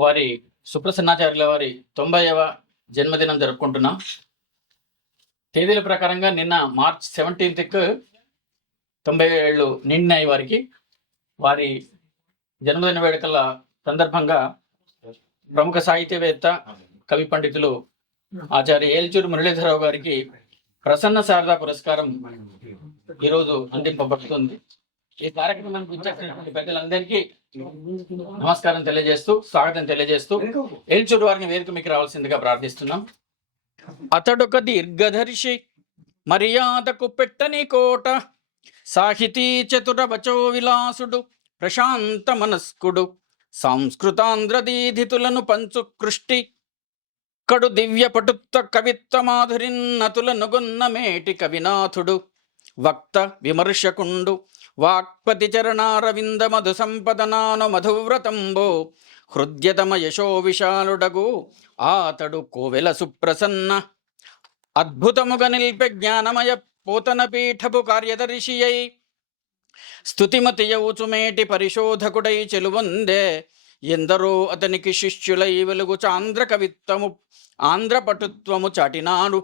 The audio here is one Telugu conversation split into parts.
వారి సుప్రసన్నాచార్యుల వారి 90వ జన్మదినం జరుపుకుంటున్నాం. తేదీల ప్రకారంగా నిన్న మార్చ్ 17కు 90 ఏళ్ళు నిండినాయి వారికి. వారి జన్మదిన వేడుకల సందర్భంగా ప్రముఖ సాహిత్యవేత్త, కవి పండితులు ఆచార్య ఏల్చూరి మురళీధరరావు గారికి ప్రసన్న శారదా పురస్కారం ఈరోజు అందింపబడుతుంది. ఈ కార్యక్రమానికి ఇచ్చేసినటువంటి పెద్దలందరికీ నమస్కారం తెలియజేస్తూ, స్వాగతం తెలియజేస్తూ ఏల్చూరి వారిని వేదిక మీకు రావాల్సిందిగా ప్రార్థిస్తున్నాం. అతడొక దీర్ఘదర్శి, మర్యాదకు పెట్టని కోట, సాహితీ చతుర వచో విలాసుడు, ప్రశాంత మనస్కుడు, సంస్కృతాంధ్రదీధితులను పంచు కృష్టి, కడు దివ్య పటుత్వ కవిత్వ మాధురిన్నతుల నుగున్న మేటి కవినాథుడు, వక్త విమర్శకుండు, వాక్పతి చరణారవింద మధు సంపదనాను మధువ్రతంబో, హృద్యతమ యశో విశాలుడగు ఆతడు కోవెల సుప్రసన్న, అద్భుతముగ నిల్పె జ్ఞానమయ పోతన పీఠపు కార్యదర్శియై, స్తుతిమతి యౌచుమేటి పరిశోధకుడై చెలువొందే, ఎందరో అతనికి శిష్యులై వెలుగు చాంద్ర కవిత్వము ఆంధ్రపటుత్వము చాటినాడు.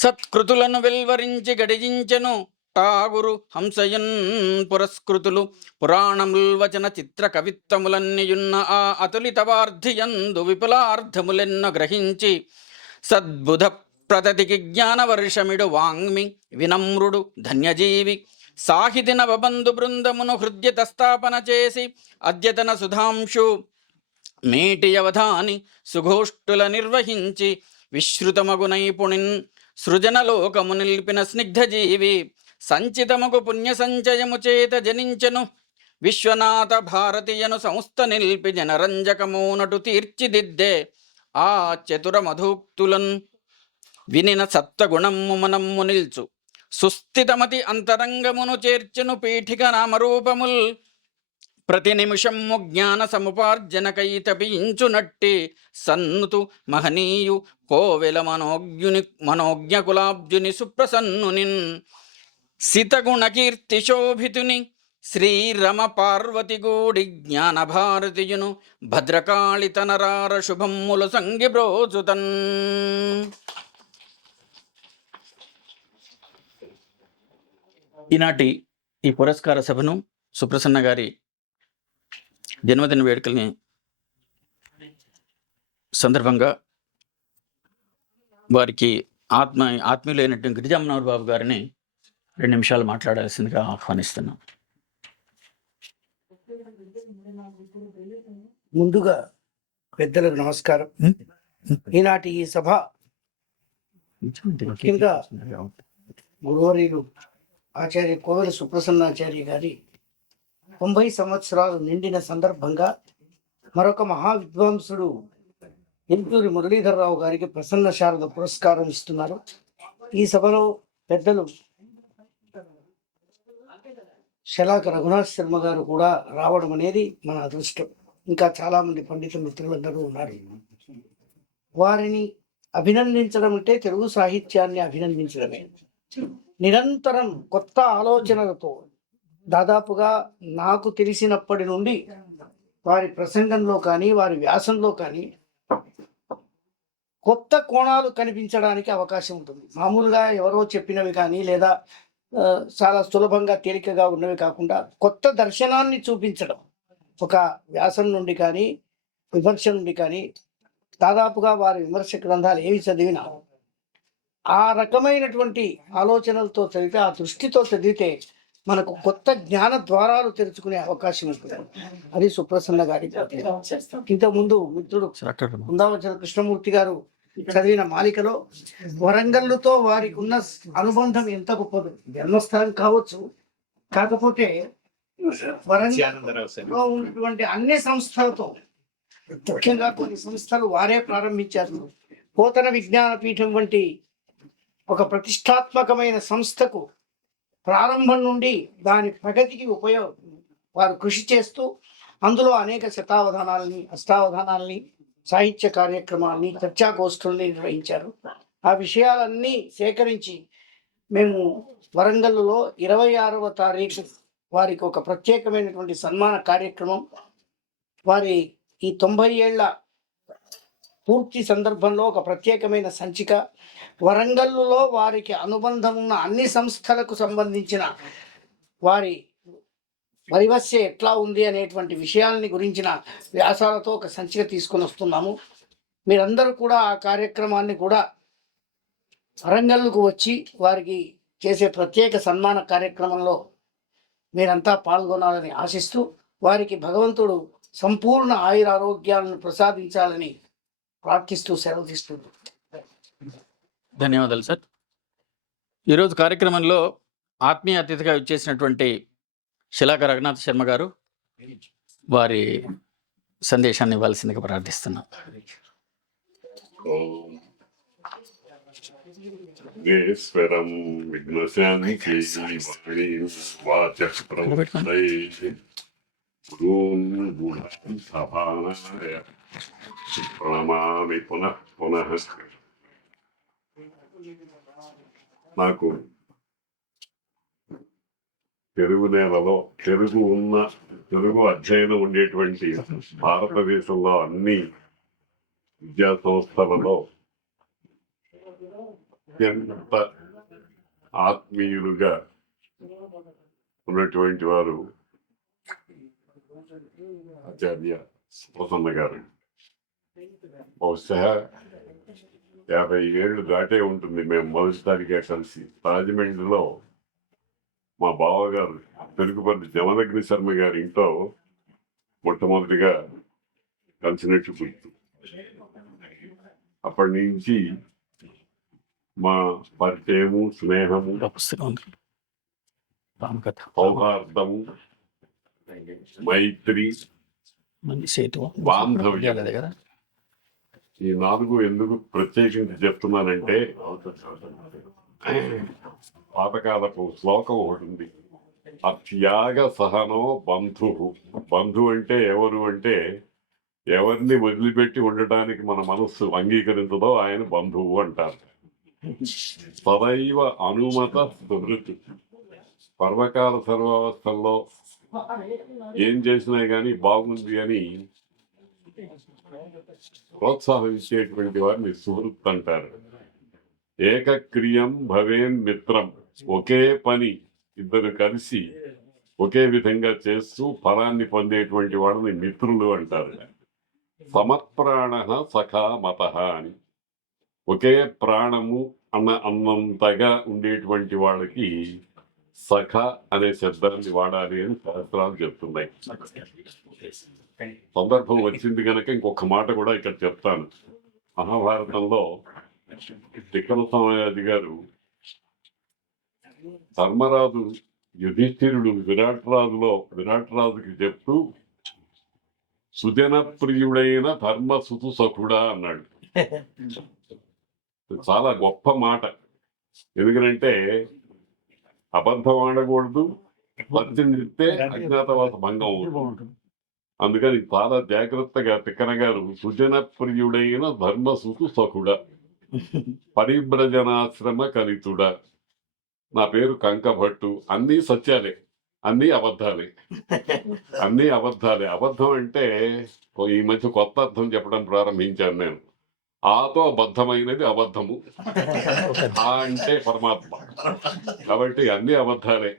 సత్కృతులను వెల్వరించి గడిజించెను టాగురు హంసయన్ పురస్కృతులు, పురాణముల్ వచన చిత్ర కవిత్వములన్నీయున్న ఆ అతులిత వార్ధియందు విపులార్థములెన్నో గ్రహించి, సద్బుధ ప్రతతికి జ్ఞానవర్షమిడు వాంగ్మి వినమ్రుడు ధన్యజీవి, సాహితి నవబంధు బృందమును హృద్యత స్థాపన చేసి, అద్యతన సుధాంశు మేటి అవధాని సుఘోష్టుల నిర్వహించి, విశ్రుతమగు నైపుణిన్ సృజనలోకము నిల్పిన స్నిగ్ధజీవి, సంచితమగు పుణ్య సంచయము చేత జనించెను, విశ్వనాథ భారతీయను సంస్థ నిల్పి జనరంజకమోనటు తీర్చిదిద్దే, ఆ చతుర మధూక్తులన్ వినిన సత్వగుణము మనమ్ము నిల్చు, సుస్థితమతి అంతరంగమును చేర్చును పీఠిక నామరూపముల్, ప్రతి నిమిషము జ్ఞాన సముపార్జనకై తపించునట్టి, సన్నుతు మహనీయు కోవెల మనోజ్ఞ కులాబ్జుని సుప్రసన్నునిన్, సితగుణ కీర్తి శోభితుని శ్రీరమ పార్వతిగూడి జ్ఞాన భారతియును, భద్రకాళి తనరార శుభమ్ములు సంగి బ్రోచుతన్. ఈనాటి ఈ పురస్కార సభను సుప్రసన్న గారి జన్మదిన వేడుకల్ని సందర్భంగా వారికి ఆత్మీయులైనటువంటి గిరిజామనోహర్ బాబు గారిని 2 నిమిషాలు మాట్లాడాల్సిందిగా ఆహ్వానిస్తున్నాం. ముందుగా పెద్దలకు నమస్కారం. ఈనాటి ఈ సభ ముఖ్యంగా గురువర్యులు ఆచార్య కోవెల సుప్రసన్నాచార్య గారి 90 సంవత్సరాలు నిండిన సందర్భంగా మరొక మహా విద్వాంసుడు ఎంటూరి మురళీధరరావు గారికి ప్రసన్న శారద పురస్కారం ఇస్తున్నారు. ఈ సభలో పెద్దలు శలాక రఘునాథ్ శర్మ గారు కూడా రావడం అనేది మన అదృష్టం. ఇంకా చాలామంది పండిత మిత్రులందరూ ఉన్నారు. వారిని అభినందించడం అంటే తెలుగు సాహిత్యాన్ని అభినందించడమే. నిరంతరం కొత్త ఆలోచనలతో, దాదాపుగా నాకు తెలిసినప్పటి నుండి వారి ప్రసంగంలో కానీ వారి వ్యాసంలో కానీ కొత్త కోణాలు కనిపించడానికి అవకాశం ఉంటుంది. మామూలుగా ఎవరో చెప్పినవి కానీ లేదా చాలా సులభంగా తేలికగా ఉన్నవి కాకుండా కొత్త దర్శనాన్ని చూపించడం, ఒక వ్యాసం నుండి కానీ విమర్శ నుండి కానీ, దాదాపుగా వారి విమర్శ గ్రంథాలు ఏవి చదివినా ఆ రకమైనటువంటి ఆలోచనలతో చదివితే, ఆ దృష్టితో చదివితే మనకు కొత్త జ్ఞాన ద్వారాలు తెరుచుకునే అవకాశం ఉంటుంది. అది సుప్రసన్న గారి. ఇంతకుముందు మిత్రుడు కుందావచన కృష్ణమూర్తి గారు చదివిన మాలికలో వరంగల్లుతో వారికి ఉన్న అనుబంధం ఎంత గొప్పదో. జన్మస్థలం కావచ్చు, కాకపోతే వరంగల్లో ఉన్నటువంటి అన్ని సంస్థలతో, ముఖ్యంగా కొన్ని సంస్థలు వారే ప్రారంభించారు. పోతన విజ్ఞాన పీఠం వంటి ఒక ప్రతిష్టాత్మకమైన సంస్థకు ప్రారంభం నుండి దాని ప్రగతికి వారు కృషి చేస్తూ అందులో అనేక శతావధానాలని, అష్టావధానాలని, సాహిత్య కార్యక్రమాలని, చర్చాగోష్ఠుల్ని నిర్వహించారు. ఆ విషయాలన్నీ సేకరించి మేము వరంగల్లో 26వ తారీఖు వారికి ఒక ప్రత్యేకమైనటువంటి సన్మాన కార్యక్రమం, వారి ఈ 90 ఏళ్ల పూర్తి సందర్భంలో ఒక ప్రత్యేకమైన సంచిక, వరంగల్లులో వారికి అనుబంధం ఉన్న అన్ని సంస్థలకు సంబంధించిన వారి పరివస్య ఎట్లా ఉంది అనేటువంటి విషయాలని గురించిన వ్యాసాలతో ఒక సంచిక తీసుకొని వస్తున్నాము. మీరందరూ కూడా ఆ కార్యక్రమాన్ని కూడా వరంగల్కు వచ్చి వారికి చేసే ప్రత్యేక సన్మాన కార్యక్రమంలో మీరంతా పాల్గొనాలని ఆశిస్తూ, వారికి భగవంతుడు సంపూర్ణ ఆయురారోగ్యాలను ప్రసాదించాలని ప్రార్థిస్తూ సెలవు తీసుకుంటున్నాను. ధన్యవాదాలు సార్. ఈరోజు కార్యక్రమంలో ఆత్మీయ అతిథిగా ఇచ్చేసినటువంటి శిలాక రఘునాథ్ శర్మ గారు వారి సందేశాన్ని ఇవ్వాల్సిందిగా ప్రార్థిస్తున్నాం. విఘ్నేశ్వరం విఘ్నశాంతి వాణి వాచక్రం సభానాయ ప్రణమామి పునః పునః. నాకు తెలుగు నేలలో తెలుగు అధ్యయనం ఉండేటువంటి భారతదేశంలో అన్ని విద్యా సంస్థలలో అత్యంత ఆత్మీయులుగా ఉన్నటువంటి వారు ఆచార్య ప్రసన్న గారు. బహుశా 50 ఏళ్ళు దాటే ఉంటుంది మేము మొదటిసారిగా కలిసి. రాజమండ్రిలో మా బావగారు తెలుగుపల్లి జమదగ్ని శర్మ గారి ఇంట్లో మొట్టమొదటిగా కలిసినట్టు గుర్తు. అప్పటి నుంచి మా పరిచయము, స్నేహము, సౌహార్దము, మైత్రి, బాంధవ్యం, ఈ 4 ఎందుకు ప్రత్యేకించి చెప్తున్నానంటే, పాతకాలపు శ్లోకం ఒకటి ఉంది, అత్యాగ సహనో బంధు. బంధు అంటే ఎవరు అంటే, ఎవరిని వదిలిపెట్టి ఉండటానికి మన మనస్సు అంగీకరించదో ఆయన బంధువు అంటారు. సదైవ అనుమత స్మృతి. పర్వకాల సర్వావస్థల్లో ఏం చేసినా గాని బాగుంది అని ప్రోత్సాహించేటువంటి వారిని సుహృత్ అంటారు. ఏకక్రియం భవేన్ మిత్రం. ఒకే పని ఇద్దరు కలిసి ఒకే విధంగా చేస్తూ ఫలాన్ని పొందేటువంటి వాళ్ళని మిత్రులు అంటారు. సమత్ప్రాణ సఖా మత అని. ఒకే ప్రాణము అన్నంతగా ఉండేటువంటి వాళ్ళకి సఖ అనే శబ్దాన్ని వాడాలి అని శాస్త్రాలు చెప్తున్నాయి. సందర్భం వచ్చింది కనుక ఇంకొక మాట కూడా ఇక్కడ చెప్తాను. మహాభారతంలో తిక్కన సోమయాజి గారు ధర్మరాజు యుధిష్ఠిరుడు విరాట్ రాజుకి చెప్తూ సుజన ప్రియుడైన ధర్మ సుతు సఖుడా అన్నాడు. చాలా గొప్ప మాట. ఎందుకంటే అబద్ధం ఆడకూడదు, సత్యం చెప్తే అజ్ఞాతవాస భంగం అవుతుంది. అందుకని చాలా జాగ్రత్తగా తిక్కన గారు సుజన ప్రియుడైన ధర్మసుతు సఖుడ, పరిభ్రజనాశ్రమ కలితుడ, నా పేరు కంకభట్టు. అన్నీ సత్యాలే, అన్నీ అబద్ధాలే. అబద్ధం అంటే ఈ మధ్య కొత్త అర్థం చెప్పడం ప్రారంభించాను నేను. ఆతో బద్ధమైనది అబద్ధము, ఆ అంటే పరమాత్మ. కాబట్టి అన్ని అబద్ధాలే.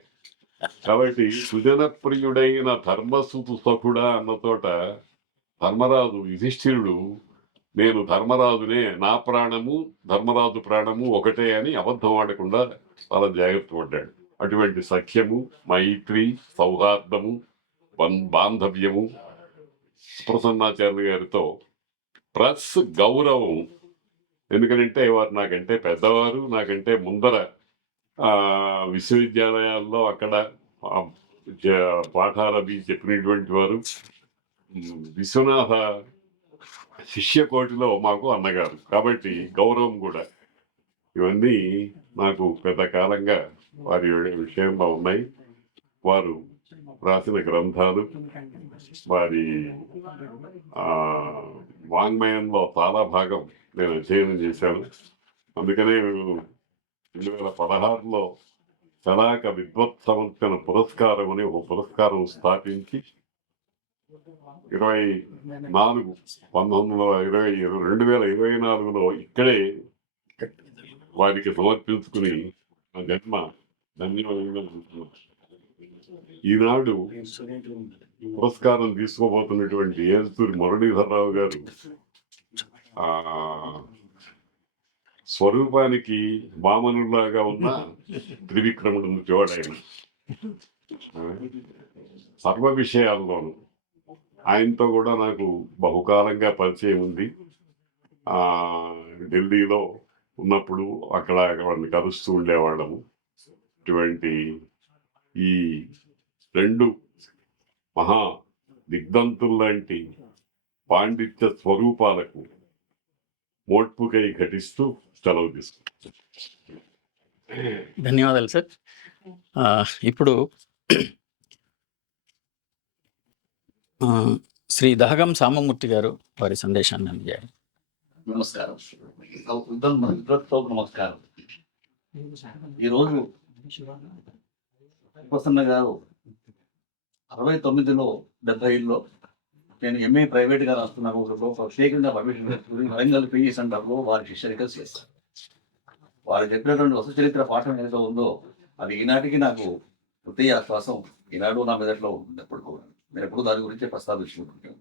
కాబట్టి సుజన ప్రియుడైన ధర్మసుతు సఖుడా అన్న చోట ధర్మరాజు యుధిష్ఠిరుడు నేను ధర్మరాజునే, నా ప్రాణము ధర్మరాజు ప్రాణము ఒకటే అని అబద్ధం ఆడకుండా చాలా జాగ్రత్త పడ్డాడు. అటువంటి సఖ్యము, మైత్రి, సౌహార్దము, బాంధవ్యము ప్రసన్నాచార్య గారితో ప్లస్ గౌరవం. ఎందుకంటే వారు నాకంటే పెద్దవారు, నాకంటే ముందర విశ్వవిద్యాలయాల్లో అక్కడ పాఠాలవి చెప్పినటువంటి వారు. విశ్వనాథ శిష్యకోటిలో మాకు అన్నగారు. కాబట్టి గౌరవం కూడా. ఇవన్నీ నాకు పెద్ద కాలంగా వారి విషయంలో ఉన్నాయి. వారు రాసిన గ్రంథాలు, వారి వాంగ్మయంలో చాలా భాగం నేను అధ్యయనం చేశాను. అందుకనే 2016లో శలాక విద్వత్ సంవత్సర పురస్కారం అని ఒక పురస్కారం స్థాపించి 2024 ఇక్కడే వారికి సమర్పించుకుని ఆ జన్మ ధన్యవాదంగా ఉంటున్నాను. ఈనాడు పురస్కారం తీసుకోబోతున్నటువంటి ఏల్తూరి మురళీధరరావు గారు ఆ స్వరూపానికి వామనులాగా ఉన్న త్రివిక్రముడు జోడాయన. సర్వ విషయాల్లోనూ ఆయనతో కూడా నాకు బహుకాలంగా పరిచయం ఉంది. ఢిల్లీలో ఉన్నప్పుడు అక్కడ వాడిని కలుస్తూ ఉండేవాళ్ళము. ఇటువంటి ఈ రెండు మహా దిగ్ధంతుల్లాంటి పాండిత్య స్వరూపాలకు మోడ్పుకై ఘటిస్తూ సెలవు తీసుకుంటాం. ధన్యవాదాలు సార్. ఇప్పుడు శ్రీ దహగం సామమూర్తి గారు వారి సందేశాన్ని అందజేయాలి. నమస్కారం. నమస్కారం. ఈరోజు ప్రసన్న గారు 69లో 70లో నేను ఎంఏ ప్రైవేట్గా రాస్తున్నాను. ప్రత్యేకంగా వరంగల్ పిఈ సెంటర్లో వారి శిష్యరికలు చేశాను. వారు చెప్పినటువంటి వస్తు చరిత్ర పాఠం ఏదో ఉందో అది ఈనాటికి నాకు తృతీయ ఆశ్వాసం ఈనాడు నా మెదట్లో ఉన్నప్పుడు కూడా నేను ఎప్పుడు దాని గురించి ప్రస్తావించుకుంటున్నాను.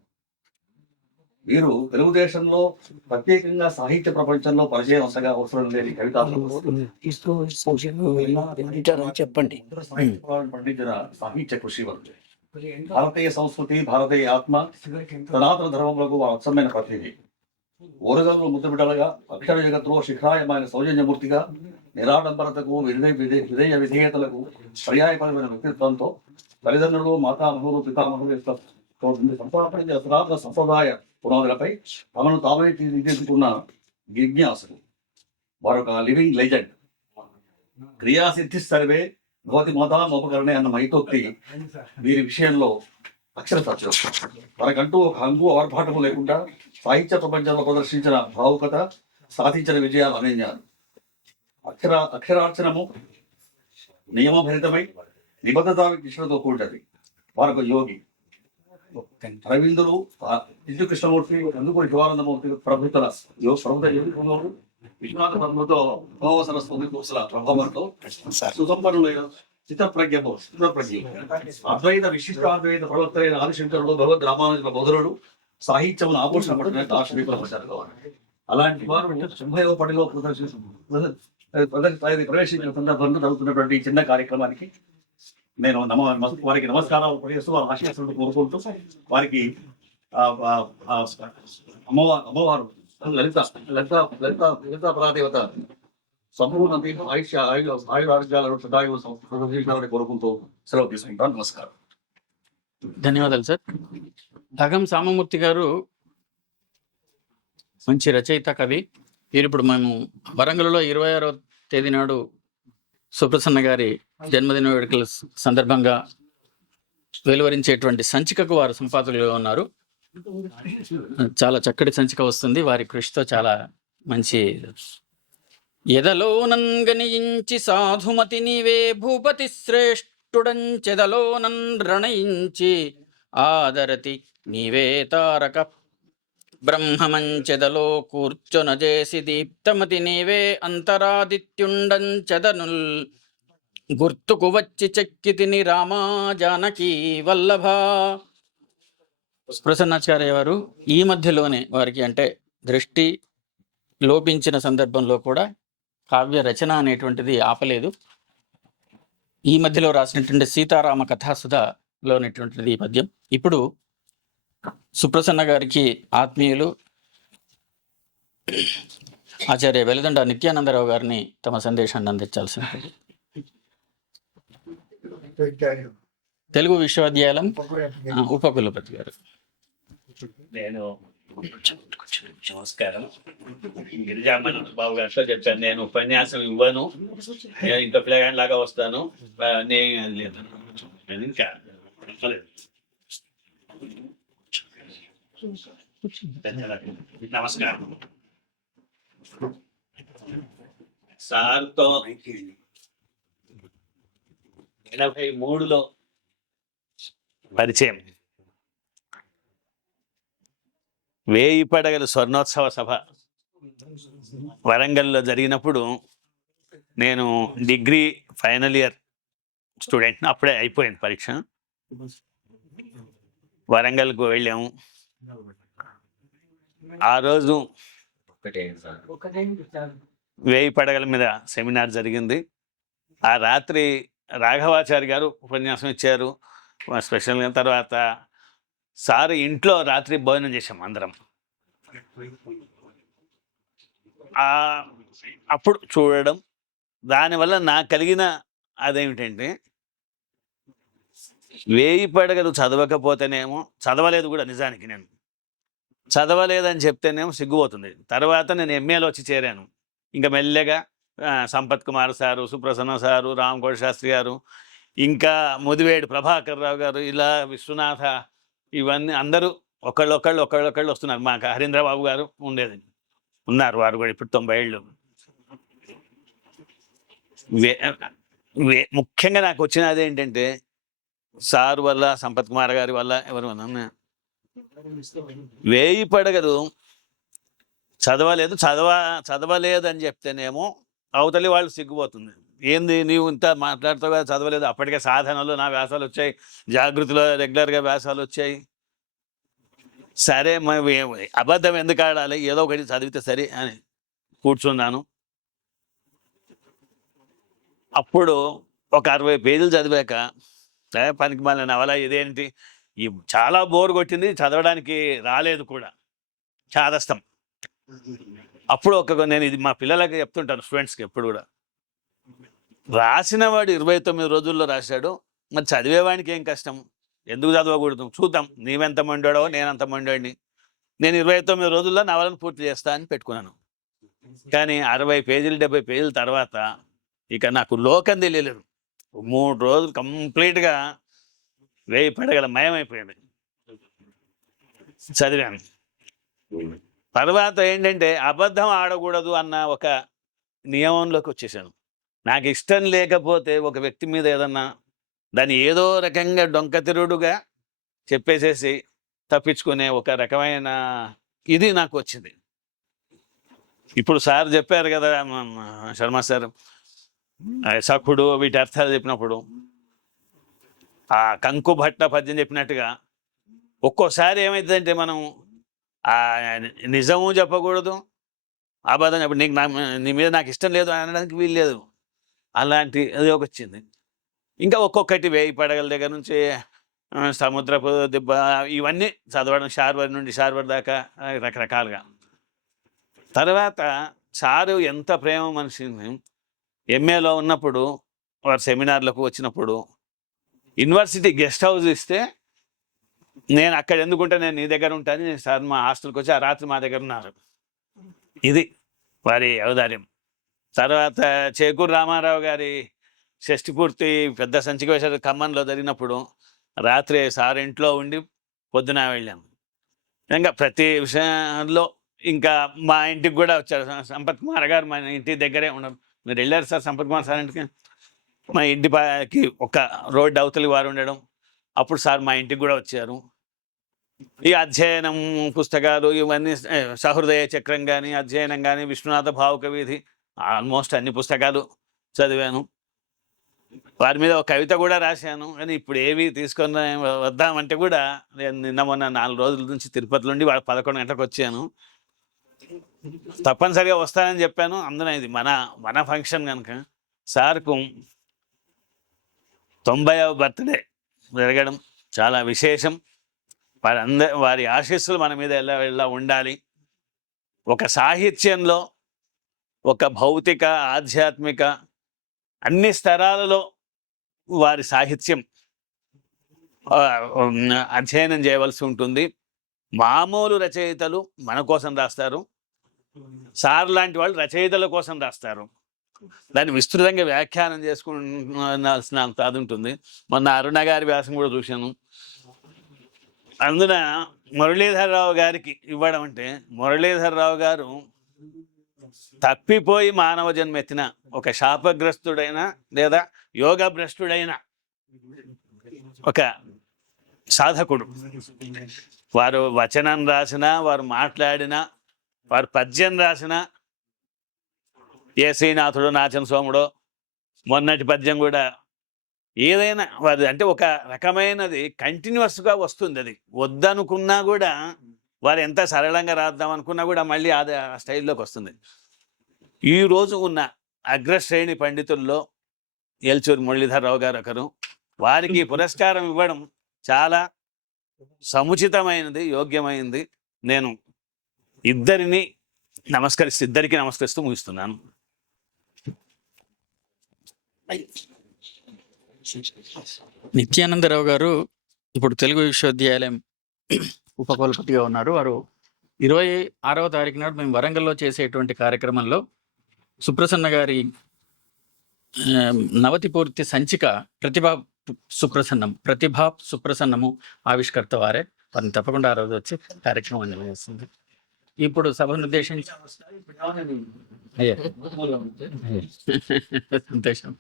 మీరు తెలుగుదేశంలో ప్రత్యేకంగా సాహిత్య ప్రపంచంలో పరిచయం అంతగా అవసరం లేని చెప్పండి. పండించిన సాహిత్య కృషి వరకు భారతీయ సంస్కృతి, భారతీయ ఆత్మ, సనాతన ధర్మములకు అచ్చమైన ప్రతినిధి. ఓరగల్లు ముద్రబిడ్డలుగా అక్షర జగత్తులో శిఖరాయమైన సౌజన్యమూర్తిగా నిరాడంబరతకు విధేయ విధేయతలకు పర్యాయపరమైన వ్యక్తిత్వంతో తల్లిదండ్రులు, మాతామహులు, పితామహులు సంపాదించిన సనాతన సంప్రదాయ పునాదులపై తమను తామే తీర్చుకున్న జిజ్ఞాసులు. మరొక లివింగ్ లెజెండ్. క్రియాసిద్ధి సర్వే భవతి మాతామోపకరణే అన్న మైతోక్తి వీరి విషయంలో అక్షర సత్యం. మనకంటూ ఒక హంగు ఆర్భాటము లేకుండా సాహిత్య ప్రపంచంలో ప్రదర్శించిన భావుకత, సాధించిన విజయాలు అనేజ్ఞాలు. అక్షరార్చనము నియమభరితమై నిబద్ధత నిష్ఠతో కూడినది. వారొక యోగి. రవీంద్రులు, విద్యు కృష్ణమూర్తి, అందుకూరి శివానందమూర్తి ప్రభుత్వ యోగులు విశ్వనాథ పద్మతో సరస్వతి కోసల ప్రభావంతో సుసంపన్నులైన చిత్రప్రజ్ఞ అద్వైత విశిష్టాద్వైత ప్రవక్తలైన ఆదిశంకరుడు, భగవద్ రామానుజుల బోధనుడు, సాహిత్యమును ఆభూషణ పట్టిన దార్శనికులు. అలాంటి వారు 90వ పడిలో ప్రవేశించిన సందర్భంలో జరుగుతున్నటువంటి చిన్న కార్యక్రమానికి నేను వారికి నమస్కారాలు చేస్తూ వారి ఆశీస్సులను కోరుకుంటూ వారికి అమ్మవారు లలిత పరాదేవత సంపూర్ణ ఆయురారోగ్యాలను సదాయువు కోరుకుంటూ సెలవు తీసుకుంటాను. నమస్కారం. ధన్యవాదాలు సార్. దహగం సామమూర్తి గారు మంచి రచయిత, కవి. వీరు ఇప్పుడు మేము వరంగల్లో 26వ తేదీ నాడు సుప్రసన్న గారి జన్మదిన వేడుకల సందర్భంగా వెలువరించేటువంటి సంచికకు వారు సంపాదకులుగా ఉన్నారు. చాలా చక్కటి సంచిక వస్తుంది. వారి కృషితో చాలా మంచి. ఎదలోనంగనియించి సాధుమతి నీవే భూపతి శ్రేష్ఠుడంచెదలోనన్ రణయించి ఆదరతి నీవే తారక బ్రహ్మమంచెదలో కూర్చొనజేసి దీప్తమతి నీవే అంతరాదిత్యుండంచెదనుల్ గుర్తుకు వచ్చి చెక్కితిని రామా జానకి వల్లభ. ప్రసన్నాచార్య వారు ఈ మధ్యలోనే వారికి అంటే దృష్టి లోపించిన సందర్భంలో కూడా కావ్య రచన అనేటువంటిది ఆపలేదు. ఈ మధ్యలో రాసినటువంటి సీతారామ కథాసుధలో ఉన్నటువంటిది ఈ పద్యం. ఇప్పుడు సుప్రసన్న గారికి ఆత్మీయులు ఆచార్య వెలుదండ నిత్యానందరావు గారిని తమ సందేశాన్ని అందించాల్సిన తెలుగు విశ్వవిద్యాలయం ఉపకులపతి గారు. నేను నమస్కారం. గిరిజామణి బాబు గారితో చెప్పాను, నేను ఉపన్యాసం ఇవ్వను, ఇంకా పిల్లగాని లాగా వస్తాను, నేను లేదు ఇంకా నమస్కారం. సార్తో 83లో పరిచయం. వేయి పడగలు స్వర్ణోత్సవ సభ వరంగల్లో జరిగినప్పుడు నేను డిగ్రీ ఫైనల్ ఇయర్ స్టూడెంట్, అప్పుడే అయిపోయింది పరీక్ష. వరంగల్కు వెళ్ళాము. ఆ రోజు వేయి పడగల మీద సెమినార్ జరిగింది. ఆ రాత్రి రాఘవాచారి గారు ఉపన్యాసం ఇచ్చారు స్పెషల్గా. తర్వాత సార్ ఇంట్లో రాత్రి భోజనం చేసాం అందరం. అప్పుడు చూడడం, దానివల్ల నాకు కలిగిన అదేమిటంటే, వేయి పడగలు చదవకపోతేనేమో, చదవలేదు కూడా నిజానికి, నేను చదవలేదని చెప్తేనేమో సిగ్గుపోతుంది. తర్వాత నేను ఎంఏలో వచ్చి చేరాను. ఇంకా మెల్లగా సంపత్ కుమార్ సారు, సుప్రసన్న సారు, రామకోటి శాస్త్రి గారు, ఇంకా ముదివేడు ప్రభాకర్ రావు గారు, ఇలా విశ్వనాథ, ఇవన్నీ అందరూ ఒకళ్ళు వస్తున్నారు. మాకు హరీంద్రబాబు గారు ఉన్నారు, వారు కూడా ఇప్పుడు 90 ఏళ్ళు. ముఖ్యంగా నాకు వచ్చిన అదేంటంటే, సార్ వల్ల, సంపత్ కుమార్ గారి వల్ల, ఎవరి వల్ల, వేయి పడగలు చదవలేదు అని చెప్తేనేమో అవతలి వాళ్ళు సిగ్గుపోతుంది. ఏంది నీవు ఇంత మాట్లాడుతావు కదా, చదవలేదు. అప్పటికే సాధనలో నా వ్యాసాలు వచ్చాయి, జాగృతిలో రెగ్యులర్గా వ్యాసాలు వచ్చాయి. సరే అబద్ధం ఎందుకు ఆడాలి, ఏదో ఒకటి చదివితే సరే అని కూర్చున్నాను. అప్పుడు ఒక 60 పేజీలు చదివాక, పనికి మళ్ళీ నవల ఇదేంటి, చాలా బోర్ కొట్టింది, చదవడానికి రాలేదు కూడా, చాదస్తం. అప్పుడు నేను ఇది మా పిల్లలకి చెప్తుంటాను, స్టూడెంట్స్కి ఎప్పుడు కూడా, రాసినవాడు 29 రోజుల్లో రాశాడు, మరి చదివేవాడికి ఏం కష్టం, ఎందుకు చదవకూడదు, చూద్దాం, నీవెంత మొండాడో నేనంత మొండాడిని, నేను 29 రోజుల్లో నవలను పూర్తి చేస్తా అని పెట్టుకున్నాను. కానీ 60 పేజీలు 70 పేజీల తర్వాత ఇక నాకు లోకం తెలియలేదు. 3 రోజులు కంప్లీట్గా వేయి పడగల మయమైపోయింది, చదివాను. తర్వాత ఏంటంటే, అబద్ధం ఆడకూడదు అన్న ఒక నియమంలోకి వచ్చేసాను. నాకు ఇష్టం లేకపోతే ఒక వ్యక్తి మీద ఏదన్నా దాన్ని ఏదో రకంగా డొంకతిరుడుగా చెప్పేసేసి తప్పించుకునే ఒక రకమైన ఇది నాకు వచ్చింది. ఇప్పుడు సార్ చెప్పారు కదా, శర్మ సార్, సఖుడు వీటి అర్థాలు చెప్పినప్పుడు, ఆ కంకు భట్ట పద్యం చెప్పినట్టుగా, ఒక్కోసారి ఏమవుతుందంటే, మనం నిజము చెప్పకూడదు, అబద్ధం చెప్ప, నీ మీద నాకు ఇష్టం లేదు అనడానికి వీలు లేదు. అలాంటి అది ఒక వచ్చింది. ఇంకా ఒక్కొక్కటి వేయి పడగల దగ్గర నుంచి సముద్రపు దిబ్బ, ఇవన్నీ చదవడం, షార్వర్ నుండి షార్వర్ దాకా రకరకాలుగా. తర్వాత సారు ఎంత ప్రేమ మనిషిని, ఎంఏలో ఉన్నప్పుడు వారు సెమినార్లకు వచ్చినప్పుడు యూనివర్సిటీ గెస్ట్ హౌస్ ఇస్తే, నేను అక్కడ ఎందుకుంటే నేను నీ దగ్గర ఉంటాను, నేను సార్ మా హాస్టల్కి వచ్చి ఆ రాత్రి మా దగ్గర ఉన్నారు. ఇది వారి ఔదార్యం. తర్వాత చేకూరు రామారావు గారి షష్ఠి పూర్తి పెద్ద సంచిక వేశారు ఖమ్మంలో జరిగినప్పుడు, రాత్రి సార్ ఇంట్లో ఉండి పొద్దున వెళ్ళాము. ఇంకా ప్రతి విషయంలో, ఇంకా మా ఇంటికి కూడా వచ్చారు. సంపత్ కుమార్ గారు మా ఇంటి దగ్గరే ఉన్నారు. మీరు వెళ్ళారు సార్ సంపత్ కుమార్ సార్ ఇంటికి? మా ఇంటికి ఒక రోడ్డు అవతలి వారు ఉండడం. అప్పుడు సార్ మా ఇంటికి కూడా వచ్చారు. ఈ అధ్యయనం పుస్తకాలు ఇవన్నీ, సహృదయ చక్రం కానీ, అధ్యయనం కానీ, విశ్వనాథ భావుక వీధి, ఆల్మోస్ట్ అన్ని పుస్తకాలు చదివాను. వారి మీద ఒక కవిత కూడా రాశాను. కానీ ఇప్పుడు ఏవి తీసుకొని వద్దామంటే కూడా, నేను నిన్న మొన్న 4 రోజుల నుంచి తిరుపతి నుండి 11 గంటలకు వచ్చాను. తప్పనిసరిగా వస్తానని చెప్పాను. అందులో ఇది మన ఫంక్షన్ కనుక సార్కు 90వ బర్త్డే జరగడం చాలా విశేషం. వారి ఆశీస్సులు మన మీద ఎలా ఉండాలి. ఒక సాహిత్యంలో, ఒక భౌతిక, ఆధ్యాత్మిక అన్ని స్తరాలలో వారి సాహిత్యం అధ్యయనం చేయవలసి ఉంటుంది. మామూలు రచయితలు మన కోసం రాస్తారు, సార్ లాంటి వాళ్ళు రచయితల కోసం రాస్తారు. దాన్ని విస్తృతంగా వ్యాఖ్యానం చేసుకునాల్సిన అది ఉంటుంది. మొన్న అరుణ గారి వ్యాసం కూడా చూశాను. అందున మురళీధరరావు గారికి ఇవ్వడం అంటే, మురళీధరరావు గారు తప్పిపోయి మానవ జన్మెత్తిన ఒక శాపగ్రస్తుడైన లేదా యోగభ్రష్టుడైన ఒక సాధకుడు. వారు వచనం రాసినా, వారు మాట్లాడినా, వారు పద్యం రాసినా, ఏ శ్రీనాథుడు నాచన సోముడో మొన్నటి పద్యం కూడా ఏదైనా వారి అంటే ఒక రకమైనది కంటిన్యూస్గా వస్తుంది. అది వద్దనుకున్నా కూడా వారు ఎంత సరళంగా రాద్దాం అనుకున్నా కూడా మళ్ళీ అది ఆ స్టైల్లోకి వస్తుంది. ఈరోజు ఉన్న అగ్రశ్రేణి పండితుల్లో ఏల్చూరి మురళీధరరావు గారు ఒకరు. వారికి పురస్కారం ఇవ్వడం చాలా సముచితమైనది, యోగ్యమైనది. నేను ఇద్దరికి నమస్కరిస్తూ ముగిస్తున్నాను. నిత్యానందరావు గారు ఇప్పుడు తెలుగు విశ్వవిద్యాలయం ఉపకులపతిగా ఉన్నారు. వారు 26వ తారీఖు నాడు మేము వరంగల్లో చేసేటువంటి కార్యక్రమంలో సుప్రసన్న గారి నవతి పూర్తి సంచిక ప్రతిభా సుప్రసన్నము ఆవిష్కర్త వారే. వారిని తప్పకుండా ఆ రోజు వచ్చి కార్యక్రమం నిర్వహిస్తుంది. ఇప్పుడు సభను ఉద్దేశించి సంతోషం.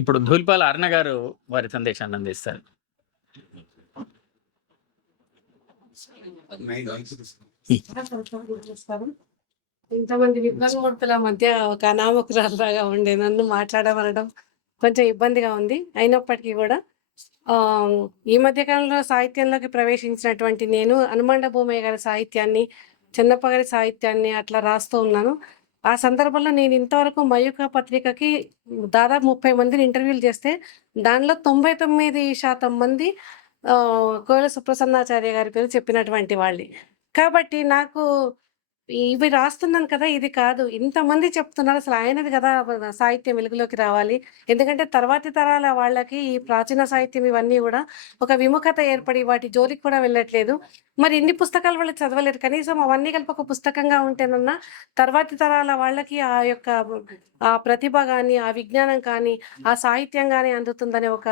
ఇప్పుడు ధూల్పాల అరుణ గారు వారి సందేశాన్ని అందిస్తారు. ఇంతమంది విద్వాంగుల మధ్య ఒక అనామకురాలుగా ఉండే నన్ను మాట్లాడమనడం కొంచెం ఇబ్బందిగా ఉంది. అయినప్పటికీ కూడా ఈ మధ్య కాలంలో సాహిత్యంలోకి ప్రవేశించినటువంటి నేను హనుమండ భూమయ్య గారి సాహిత్యాన్ని, చెన్నప్ప గారి సాహిత్యాన్ని అట్లా రాస్తూ ఉన్నాను. ఆ సందర్భంలో నేను ఇంతవరకు మయూఖ పత్రికకి దాదాపు 30 మందిని ఇంటర్వ్యూలు చేస్తే దానిలో 99% మంది కోయల సుప్రసన్నాచార్య గారి పేరు చెప్పినటువంటి వాళ్ళే. కాబట్టి నాకు ఇవి రాస్తున్నాను కదా, ఇది కాదు, ఇంతమంది చెప్తున్నారు, అసలు ఆయనది కదా సాహిత్యం వెలుగులోకి రావాలి. ఎందుకంటే తర్వాతి తరాల వాళ్ళకి ఈ ప్రాచీన సాహిత్యం ఇవన్నీ కూడా ఒక విముఖత ఏర్పడి వాటి జోలికి కూడా వెళ్ళట్లేదు. మరి ఇన్ని పుస్తకాలు వాళ్ళు చదవలేరు, కనీసం అవన్నీ కలిపి ఒక పుస్తకంగా ఉంటేనన్నా తర్వాతి తరాల వాళ్ళకి ఆ యొక్క ఆ ప్రతిభ కానీ, ఆ విజ్ఞానం కానీ, ఆ సాహిత్యం కానీ అందుతుందనే ఒక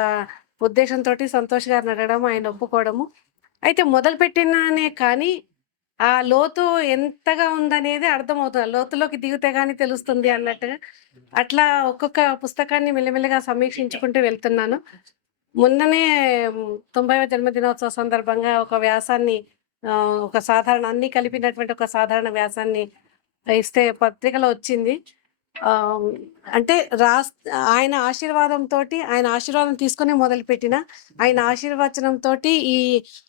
ఉద్దేశంతో సంతోష్ గారిని అడగడం, ఆయన ఒప్పుకోవడము. అయితే మొదలుపెట్టినానే కానీ ఆ లోతు ఎంతగా ఉందనేది అర్థమవుతుంది. లోతులోకి దిగితే కానీ తెలుస్తుంది అన్నట్టుగా అట్లా ఒక్కొక్క పుస్తకాన్ని మెల్లమెల్లగా సమీక్షించుకుంటూ వెళ్తున్నాను. మొన్ననే 90వ జన్మదినోత్సవ సందర్భంగా ఒక వ్యాసాన్ని ఒక సాధారణ అన్ని కలిపినటువంటి ఒక సాధారణ వ్యాసాన్ని ఇస్తే పత్రికలో వచ్చింది. అంటే ఆయన ఆశీర్వాదం తీసుకుని మొదలుపెట్టిన ఆయన ఆశీర్వచనంతో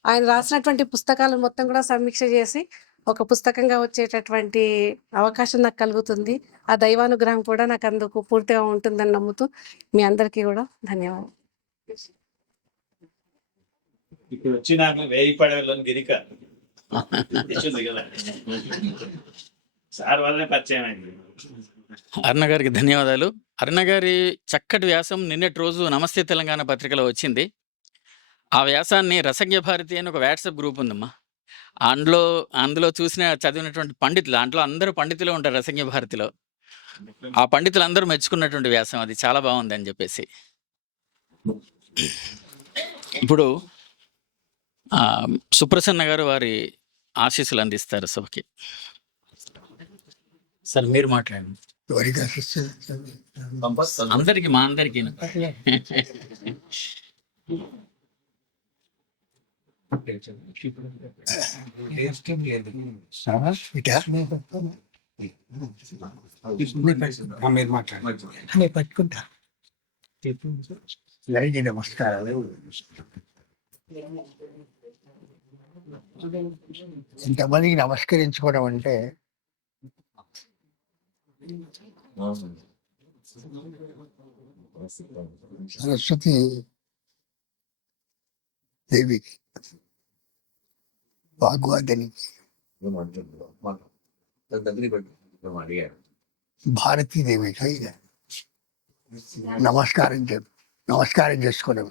ఆయన రాసినటువంటి పుస్తకాలను మొత్తం కూడా సమీక్ష చేసి ఒక పుస్తకంగా వచ్చేటటువంటి అవకాశం నాకు కలుగుతుంది. ఆ దైవానుగ్రహం కూడా నాకు అందుకు పూర్తిగా ఉంటుందని నమ్ముతూ మీ అందరికీ కూడా ధన్యవాదాలు. ఇప్పుడు వచ్చి నాకు 1000 పడవలను గిరిక కదా సార్ వల్లనే పరిచయం అయింది. అరుణ గారికి ధన్యవాదాలు. అరుణ గారి చక్కటి వ్యాసం నిన్నటి రోజు నమస్తే తెలంగాణ పత్రికలో వచ్చింది. ఆ వ్యాసాన్ని రసజ్ఞ భారతి అని ఒక వాట్సాప్ గ్రూప్ ఉందమ్మా. అందులో చదివినటువంటి పండితులు, దాంట్లో అందరూ పండితులు ఉంటారు రసజ్ఞ భారతిలో. ఆ పండితులు అందరూ మెచ్చుకున్నటువంటి వ్యాసం అది చాలా బాగుంది అని చెప్పేసి. ఇప్పుడు సుప్రసన్న గారు వారి ఆశీస్సులు అందిస్తారు సభకి. సార్ మీరు మాట్లాడండి. అందరికి మా అందరికి పట్టుకుంటా. నమస్కారాలు. ఇంతమందికి నమస్కరించుకోవడం అంటే సరస్వతి దేవికి, వాగ్వాదనికి, భారతీదేవికి నమస్కారం చేసుకోవడం.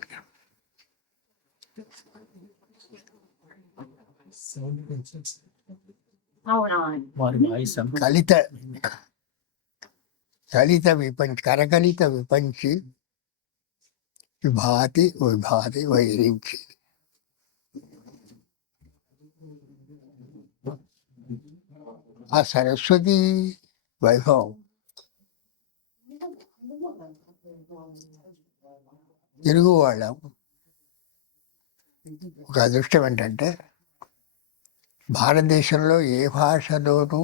కరకలిత విపంచి విభాతి వైరించి ఆ సరస్వతి వైభవం తెలుగు వాళ్ళం ఒక అదృష్టం ఏంటంటే భారతదేశంలో ఏ భాషలోనూ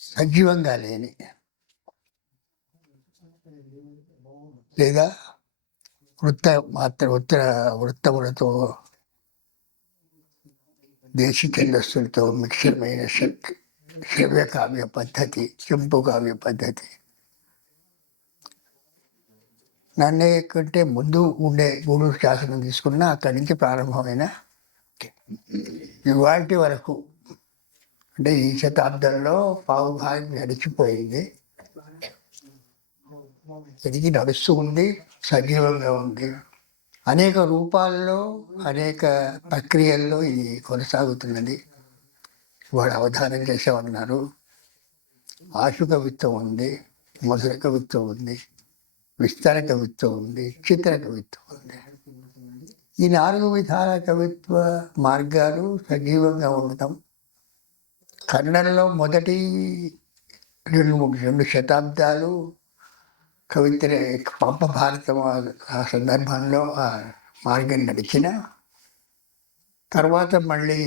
సజీవంగా లేని లేదా వృత్తములతో దేశీ ఛందస్సులతో మిక్సరమైన శ్రవ్య కావ్య పద్ధతి, చెంపు కావ్య పద్ధతి నన్నే కంటే ముందు ఉండే గూడూరు శాసనం తీసుకున్న అక్కడి నుంచి ప్రారంభమైన ఇవాటి వరకు అంటే ఈ శతాబ్దంలో పావు భాగం గడిచిపోయింది, తిరిగి నడుస్తూ ఉంది, సజీవంగా ఉంది. అనేక రూపాల్లో అనేక ప్రక్రియల్లో ఇది కొనసాగుతున్నది. వాడు అవధానం చేసేవన్నారు. ఆశు కవిత్వం ఉంది, మధుర కవిత్వం ఉంది, విస్తార కవిత్వం ఉంది, చిత్ర కవిత్వం ఉంది. ఈ 4 విధాల కవిత్వ మార్గాలు సజీవంగా ఉండటం కన్నడలో మొదటి 2 శతాబ్దాలు కవిత్ర పంప భారతం ఆ సందర్భంలో ఆ మార్గం నడిచిన తర్వాత మళ్ళీ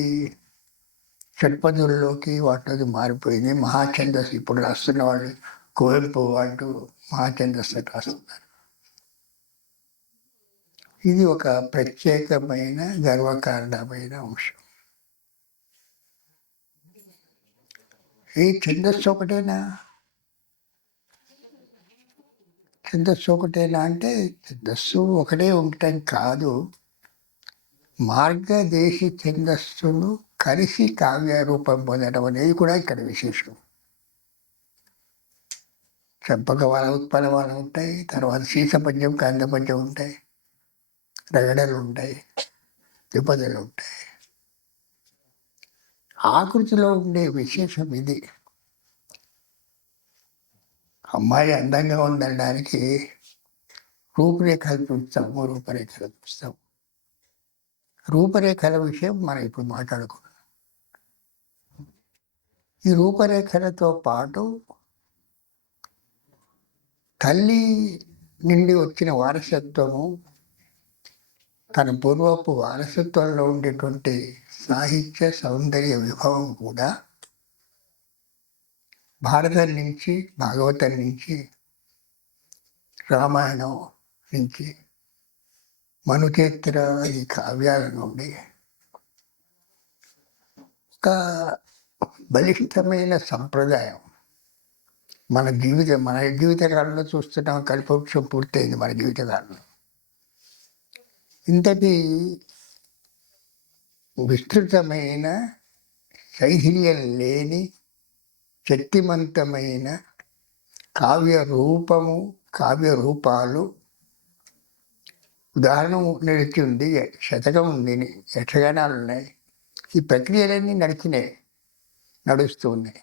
షట్పదుల్లోకి వాటిలోకి మారిపోయింది. మహాఛందస్సు ఇప్పుడు రాస్తున్న వాళ్ళు కువెంపు వాళ్ళు మహాఛందస్సు రాస్తున్నారు. ఇది ఒక ప్రత్యేకమైన గర్వకారణమైన అంశం. ఈ ఛందస్సు ఒకటేనా అంటే ఛందస్సు ఒకటే ఉండటం కాదు, మార్గదేశీ ఛందస్సులు కలిసి కావ్య రూపం పొందడం అనేది కూడా ఇక్కడ విశేషం. చంపకవాల ఉత్పన్నవాలు ఉంటాయి, తర్వాత సీసపద్యం కందపద్యం ఉంటాయి, రగడలు ఉంటాయి, ద్విపదలు ఉంటాయి. ఆకృతిలో ఉండే విశేషం ఇది. అమ్మాయి అందంగా ఉందనడానికి రూపురేఖలు చూస్తాము. రూపరేఖల విషయం మనం ఇప్పుడు మాట్లాడుకున్నాం. ఈ రూపరేఖలతో పాటు తల్లి నుండి వచ్చిన వారసత్వము, తన పూర్వపు వారసత్వంలో ఉండేటువంటి సాహిత్య సౌందర్య విభవం కూడా భారతం నుంచి, భాగవతం నుంచి, రామాయణం నుంచి, మనుచరిత్ర ఈ కావ్యాల నుండి ఒక బలిష్టమైన సంప్రదాయం మన జీవితకాలంలో చూస్తున్నాం. కల్పవృక్షం పూర్తయింది మన జీవితకాలంలో. ఇంతటి విస్తృతమైన శైథిల్యం లేని శక్తివంతమైన కావ్య రూపాలు ఉదాహరణ నడిచి ఉంది, శతకం ఉంది, యక్షగానాలు ఉన్నాయి. ఈ ప్రక్రియలన్నీ నడుస్తూ ఉన్నాయి.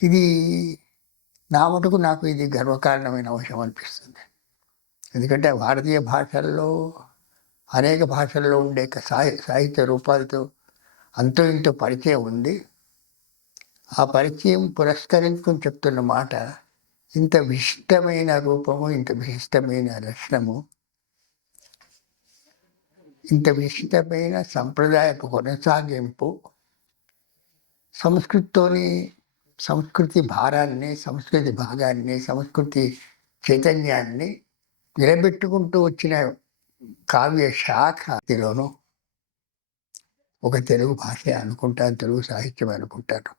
ఇది నా మటుకు నాకు ఇది గర్వకారణమైన అంశం అనిపిస్తుంది. ఎందుకంటే భారతీయ భాషల్లో అనేక భాషల్లో ఉండే సాహిత్య రూపాలతో అంతో ఇంతో పరిచయం ఉంది. ఆ పరిచయం పురస్కరించుకుని చెప్తున్న మాట, ఇంత విశిష్టమైన రూపము, ఇంత విశిష్టమైన లక్షణము, ఇంత విశిష్టమైన సంప్రదాయపు కొనసాగింపు సంస్కృతి భారాన్ని, సంస్కృతి భాగాన్ని, సంస్కృతి చైతన్యాన్ని నిలబెట్టుకుంటూ వచ్చిన కావ్య శాఖలోనూ ఒక తెలుగు భాష అనుకుంటాను, తెలుగు సాహిత్యం అనుకుంటాను.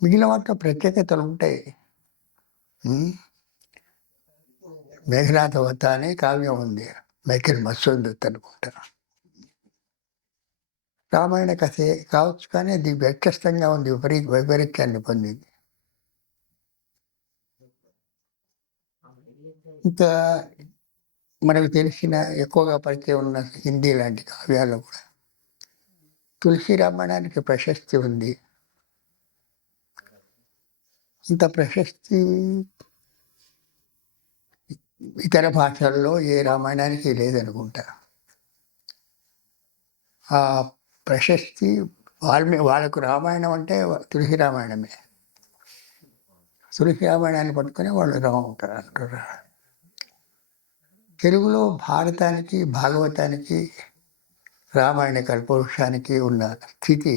మిగిలిన వాటిలో ప్రత్యేకతలు ఉంటాయి. మేఘనాథవత అనే కావ్యం ఉంది, మైకేల్ మసూదత్ అనుకుంటాను. రామాయణ కథే కావచ్చు, కానీ అది వ్యత్యస్తంగా ఉంది, వైపరీత్యాన్ని పొందింది. ఇంకా మనకు తెలిసిన ఎక్కువగా పరిచయం ఉన్న హిందీ లాంటి కావ్యాల్లో కూడా తులసి రామాయణానికి ప్రశస్తి ఉంది. ఇంత ప్రశస్తి ఇతర భాషల్లో ఏ రామాయణానికి లేదనుకుంటా. ఆ ప్రశస్తి వాళ్ళకు రామాయణం అంటే తులసి రామాయణమే. తులసి రామాయణాన్ని పట్టుకొని వాళ్ళు ఉంటారు అంటారు. తెలుగులో భారతానికి, భాగవతానికి, రామాయణ కల్పవృక్షానికి ఉన్న స్థితి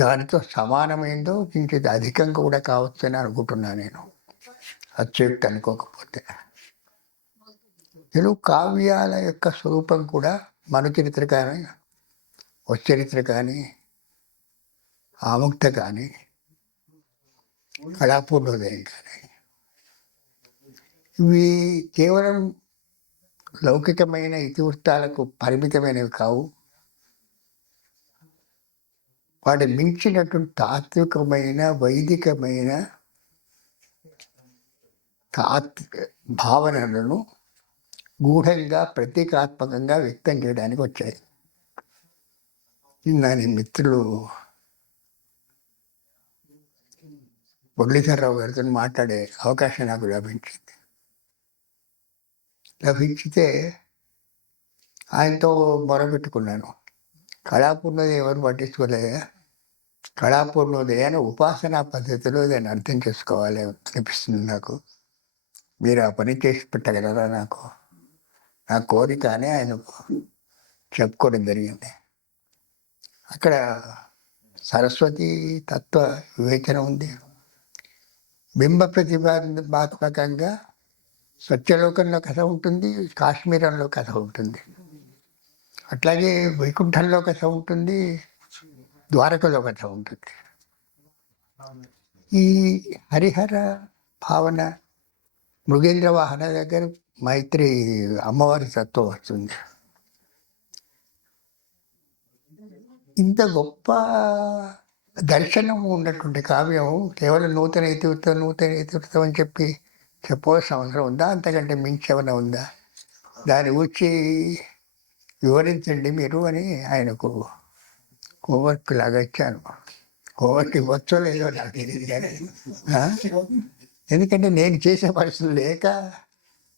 దానితో సమానమైందో ఇంకొంచెం అధికంగా కూడా కావచ్చు అని అనుకుంటున్నాను నేను, అత్యుక్తి అనుకోకపోతే. తెలుగు కావ్యాల యొక్క స్వరూపం కూడా మనుచరిత్ర కానీ, వశ్చరిత్ర కానీ, ఆముక్త కానీ, కళాపూర్ణోదయం కానీ, ఇవి కేవలం లౌకికమైన ఇతివృత్తాలకు పరిమితమైనవి కావు. వాటి మించినటువంటి తాత్వికమైన, వైదికమైన భావనలను గూఢంగా, ప్రతీకాత్మకంగా వ్యక్తం చేయడానికి వచ్చాయి. నా మిత్రులు మురళీధరరావు గారితో మాట్లాడే అవకాశం నాకు లభించితే ఆయనతో మొరపెట్టుకున్నాను. కళాపూర్ణోదయం ఎవరు పట్టించుకోలేదా? కళాపూర్ణోదయాన్ని ఉపాసనా పద్ధతిలో దాన్ని అర్థం చేసుకోవాలి అనిపిస్తుంది నాకు. మీరు ఆ పని చేసి పెట్టగలరా నాకు? నా కోరిక అని ఆయనకు చెప్పుకోవడం జరిగింది. అక్కడ సరస్వతి తత్వ వివేచన ఉంది. బింబ ప్రతిపాత్మకంగా సత్యలోకంలో కథ ఉంటుంది, కాశ్మీరంలో కథ ఉంటుంది, అట్లాగే వైకుంఠంలో కథ ఉంటుంది, ద్వారకలో కథ ఉంటుంది. ఈ హరిహర భావన, మృగేంద్ర వాహన దగ్గర మైత్రి అమ్మవారి తత్వం వస్తుంది. ఇంత గొప్ప దర్శనం ఉన్నటువంటి కావ్యం కేవలం నూతన ఇతివృత్తం అని చెప్పవలసిన అవసరం ఉందా? అంతకంటే మించి ఏమైనా ఉందా? దాని గురించి వివరించండి మీరు అని ఆయనకు హోంవర్క్ లాగా ఇచ్చాను. హోంవర్క్ ఇవ్వచ్చో లేదో నాకు తెలియదు కానీ, ఎందుకంటే నేను చేసే పరిస్థితులు లేక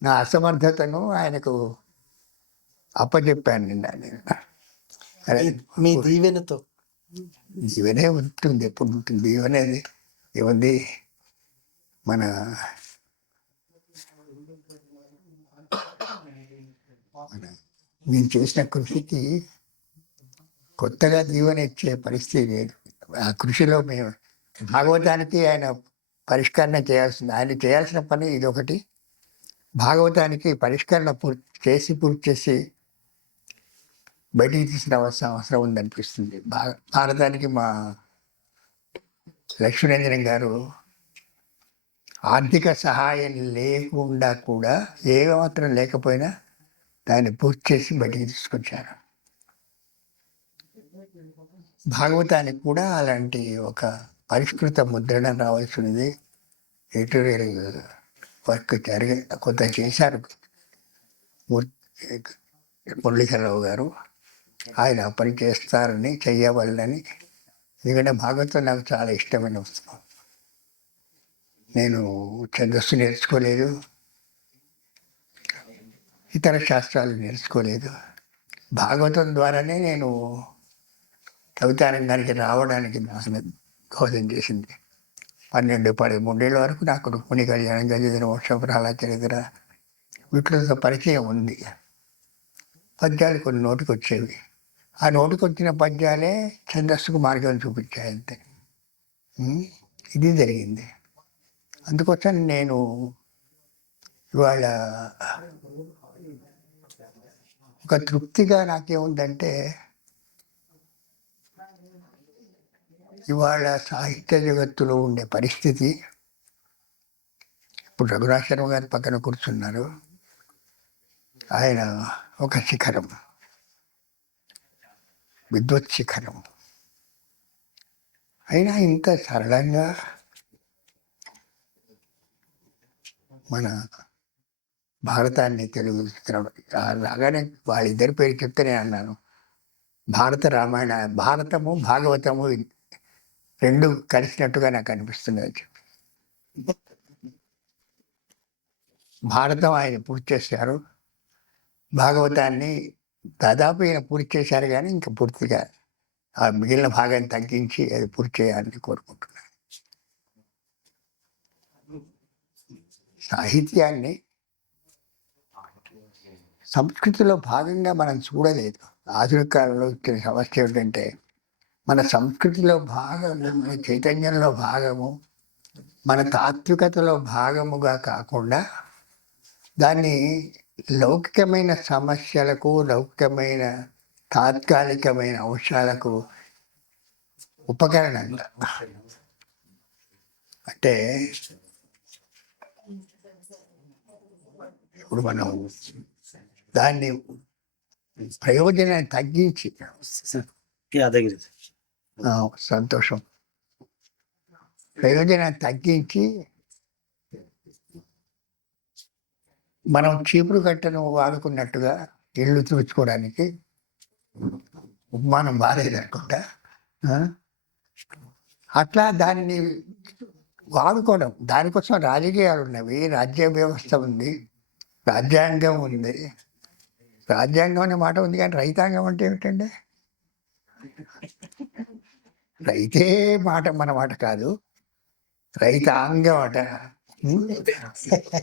నా అసమర్థతను ఆయనకు అప్పచెప్పాను నిన్న నేను. మీ దీవెనతో. దీవెనే ఉంటుంది, ఎప్పుడు ఉంటుంది దీవెనేది ఏముంది. మన నేను చేసిన కృషికి కొత్తగా దీవెన ఇచ్చే పరిస్థితి లేదు. ఆ కృషిలో మేము భాగవతానికి ఆయన పరిష్కరణ ఆయన చేయాల్సిన పని ఇదొకటి. భాగవతానికి పరిష్కరణ పూర్తి చేసి బయటికి తీసిన అవసరం ఉందనిపిస్తుంది. భారతానికి మా లక్ష్మీరంజన్ గారు ఆర్థిక సహాయం లేకుండా కూడా, ఏమాత్రం లేకపోయినా దాన్ని పూర్తి చేసి బయటికి తీసుకొచ్చారు. భాగవతానికి కూడా అలాంటి ఒక పరిష్కృత ముద్రణ రావాల్సినది. ఎడిటోరియల్ వర్క్ కొంత చేశారు మురళీధరరావు గారు. ఆయన పని చేస్తారని, చెయ్యవల్లని. ఎందుకంటే భాగవతం నాకు చాలా ఇష్టమైన పుస్తకం. నేను ఛందస్సు నేర్చుకోలేదు, ఇతర శాస్త్రాలు నేర్చుకోలేదు. భాగవతం ద్వారానే నేను కవితారంగానికి రావడానికి నాకు దోహదం చేసింది. 12-13 వరకు నాకు రుక్మిణి కళ్యాణం, గజేంద్ర మోక్షం, ప్రహ్లాద చరిత్ర వీటితో పరిచయం ఉంది. పద్యాలు కొన్ని నోటికి వచ్చేవి. ఆ నోటికి వచ్చిన పద్యాలే ఛందస్సుకు మార్గం చూపించాయంతే. ఇది జరిగింది. అందుకోసం నేను ఇవాళ ఒక తృప్తిగా నాకేముందంటే, ఇవాళ సాహిత్య జగత్తులో ఉండే పరిస్థితి, ఇప్పుడు రఘునాథ్ శర్మ గారి పక్కన కూర్చున్నారు. ఆయన ఒక శిఖరం, విద్వత్ శిఖరం. అయినా ఇంత సరళంగా మన భారతాన్ని తెలుగు రాగానే వాళ్ళిద్దరి పేరు చెప్తే నేను అన్నాను, భారత రామాయణ, భారతము భాగవతము రెండు కలిసినట్టుగా నాకు అనిపిస్తున్నది చెప్పి. భారతం ఆయన పూర్తి చేశారు, భాగవతాన్ని దాదాపు ఈయన పూర్తి చేశారు, కానీ ఇంకా పూర్తిగా ఆ మిగిలిన భాగాన్ని తగ్గించి అది పూర్తి చేయాలని కోరుకుంటున్నాను. సాహిత్యాన్ని సంస్కృతిలో భాగంగా మనం చూడలేదు. ఆధునిక కాలంలో వచ్చిన సమస్య ఏమిటంటే మన సంస్కృతిలో భాగము, మన చైతన్యంలో భాగము, మన తాత్వికతలో భాగముగా కాకుండా దాన్ని లౌకికమైన సమస్యలకు, లౌకికమైన తాత్కాలికమైన అంశాలకు ఉపకరణంగా, అంటే ఇప్పుడు మనం దాన్ని ప్రయోజనాన్ని తగ్గించి సంతోషం, ప్రయోజనాన్ని తగ్గించి మనం చీపురు కట్టను వాడుకున్నట్టుగా ఇల్లు తుడుచుకోవడానికి ఉపమానం బాగాలేదనుకుంటా, అట్లా దాన్ని వాడుకోవడం. దానికోసం రాజకీయాలు ఉన్నవి, రాజ్య వ్యవస్థ ఉంది, రాజ్యాంగం ఉంది. రాజ్యాంగం అనే మాట ఉంది, కానీ రైతాంగం అంటే ఏమిటండి? రైతే మాట మన మాట కాదు, రైతాంగం అట.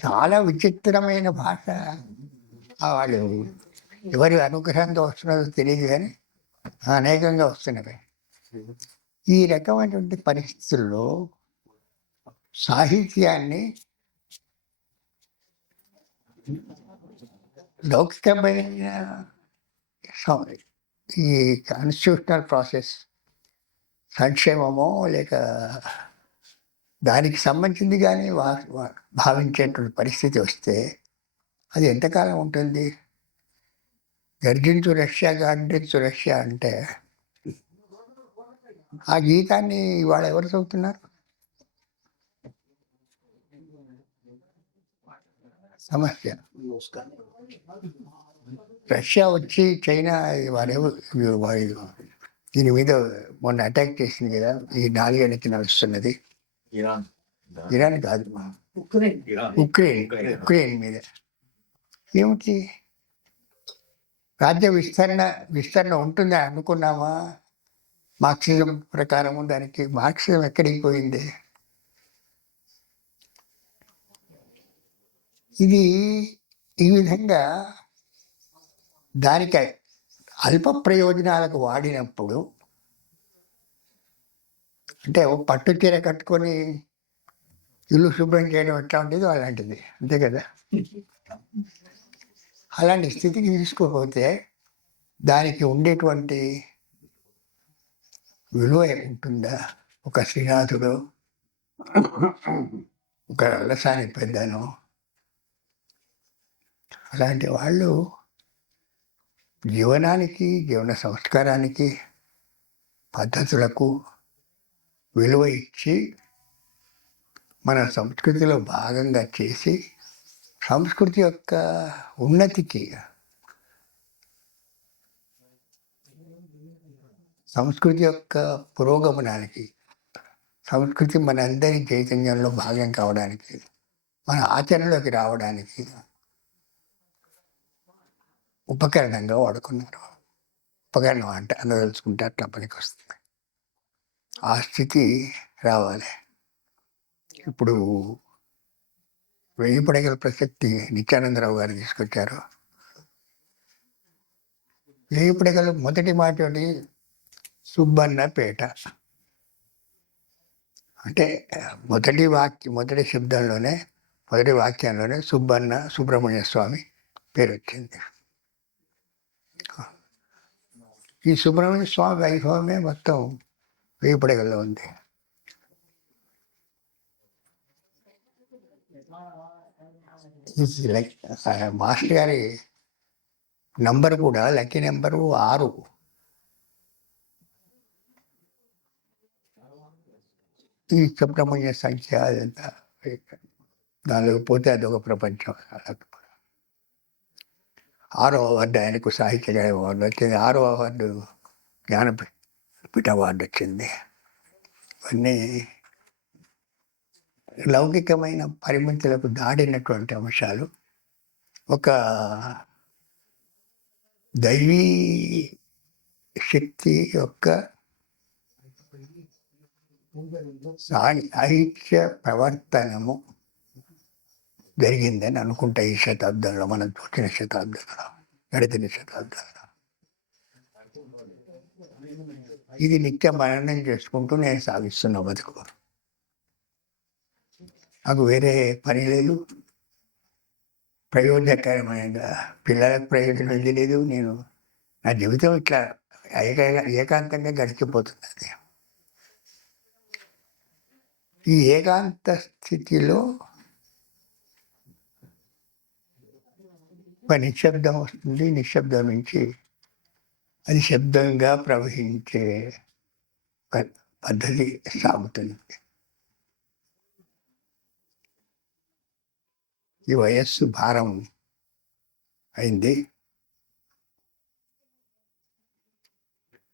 చాలా విచిత్రమైన భాష. వాళ్ళు ఎవరి అనుగ్రహంతో వస్తున్నదో తెలియదు, కానీ అనేకంగా వస్తున్నవి. ఈ రకమైనటువంటి పరిస్థితుల్లో సాహిత్యాన్ని లౌకికమైన ఈ కాన్స్టిట్యూషనల్ ప్రాసెస్ సంక్షేమమో లేక దానికి సంబంధించింది కానీ భావించేటువంటి పరిస్థితి వస్తే అది ఎంతకాలం ఉంటుంది? గర్జించు రష్యా, గర్జించు రష్యా అంటే ఆ గీతాన్ని ఇవాళ ఎవరు చదువుతున్నారు? సమస్య. రష్యా వచ్చి చైనా వాడు దీని మీద మొన్న అటాక్ చేసింది కదా, ఈ 4 ఏళ్ళకి నడుస్తున్నది. ఇరాన్ కాదు, ఉక్రెయిన్ మీద. ఏమిటి రాజ్య విస్తరణ ఉంటుందని అనుకున్నామా? మార్క్సిజం ప్రకారం దానికి మార్క్సిజం ఎక్కడికి పోయింది? ఇది ఈ విధంగా దానికి అల్ప ప్రయోజనాలకు వాడినప్పుడు, అంటే ఓ పట్టు చీర కట్టుకొని ఇల్లు శుభ్రం చేయడం ఎట్లా ఉండేదో అలాంటిది, అంతే కదా. అలాంటి స్థితికి తీసుకోకపోతే దానికి ఉండేటువంటి విలువ ఉంటుందా? ఒక శ్రీనాథుడు, ఒక అలసాని పెద్దను, అలాంటి వాళ్ళు జీవనానికి, జీవన సంస్కారానికి, పద్ధతులకు విలువ ఇచ్చి మన సంస్కృతిలో భాగంగా చేసి సంస్కృతి యొక్క ఉన్నతికి, సంస్కృతి యొక్క పురోగమనానికి, సంస్కృతి మనందరి చైతన్యంలో భాగం కావడానికి, మన ఆచరణలోకి రావడానికి ఉపకరణంగా వాడుకున్నారు. ఉపకరణం అంటే అందదలుచుకుంటే అట్లా పనికి వస్తుంది. ఆ స్థితి రావాలి. ఇప్పుడు 1000 పడగల ప్రసక్తి నిత్యానందరావు గారు తీసుకొచ్చారు. 1000 పడగలు మొదటి మాట సుబ్బన్నపేట అంటే మొదటి శబ్దంలోనే, మొదటి వాక్యంలోనే సుబ్రహ్మణ్య స్వామి పేరు వచ్చింది. ఈ సుబ్రహ్మణ్య స్వామి వైభవమే మొత్తం 1000 పడగల్లో ఉంది. లైక్ మాస్టర్ గారి నంబర్ కూడా లక్కీ నెంబరు 6. ఈ సుబ్రహ్మణ్య సంఖ్య అదంతా దానిలో పోతే అదొక ప్రపంచం. 6వ అవార్డు ఆయనకు సాహిత్య అవార్డు వచ్చింది. 6వ అవార్డు జ్ఞానపీఠ అవార్డు వచ్చింది. ఇవన్నీ లౌకికమైన పరిమితులకు దాడినటువంటి అంశాలు. ఒక దైవీ శక్తి యొక్క సాహిత్య ప్రవర్తనము జరిగిందని అనుకుంటా ఈ శతాబ్దంలో, మనం చూసిన శతాబ్దంలో, గడిచిన శతాబ్దంలో. ఇది నిత్య మననం చేసుకుంటూ నేను సాగిస్తున్న బతుకు. నాకు వేరే పని లేదు, ప్రయోజనకరమైన పిల్లలకు ప్రయోజనం ఇది లేదు. నేను నా జీవితం ఇట్లా ఏకాంతంగా గడిచిపోతున్నది. ఈ ఏకాంత స్థితిలో ఒక నిశ్శబ్దం వస్తుంది. నిశ్శబ్దం నుంచి అది శబ్దంగా ప్రవహించే ఒక పద్ధతి సాగుతుంది. ఈ వయస్సు భారం అయింది.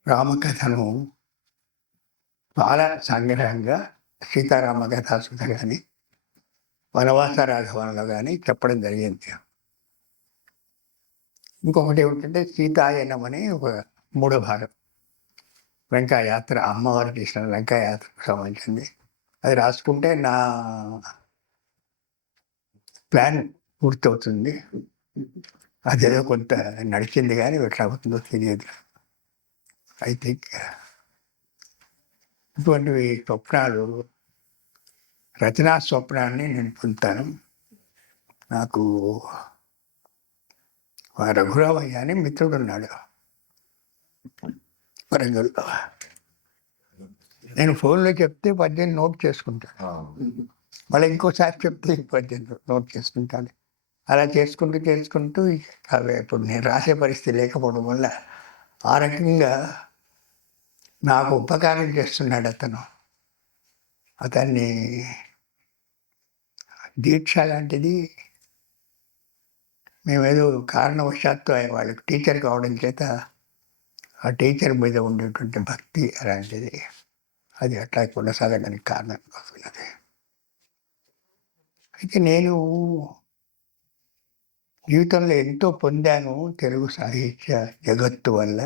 రామకథను చాలా సంగ్రహంగా సీతారామ కథాసుధ కానీ వనవాస రాఘవన్లో కానీ చెప్పడం జరిగింది. ఇంకొకటి ఏమిటంటే సీతాయనం అని ఒక 3వ భాగం, వెంకయ్యాత్ర, అమ్మవారు చేసిన వెంకయ్యాత్రకు సంబంధించింది. అది రాసుకుంటే నా ప్లాన్ పూర్తవుతుంది. అదేదో కొంత నడిచింది కానీ ఎట్లా అవుతుందో తెలియదు. ఐ థింక్ ఇటువంటివి స్వప్నాలు, రచనా స్వప్నాన్ని నేను పొందుతాను. నాకు రఘురామయ్య అని మిత్రుడు ఉన్నాడు వరంగల్లో. నేను ఫోన్లో చెప్తే 18 నోట్ చేసుకుంటాను, మళ్ళీ ఇంకోసారి చెప్తే 18 నోట్ చేసుకుంటాను. అలా చేసుకుంటూ అవి ఇప్పుడు నేను రాసే పరిస్థితి లేకపోవడం వల్ల ఆ రకంగా నాకు ఉపకారం చేస్తున్నాడు అతను. అతన్ని దీక్ష లాంటిది మేమేదో కారణవశాత్తు వాళ్ళకి టీచర్ కావడం చేత ఆ టీచర్ మీద ఉండేటువంటి భక్తి అలాంటిది, అది అట్లా కొనసాగడానికి కారణం అవుతున్నది. అయితే నేను జీవితంలో ఎంతో పొందాను తెలుగు సాహిత్య జగత్తు వల్ల.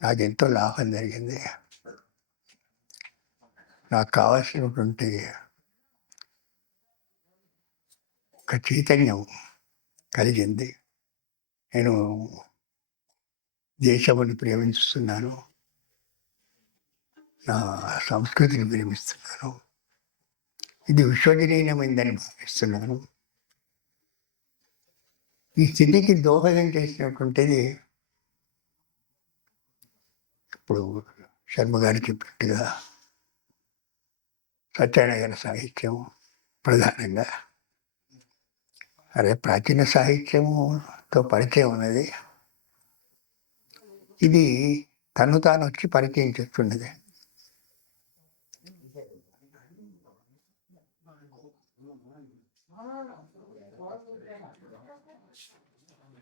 నాకు ఎంతో లాభం జరిగింది. నాకు కావాల్సినటువంటి ఒక చైతన్యం కలిగింది. నేను దేశముని ప్రేమిస్తున్నాను, నా సంస్కృతిని ప్రేమిస్తున్నాను, ఇది విశ్వజనీయమైందని భావిస్తున్నాను. ఈ స్థితికి దోహదం చేసినటువంటిది ఇప్పుడు శర్మ గారు చెప్పినట్టుగా సత్యనగర సాహిత్యం ప్రధానంగా. అదే ప్రాచీన సాహిత్యంతో పరిచయం ఉన్నది. ఇది తను తాను వచ్చి పరిచయం చేస్తున్నది.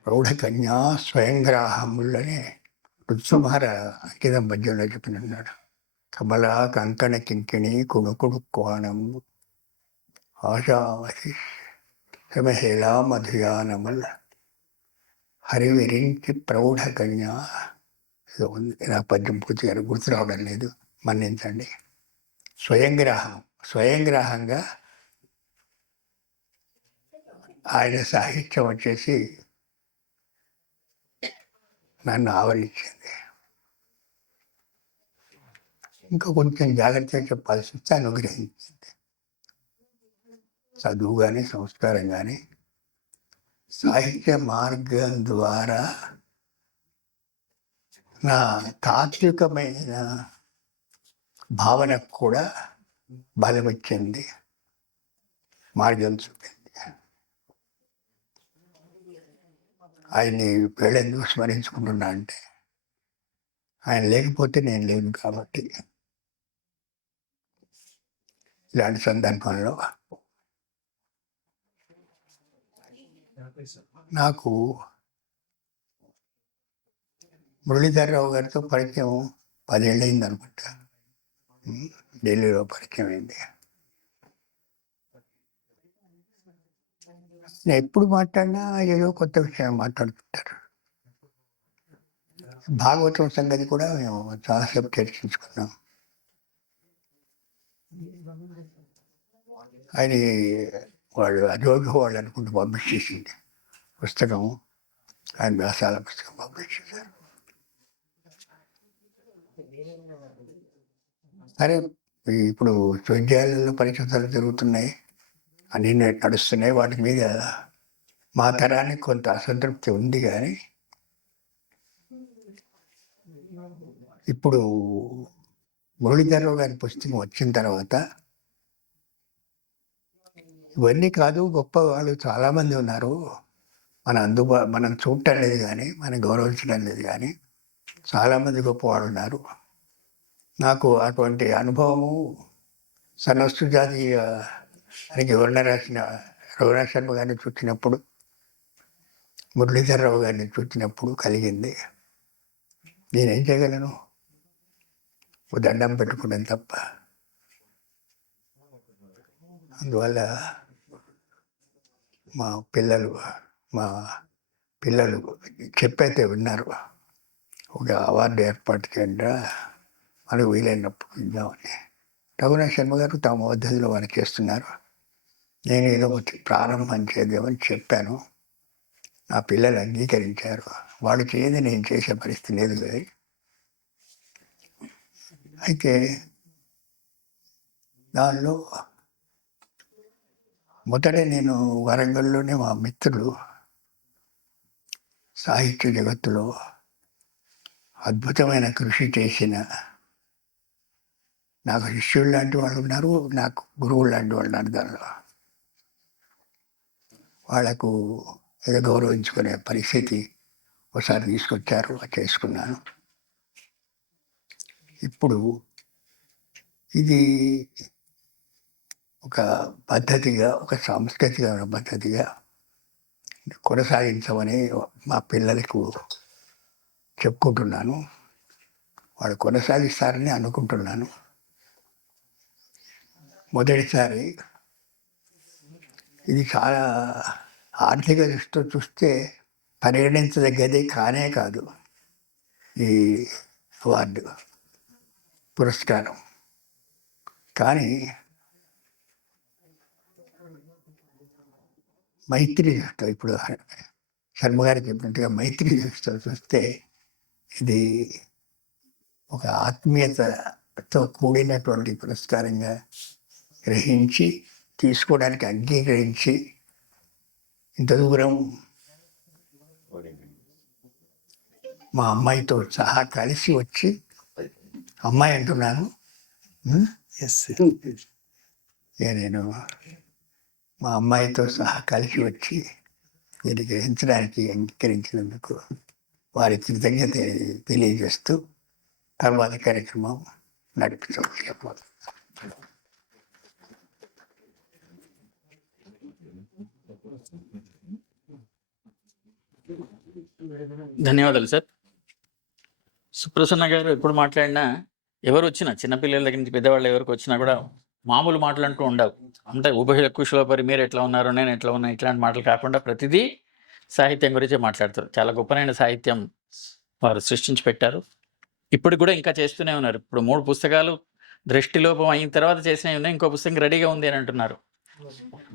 ప్రౌఢకన్యా స్వయంగ్రాహములనే రుత్సుమార అంకితం పద్యంలో చెప్పినన్నాడు. కమలా కంకణ కింకిణి కుణుకుడు కోణం ఆశావతి సమహేళా మధుయానముల్ హరివిరించి ప్రౌఢకన్య. నా పద్యం పూర్తిగా గుర్తు రావడం లేదు, మన్నించండి. స్వయంగ్రాహంగా ఆయన సాహిత్యం వచ్చేసి నన్ను ఆవరించింది. ఇంకా కొంచెం జాగ్రత్తగా చెప్పాల్సి వస్తే అనుగ్రహించింది. చదువు కానీ సంస్కారం కానీ సాహిత్య మార్గం ద్వారా నా తాత్వికమైన భావనకు కూడా బలమిచ్చింది, మార్గం చూపింది. ఆయన్ని వేళెందుకు స్మరించుకుంటున్నా అంటే ఆయన లేకపోతే నేను లేను కాబట్టి. ఇలాంటి సందర్భంలో నాకు మురళీధరరావు గారితో పరిచయం 10 ఏళ్ళు అయింది అనుకుంటా. ఢిల్లీలో పరిచయం అయింది. నేను ఎప్పుడు మాట్లాడినా ఏదో కొత్త విషయం మాట్లాడుతుంటారు. భాగవతం సంగతి కూడా మేము చాలాసేపు చర్చించుకున్నాం. ఆయన వాళ్ళు అజోగి వాళ్ళు అనుకుంటూ పబ్లిష్ చేసింది పుస్తకం, ఆయన వ్యాసాల పుస్తకం పబ్లిష్ చేశారు. సరే, ఇప్పుడు విశ్వవిద్యాలయాల్లో పరీక్షలు జరుగుతున్నాయి, అన్నీ నడుస్తున్నాయి. వాటి మీద మా తరానికి కొంత అసంతృప్తి ఉంది. కానీ ఇప్పుడు మురళీధరరావు గారి పుస్తకం వచ్చిన తర్వాత ఇవన్నీ కాదు, గొప్ప వాళ్ళు చాలామంది ఉన్నారు, మనం చూడటం లేదు కానీ, మనం గౌరవించడం లేదు కానీ చాలామంది గొప్పవాళ్ళు ఉన్నారు. నాకు అటువంటి అనుభవము సన్నస్తు జాతీయ అని వివరణ రాసిన రఘునాథ్ శర్మ గారిని చూసినప్పుడు, మురళీధరరావు గారిని చూసినప్పుడు కలిగింది. నేనేం చేయగలను? ఓ దండం పెట్టుకున్నాను తప్ప. అందువల్ల మా పిల్లలు చెప్పైతే విన్నారు, ఒక అవార్డు ఏర్పాటు చేయండి, మనకు వీలైనప్పుడు ఇద్దామని. రఘునాథ్ శర్మ గారు తమ పద్ధతిలో వారు చేస్తున్నారు. నేను ఏదో ఒకటి ప్రారంభం చేద్దామని చెప్పాను. నా పిల్లలు అంగీకరించారు. వాళ్ళు చేయని నేను చేసే పరిస్థితి లేదు కదా. అయితే దానిలో మొదట నేను వరంగల్లోనే మా మిత్రులు సాహిత్య జగత్తులో అద్భుతమైన కృషి చేసిన, నాకు శిష్యులు లాంటి వాళ్ళు ఉన్నారు, నాకు గురువులు లాంటి వాళ్ళు ఉన్నారు. దానిలో వాళ్లకు ఏదో గౌరవించుకునే పరిస్థితి ఒకసారి తీసుకొచ్చారు, చేసుకున్నాను. ఇప్పుడు ఇది ఒక పద్ధతిగా, ఒక సాంస్కృతిక పద్ధతిగా కొనసాగించమని మా పిల్లలకు చెప్పుకుంటున్నాను. వాళ్ళు కొనసాగిస్తారని అనుకుంటున్నాను. మొదటిసారి ఇది చాలా ఆర్థిక దృష్టితో చూస్తే పరిగణించదగ్గది కానే కాదు ఈ అవార్డు పురస్కారం. కానీ మైత్రి దృష్టితో, ఇప్పుడు శర్మ గారు చెప్పినట్టుగా మైత్రి దృష్టితో చూస్తే ఇది ఒక ఆత్మీయతతో కూడినటువంటి పురస్కారంగా గ్రహించి, తీసుకోవడానికి అంగీకరించి, ఇంత దూరం మా అమ్మాయితో సహా కలిసి వచ్చి, అమ్మాయి అంటున్నాను, నేను మా అమ్మాయితో సహా కలిసి వచ్చి దీన్ని గ్రహించడానికి అంగీకరించినందుకు వారి కృతజ్ఞత తెలియజేస్తూ తర్వాత కార్యక్రమం నడిపించవచ్చు. ధన్యవాదాలు సార్. సుప్రసన్న గారు ఎప్పుడు మాట్లాడినా, ఎవరు వచ్చినా, చిన్నపిల్లల దగ్గర నుంచి పెద్దవాళ్ళు ఎవరికి వచ్చినా కూడా మామూలు మాటలు అంటూ ఉండవు. అంటే ఉభయ కుశలోపరి, మీరు ఎట్లా ఉన్నారు, నేను ఎట్లా ఉన్నా, ఇట్లాంటి మాటలు కాకుండా ప్రతిదీ సాహిత్యం గురించే మాట్లాడతారు. చాలా గొప్పనైన సాహిత్యం వారు సృష్టించి పెట్టారు. ఇప్పుడు కూడా ఇంకా చేస్తూనే ఉన్నారు. ఇప్పుడు 3 పుస్తకాలు దృష్టిలోపం అయిన తర్వాత చేసినవి ఉన్నాయి, ఇంకో పుస్తకం రెడీగా ఉంది అని అంటున్నారు.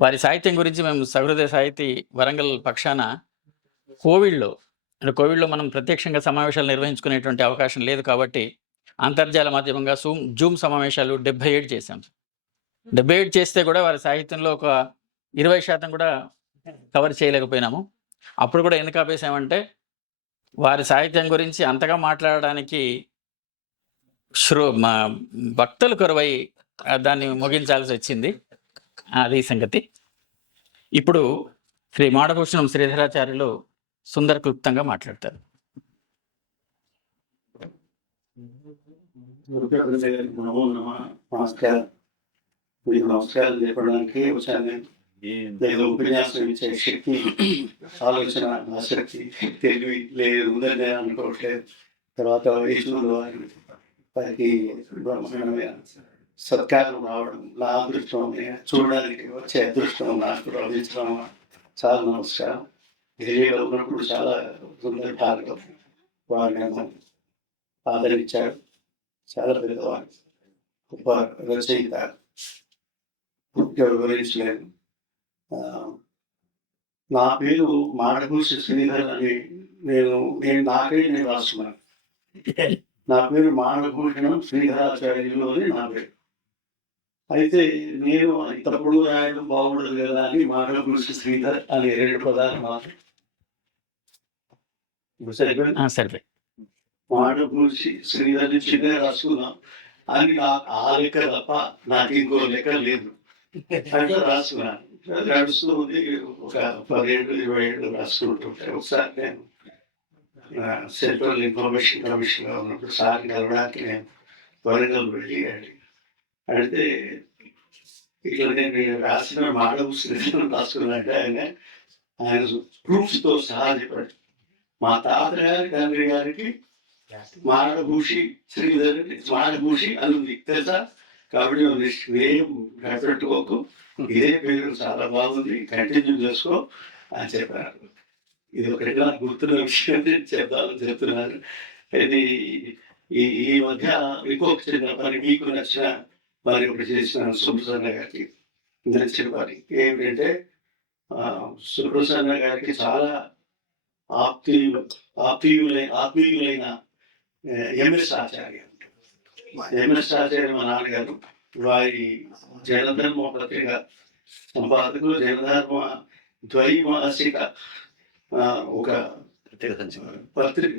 వారి సాహిత్యం గురించి మేము సహృదయ సాహితీ వరంగల్ పక్షాన కోవిడ్లో మనం ప్రత్యక్షంగా సమావేశాలు నిర్వహించుకునేటువంటి అవకాశం లేదు కాబట్టి అంతర్జాల మాధ్యమంగా జూమ్ సమావేశాలు 77 చేశాం. 78 చేస్తే కూడా వారి సాహిత్యంలో ఒక 20% కూడా కవర్ చేయలేకపోయినాము. అప్పుడు కూడా ఎందుకు ఆపేసామంటే, వారి సాహిత్యం గురించి అంతగా మాట్లాడడానికి మా భక్తులు కొరవై దాన్ని ముగించాల్సి వచ్చింది. అది సంగతి. ఇప్పుడు శ్రీ మాడభూషణం శ్రీధరాచార్యులు సుందర క్లుప్తంగా మాట్లాడతారు. నమస్కారాలు చెప్పడానికి వచ్చాను. ఏదో ఉపన్యాసం ఇచ్చే శక్తి, ఆలోచన, ఆసక్తి, తెలివి లేదు ఉందని అనుకోవట్లేదు. తర్వాత వయసులో వారికి బ్రహ్మాండమైన సత్కారం రావడం నా అదృష్టం, చూడడానికి వచ్చే అదృష్టం నాకు లభించడం చాలా నమస్కారం. ఢిల్లీలో ఉన్నప్పుడు చాలా సుందర భారతం వారిని ఆదరించారు. చాలా పెద్దవారు, గొప్ప రచయిత. పూర్తిగా వివరించలేను. ఆ, నా పేరు మాడభూషి శ్రీధర్ అని నేను రాసుకున్నాను. నా పేరు మాడభూషణం శ్రీధరాచార్యులు అని నా పేరు. అయితే నేను తప్పుడు రాయడం బాగుండదు కదా అని మాడభూషి శ్రీధర్ అని 2 పదాలు మాత్రం సరే. మాడభూషి శ్రీధర్ చిన్నగా రాసుకున్నాం అని నాకు ఆ లెక్క తప్ప నాకు ఇంకో లెక్క లేదు. అట్లా రాసుకున్నాను. నడుస్తూ ఉంది. ఒక 17-20 ఏళ్ళు రాసుకుంటుంటే ఒకసారి నేను సెంట్రల్ ఇన్ఫర్మేషన్ కమిషన్గా ఉన్నప్పుడు సార్ని కలవడానికి నేను వరంగల్ వెళ్ళి అడిగితే ఇట్లా నేను రాసిన మాడభూషి రాసుకున్నట్టే ఆయన ప్రూఫ్స్తో సహా చెప్పాడు. మా తాతగారి తండ్రి గారికి మాడభూషి శ్రీధర్ మాడభూషి అని ఉంది తెలుసా, కాబట్టి ఏం పెట్టుకోకు, ఇదే పేరు చాలా బాగుంది, కంటిన్యూ చేసుకో అని చెప్పారు. ఇది ఒకటి నాకు గుర్తున్న విషయం చెప్తాను చెప్తున్నాను. ఇది ఈ మధ్య ఇంకొక చిన్న పని మీకు నచ్చిన మరి ఒకటి చేసిన సుబ్రసన్న గారికి నచ్చిన పని ఏమిటంటే సుబ్రసన్న గారికి చాలా ఆత్మీయులైన ఎంఎస్ ఆచార్య మా నాన్నగారు, వారి జనధర్మ పత్రిక సంపాదకులు, జనధర్మ ద్వైమాసిక ఒక పత్రిక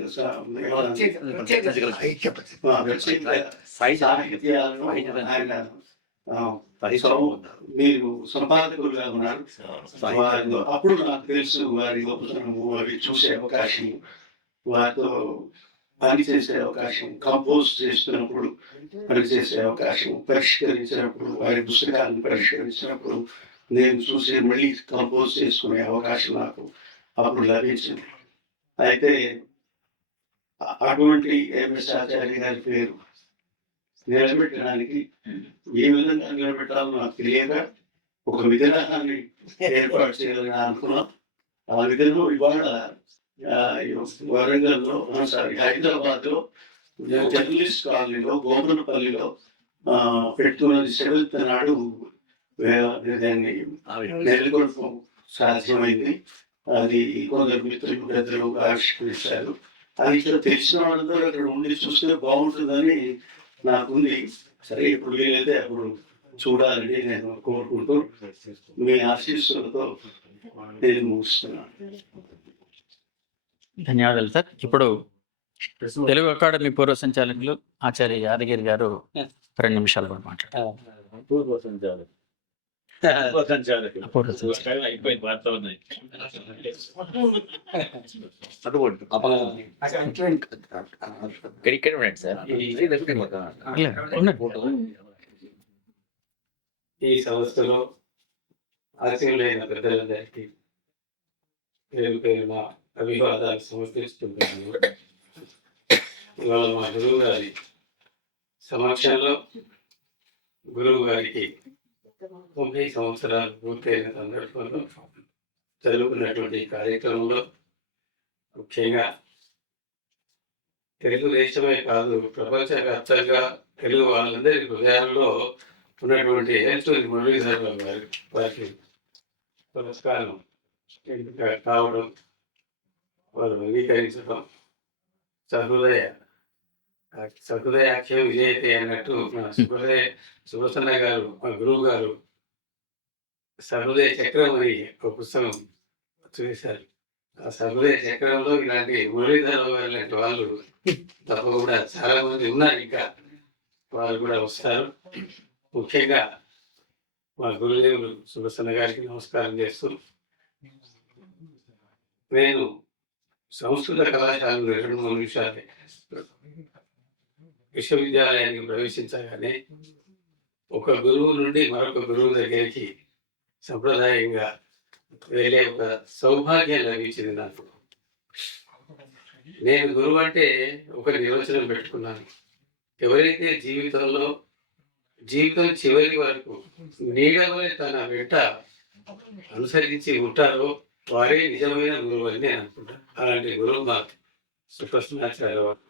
సాహిత్యాలను ఆయన మీరు సంపాదకులుగా ఉన్నారు. అప్పుడు నాకు తెలుసు వారి గొప్పతనము, అవి చూసే అవకాశం, వారితో పనిచేసే అవకాశం, కంపోజ్ చేస్తున్నప్పుడు పనిచేసే అవకాశం, పరిష్కరించినప్పుడు వారి పుస్తకాలను పరిష్కరించినప్పుడు నేను చూసి మళ్ళీ కంపోజ్ చేసుకునే అవకాశం నాకు అప్పుడు లభించింది. అయితే అటువంటి ఎంఎస్ ఆచార్య గారి పేరు నిలబెట్టడానికి ఏ విధంగా నిలబెట్టాలో నాకు తెలియక ఒక విగ్రహాన్ని ఏర్పాటు చేయాలని అనుకున్నాం. ఆ విగ్రహం ఇవాళ వరంగల్లో హైదరాబాద్లో జర్నలిస్ట్ కాలనీలో గోమనపల్లిలో పెట్టుకున్నది 7th నాడు దాన్ని నెలకొల్పం సాధ్యమైంది. అది కొందరు మిత్రులు పెద్దలు ఆవిష్కరించారు. అది ఇక్కడ తెలిసిన వాళ్ళందరూ అక్కడ ఉండి చూస్తే బాగుంటుందని నాకుంది. సరే, ఇప్పుడు వీలైతే అప్పుడు చూడాలని నేను కోరుకుంటూ మీ ఆశీస్సులతో నేను ముగిస్తున్నాను. ధన్యవాదాలు సార్. ఇప్పుడు తెలుగు అకాడమీ పూర్వ సంచాలకులు ఆచార్య యాదగిరి గారు 2 నిమిషాలు కూడా మాట్లాడారు. ఈ సంస్థలో ఆశీనులైన పెద్దలందరికీ పేరు పేరున అభివాదాలు సమర్పిస్తున్నాను. ఇవాళ మా గురువు గారి సమక్షంలో గురువు గారికి 90 సంవత్సరాలు పూర్తయిన సందర్భంలో జరుగుతున్నటువంటి కార్యక్రమంలో ముఖ్యంగా తెలుగుదేశమే కాదు, ప్రపంచవ్యాప్తంగా తెలుగు వాళ్ళందరి హృదయాల్లో ఉన్నటువంటి ఏల్చూరి మురళీధరరావు గారు వారికి పురస్కారం కావడం, వారు అంగీకరించడం సహృదయాఖ్యం విజయతే అన్నట్టు మా సుబ్రసన్న గారు, మా గురువు గారు సహృదయ చక్రం అని ఒక పుస్తకం చూశారు. ఆ సహృదయ చక్రంలో ఇలాంటి మురళీధరరావు గారు లాంటి వాళ్ళు తప్పకుండా చాలా మంది ఉన్నారు. ఇంకా వారు కూడా వస్తారు. ముఖ్యంగా మా గురుదేవులు సుబ్రసన్న గారికి నమస్కారం చేస్తూ, నేను సంస్కృత కళాశాలలో 2-3 నిమిషాలు విశ్వవిద్యాలయానికి ప్రవేశించగానే ఒక గురువు నుండి మరొక గురువు దగ్గరికి సంప్రదాయంగా వెళ్ళే ఒక సౌభాగ్యం లభించింది నాకు. నేను గురువు అంటే ఒక నిర్వచనం పెట్టుకున్నాను. ఎవరైతే జీవితం చివరి వరకు నీడవలే తన వెంట అనుసరించి ఉంటారో వారే నిజమైన గురువు అని నేను అనుకుంటాను. అలాంటి గురువు మా సుప్రసన్నాచార్య వారు.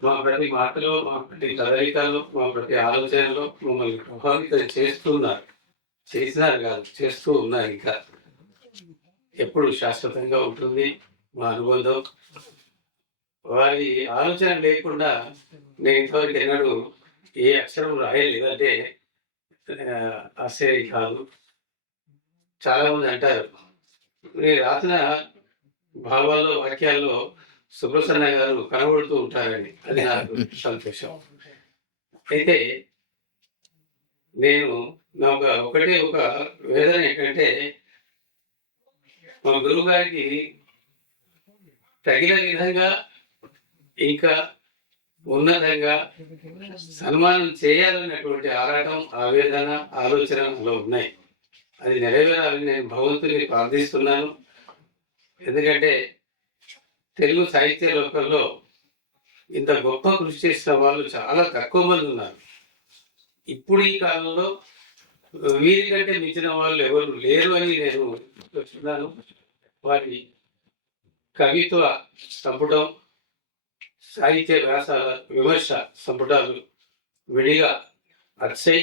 మా ప్రతి మాటలో, మా ప్రతి కదలికలో, మా ప్రతి ఆలోచనలో మమ్మల్ని ప్రభావితం చేస్తున్నారు. చేసినారు కాదు, చేస్తూ ఉన్నారు. ఇంకా ఎప్పుడు శాశ్వతంగా ఉంటుంది మా అనుబంధం. వారి ఆలోచన లేకుండా నేను ఇంతవరకు ఎన్నడూ ఏ అక్షరం రాయలేదు అంటే ఆశ్చర్యం కాదు. చాలా మంది అంటారు నేను రాసిన భావాల్లో వాక్యాల్లో సుబ్రసన్న గారు కనబడుతూ ఉంటారని. అది నాకు సంతోషం. అయితే నేను నాకు ఒకటే ఒక వేదన ఏంటంటే మా గురువు గారికి తగిన విధంగా ఇంకా ఉన్నతంగా సన్మానం చేయాలన్నటువంటి ఆరాటం, ఆవేదన, ఆలోచన నాలో ఉన్నాయి. అది నెరవేరాలని నేను భగవంతుని ప్రార్థిస్తున్నాను. ఎందుకంటే తెలుగు సాహిత్య లోకంలో ఇంత గొప్ప కృషి చేసిన వాళ్ళు చాలా తక్కువ మంది ఉన్నారు. ఇప్పుడు ఈ కాలంలో వీరికంటే మించిన వాళ్ళు ఎవరు లేరు అని నేను చెప్తున్నాను. వారి కవిత్వ సంపుటం, సాహిత్య వ్యాసాల విమర్శ సంపుటాలు విడిగా అచ్చై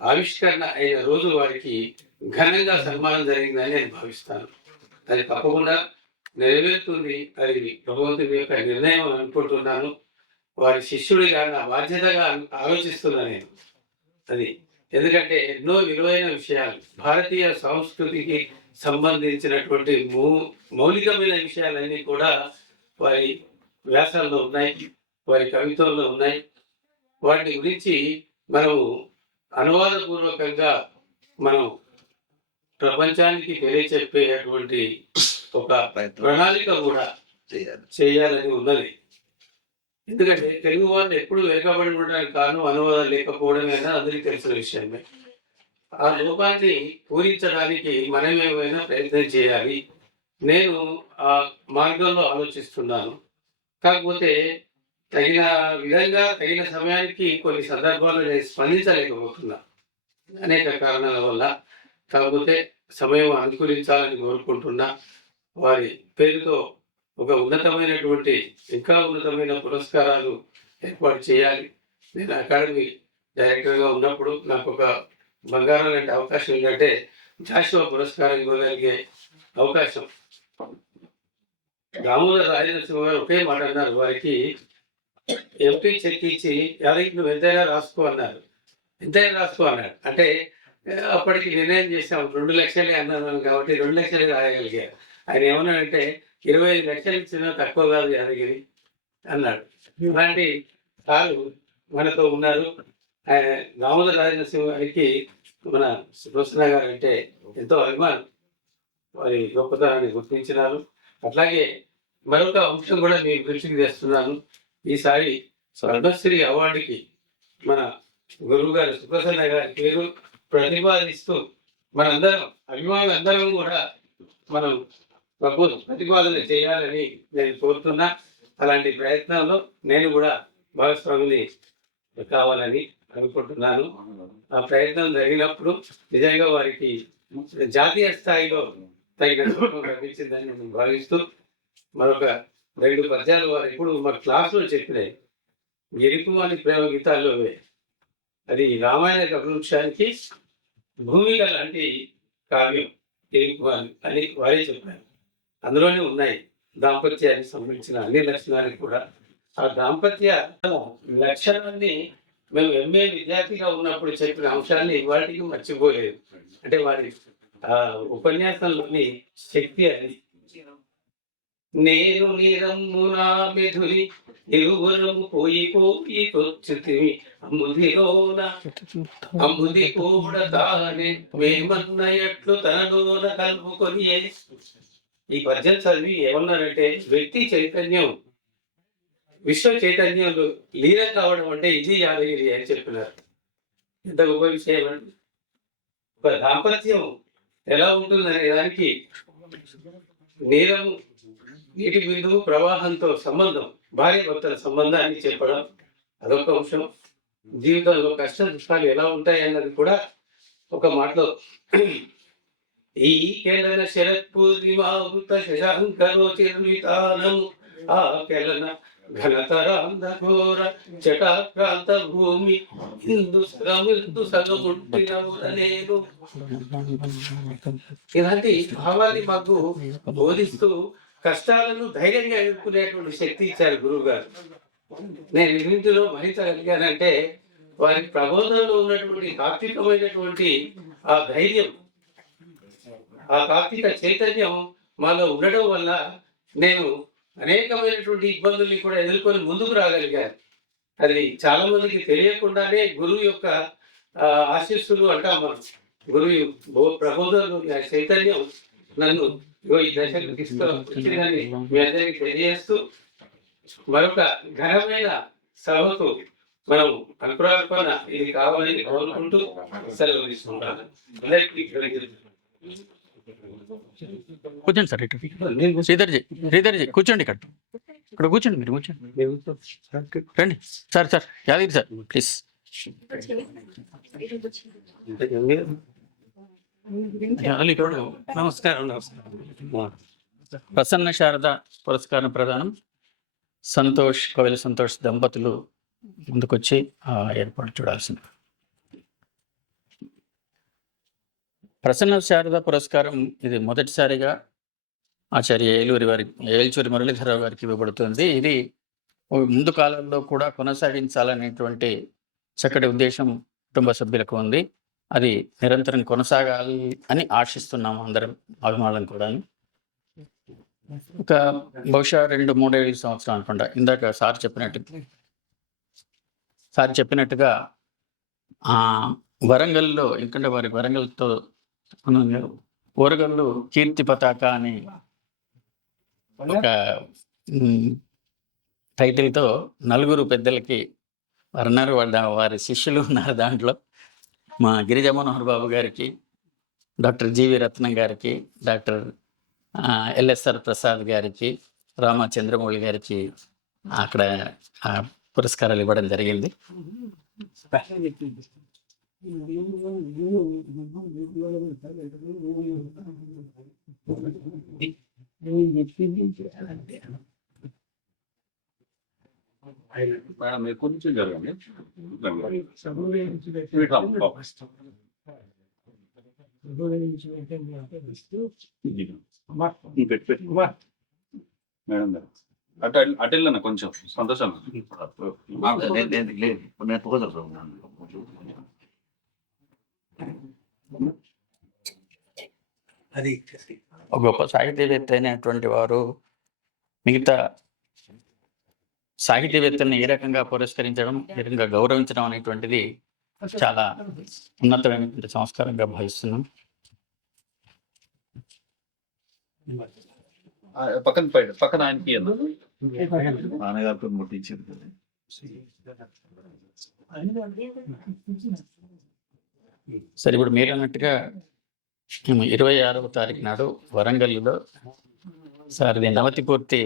ఆవిష్కరణ అయిన రోజు వారికి ఘనంగా సన్మానం జరిగిందని నేను భావిస్తాను. అది తప్పకుండా నెరవేరుతుంది. అది భగవంతుని యొక్క నిర్ణయం అనుకుంటున్నాను. వారి శిష్యుడిగా నా బాధ్యతగా ఆలోచిస్తున్నా నేను. అది ఎందుకంటే ఎన్నో విలువైన విషయాలు, భారతీయ సంస్కృతికి సంబంధించినటువంటి మౌలికమైన విషయాలన్నీ కూడా వారి వ్యాసాల్లో ఉన్నాయి, వారి కవిత్వంలో ఉన్నాయి. వాటి గురించి మనము అనువాదపూర్వకంగా మనం ప్రపంచానికి తెలియచెప్పేటువంటి ఒక ప్రణాళిక కూడా చేయాలని ఉన్నది. ఎందుకంటే తెలుగు వాళ్ళు ఎప్పుడు వెనుకబడి ఉండడానికి కారణం అనువాదం లేకపోవడమేనా అందరికీ తెలిసిన విషయమే. ఆ లోపాన్ని పూరించడానికి మనం ఏమైనా ప్రయత్నం చేయాలి. నేను ఆ మార్గంలో ఆలోచిస్తున్నాను. కాకపోతే తగిన విధంగా తగిన సమయానికి కొన్ని సందర్భాల్లో నేను స్పందించలేకపోతున్నా అనేక కారణాల వల్ల. కాకపోతే సమయం అనుకూలించాలని కోరుకుంటున్నా. వారి పేరుతో ఒక ఉన్నతమైనటువంటి ఇంకా ఉన్నతమైన పురస్కారాలు ఏర్పాటు చేయాలి. నేను అకాడమీ డైరెక్టర్గా ఉన్నప్పుడు నాకు ఒక బంగారం లాంటి అవకాశం ఏంటంటే జాషువా పురస్కారం ఇవ్వగలిగే అవకాశం. దామోదర రాజనరసింహ గారు ఒకే మాట అన్నారు. వారికి ఎంపీ చెక్ ఇచ్చి ఎవరికి నువ్వు ఎంతైనా రాసుకో అన్నారు. ఎంతైనా రాసుకో అన్నాడు. అంటే అప్పటికి నిర్ణయం చేసాం 2 లక్షలే అన్నాను కాబట్టి 2 లక్షలే రాయగలిగారు. ఆయన ఏమన్నాడంటే 25 లక్షలు ఇచ్చినా తక్కువ కాదు యాదగిరి అన్నాడు. ఇలాంటి సారు మనతో ఉన్నారు. ఆయన దామోదర రాజనరసింహ గారికి మన సుబ్రసన్న గారు అంటే ఎంతో అభిమానం. వారి గొప్పతనాన్ని గుర్తించినారు. అట్లాగే మరొక అంశం కూడా మీ దృష్టికి తెస్తున్నాను. ఈసారి పద్మశ్రీ అవార్డుకి మన గురువు గారు సుబ్రసన్న గారి పేరు ప్రతిపాదిస్తూ మనందరం అభిమానులు అందరం కూడా మనం ప్రతిపాదన చేయాలని నేను కోరుతున్నా. అలాంటి ప్రయత్నంలో నేను కూడా భాగస్వామిని కావాలని అనుకుంటున్నాను. ఆ ప్రయత్నం జరిగినప్పుడు నిజంగా వారికి జాతీయ స్థాయిలో తగిన గౌరవం లభించిందని నేను భావిస్తూ మరొక 2 పద్యాలు వారు ఇప్పుడు మా క్లాసులో చెప్పినాయి. ఎరుకుమాని ప్రేమ గీతాల్లో అది రామాయణ కవృక్షానికి భూమిక లాంటి కావ్యం ఎరుకుమాని అని వారే చెప్పారు. అందులోనే ఉన్నాయి దాంపత్యానికి సంబంధించిన అన్ని లక్షణాలు కూడా. ఆ దాంపత్య లక్షణాన్ని మేము ఎంఏ విద్యార్థిగా ఉన్నప్పుడు చెప్పిన అంశాన్ని ఇవాటికి మర్చిపోలేదు. అంటే వారి ఆ ఉపన్యాసంలోని శక్తి అది. నేను నీరమ్మునా మెధుని ఇరువురము పోయి పోయి తొచ్చుతివి అమ్ముదిలోన అమ్ముది కూడా తానే మేమన్న ఎట్లు తనలోన కలుపుకొని. ఈ పద్యం చదివి ఏమన్నారంటే వ్యక్తి చైతన్యం విశ్వ చైతన్యంలో లీనం కావడం అంటే ఇది యాదగిరి అని చెప్పినారు. ఎంత గొప్ప విషయం అండి. ఒక దాంపత్యం ఎలా ఉంటుందనే దానికి నీరము నీటి బిందువు ప్రవాహంతో సంబంధం, భార్య భర్తల సంబంధాన్ని చెప్పడం అదొక అంశం. జీవితంలో కష్ట దుఃఖాలు ఎలా ఉంటాయి అన్నది కూడా ఒక మాటలో. ఈ కేలన శరత్ పూర్ణిమావృత శశాంకరోచిర్వితానం ఆ కేలన ఘనతరాంధఘోర చటాక్రాంత భూమి ఇందు సగముంటినవున నేను. ఇలాంటి భావాన్ని మాకు బోధిస్తూ కష్టాలను ధైర్యంగా ఎదుర్కొనేటువంటి శక్తి ఇచ్చారు గురువు గారు. నేను ఇన్నింటిలో మహించగలిగానంటే వారి ప్రబోధనలో ఉన్నటువంటి తాత్వికమైనటువంటి ఆ ధైర్యం, ఆ తాత్విక చైతన్యం మాలో ఉండడం వల్ల నేను అనేకమైనటువంటి ఇబ్బందుల్ని కూడా ఎదుర్కొని ముందుకు రాగలిగాను. అది చాలా మందికి తెలియకుండానే గురువు యొక్క ఆశీస్సులు అంటాం మనం. గురువు ప్రబోధనలు చైతన్యం నన్ను ఈ దశకు తీసుకొచ్చిందని మీ అందరికీ తెలియజేస్తూ మరొక ఘనమైన సభకు మనం అంకురార్పణ ఇది కావాలని కోరుకుంటూ సెలవు తీసుకుంటాను. అందరికీ కూర్చోండి సార్, ఇటు శ్రీధర్జీ కూర్చోండి, ఇక్కడ కూర్చోండి, మీరు కూర్చోండి, రండి సార్. Yadagiri sir please. నమస్కారం. ప్రసన్న శారద పురస్కారం ప్రదానం కోవెల సంతోష్ దంపతులు ముందుకొచ్చి ఏర్పాటు చూడాల్సింది. ప్రసన్న శారద పురస్కారం ఇది మొదటిసారిగా ఆచార్య ఏల్చూరి మురళీధరరావు గారికి ఇవ్వబడుతుంది. ఇది ముందు కాలంలో కూడా కొనసాగించాలనేటువంటి చక్కటి ఉద్దేశం కుటుంబ సభ్యులకు ఉంది. అది నిరంతరం కొనసాగాలి అని ఆశిస్తున్నాము అందరం, అభిమానులం కూడా. ఒక బహుశా 2-3 సంవత్సరాలు అనుకుంటా, ఇందాక సార్ చెప్పినట్టుగా వరంగల్లో, ఎందుకంటే వారి వరంగల్తో ఓరగల్లు కీర్తి పతాక అని ఒక టైటిల్తో 4 పెద్దలకి వారున్నారు. వారి శిష్యులు ఉన్నారు. దాంట్లో మా గిరిజా మనోహర్ బాబు గారికి, డాక్టర్ జీవి రత్నం గారికి, డాక్టర్ ఎల్ఎస్ఆర్ ప్రసాద్ గారికి, రామచంద్రమౌళి గారికి అక్కడ పురస్కారాలు ఇవ్వడం జరిగింది. మేడం మీరు కొంచెం జరగండి. మేడం అటు వెళ్ళన్నా కొంచెం సంతోషం. అది ఒక గొప్ప సాహితీవేత్త అయినటువంటి వారు మిగతా సాహితీవేత్తల్ని ఏ రకంగా పురస్కరించడం, ఏ రకంగా గౌరవించడం అనేటువంటిది చాలా ఉన్నతమైనటువంటి సంస్కారంగా భావిస్తున్నాం. పక్కన ఆయనకి నాన్నగారితో ముట్టించింది. సరే, ఇప్పుడు మీరు అన్నట్టుగా మేము 26వ తారీఖు నాడు వరంగల్లో సార్ ఇది నవతి పూర్తి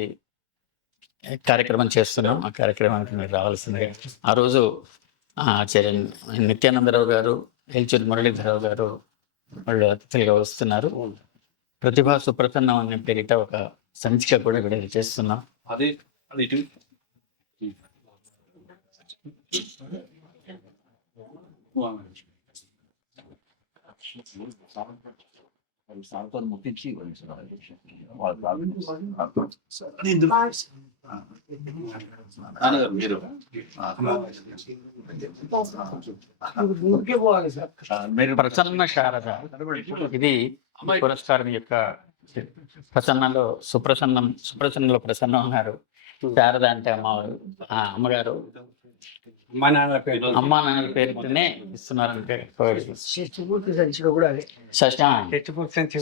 కార్యక్రమం చేస్తున్నాం. ఆ కార్యక్రమానికి మీరు రావాల్సిందిగా. ఆ రోజు ఆచార్య నిత్యానందరావు గారు, ఏల్చూరి మురళీధరరావు గారు వాళ్ళు అతిథులుగా వస్తున్నారు. ప్రతిభా సుప్రసన్నం అనే పేరిట ఒక సంచిక కూడా విడుదల చేస్తున్నాం. అది ముట్టించి మీరు ప్రసన్న శారద ఇది పురస్కారం యొక్క ప్రసన్నలో సుప్రసన్నలో ప్రసన్నం ఉన్నారు. శారద అంటే అమ్మగారు, అమ్మా నాన్నల పేరుతోనే ఇస్తున్నారంటే.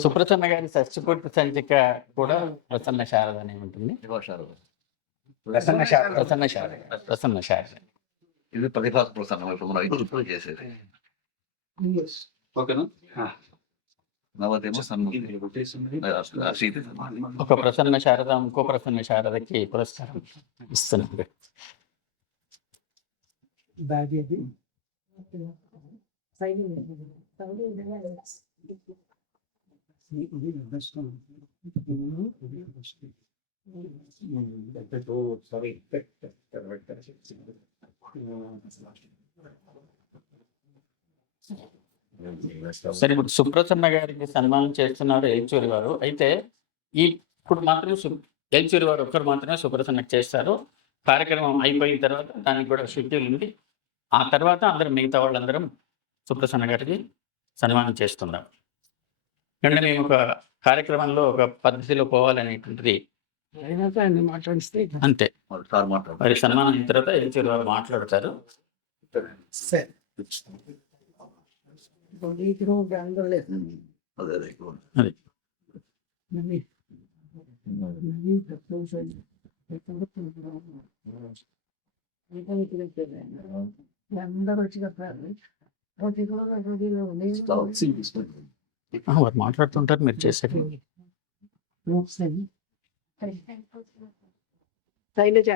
సుప్రసన్న గారి షష్టిపూర్తి సంచిక కూడా ప్రసన్న శారద అనే ఉంటుంది. ప్రసన్న శారద ఇది ప్రతిభా ప్రసన్నం చేసేది. ఓకేనా? ఒక ప్రసన్న శారద ఇంకో ప్రసన్న శారదకి పురస్కారం ఇస్తున్నారు. సరే, ఇప్పుడు సుప్రసన్న గారికి సన్మానం చేస్తున్నారు ఏల్చూరి వారు. అయితే ఇప్పుడు మాత్రం ఏల్చూరి వారు ఒక్కరు మాత్రమే సుప్రసన్నకు చేస్తారు. కార్యక్రమం అయిపోయిన తర్వాత దానికి కూడా షెడ్యూల్ ఉంది. ఆ తర్వాత అందరం మిగతా వాళ్ళందరం సుప్రసన్న గారికి సన్మానం చేస్తున్నాం. అంటే మేము ఒక కార్యక్రమంలో ఒక పద్ధతిలో పోవాలనేటువంటిది అంతే. సార్ మాట్లాడు. మరి సన్మానం అయిన తర్వాత ఏల్చూరి వారు మాట్లాడతారు. అదే ఎక్కువ. అది వారు మాట్లాడుతుంటారు, మీరు చేశారు. శైలజ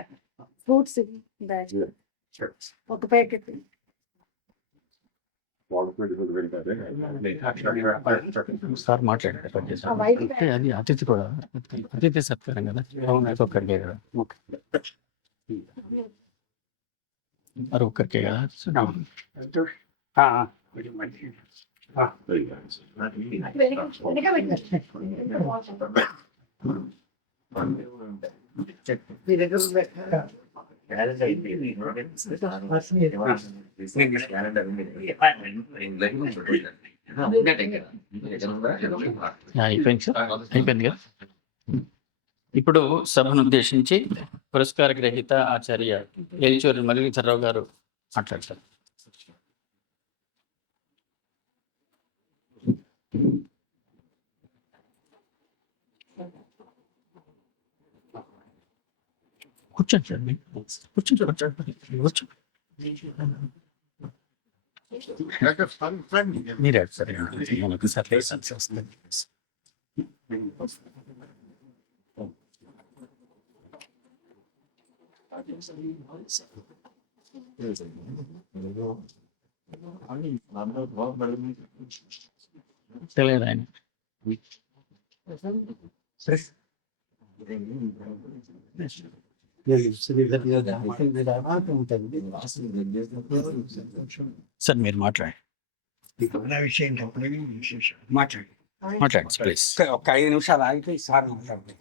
ఫ్రూట్స్ బ్యాగ్ ఒక ప్యాకెట్. సార్ మాట్లాడారు. అంటే అది అతిథి కూడా, అతిథి సత్కారం కదా, ఒక్కరికే కదా, మరి ఒక్కరికే కదా. అయిపోయింది సార్, అయిపోయింది కదా. ఇప్పుడు సభను ఉద్దేశించి పురస్కార గ్రహీత ఆచార్య ఏల్చూరి మల్లికార్జునరావు గారు మాట్లాడతారు. కూర్చోండి సార్, కూర్చోండి కూర్చోండి. మీరే సరే, మనకు సార్ లైసెన్స్ వస్తుంది. తెలియదు ఆయన. సార్ మీరు మాట్లాడండి. మాట్లాడండి ప్లీజ్. ఒక 5 నిమిషాలు ఆగితే సార్ మాట్లాడతారు.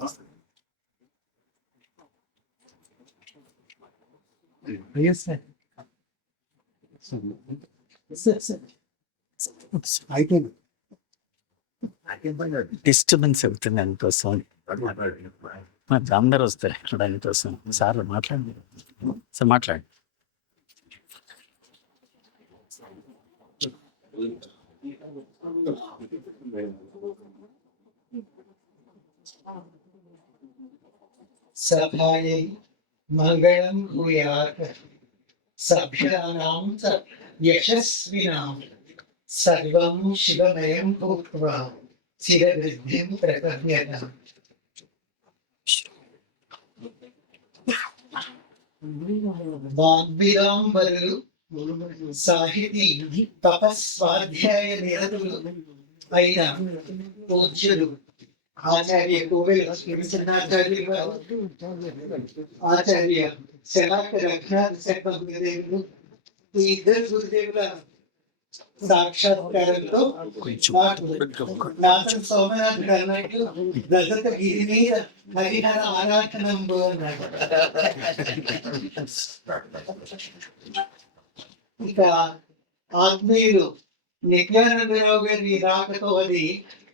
డిస్టర్బెన్స్ అవుతుంది అందుకోసం, మరి అందరు వస్తారు దానికోసం. సార్ మాట్లాడండి, సార్ మాట్లాడండి. సభాయై మంగళం భూయాత్ సభ్యానాం యశస్వినాం సర్వం శివమయం భూత్వా చిరవృద్ధిం ప్రపద్యతాం. వాగ్విరాంబరులు, సాహితీ తపస్వాధ్యాయ నిరతులు అయిన పూజ్యులు ఆచార్య కోవెల శ్రీచంద్రాచార్యులు గారు, ఆచార్య శలాక రఘునాథ శర్మ గురుదేవులు, ఈ ఇద్దరు గురుదేవుల సాక్షాత్కారంతో నాథం సోమనాథ్ అన్నట్టు రజత గిరి మీద హరిహర ఆరాధనంబు అన్నాడు. ఇక ఆత్మీయులు నిత్యానందరావు గారి రాకతో అది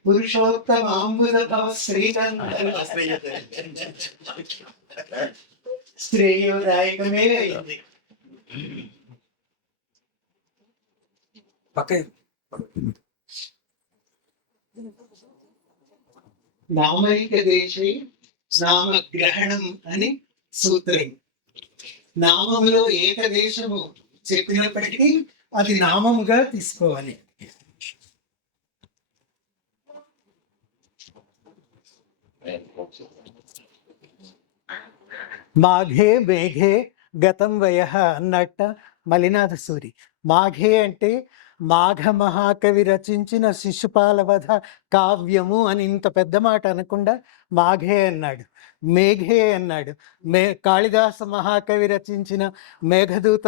పురుషోత్తమ అంబుధవ శ్రేయోదాయకమే అయింది. నామైక దేశే నామగ్రహణం అని సూత్రం. నామములో ఏకదేశము చెప్పినప్పటికీ అది నామముగా తీసుకోవాలి. మాఘే మేఘే గతం వయః అన్నట్ట మలినాథ సూరి. మాఘే అంటే మాఘ మహాకవి రచించిన శిశుపాల వధ కావ్యము అని ఇంత పెద్ద మాట అనకుండా మాఘే అన్నాడు. మేఘే అన్నాడు. కాళిదాస మహాకవి రచించిన మేఘదూత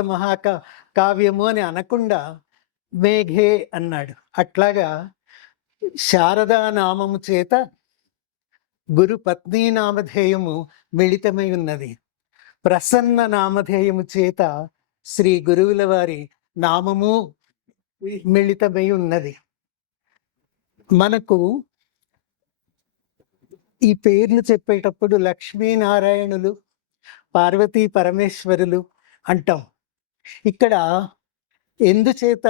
కావ్యము అని అనకుండా మేఘే అన్నాడు. అట్లాగా శారదా నామము చేత గురు పత్ని నామధేయము మిళితమై ఉన్నది. ప్రసన్న నామధేయము చేత శ్రీ గురువుల వారి నామము మిళితమై ఉన్నది. మనకు ఈ పేర్లు చెప్పేటప్పుడు లక్ష్మీనారాయణులు, పార్వతీ పరమేశ్వరులు అంటాం. ఇక్కడ ఎందుచేత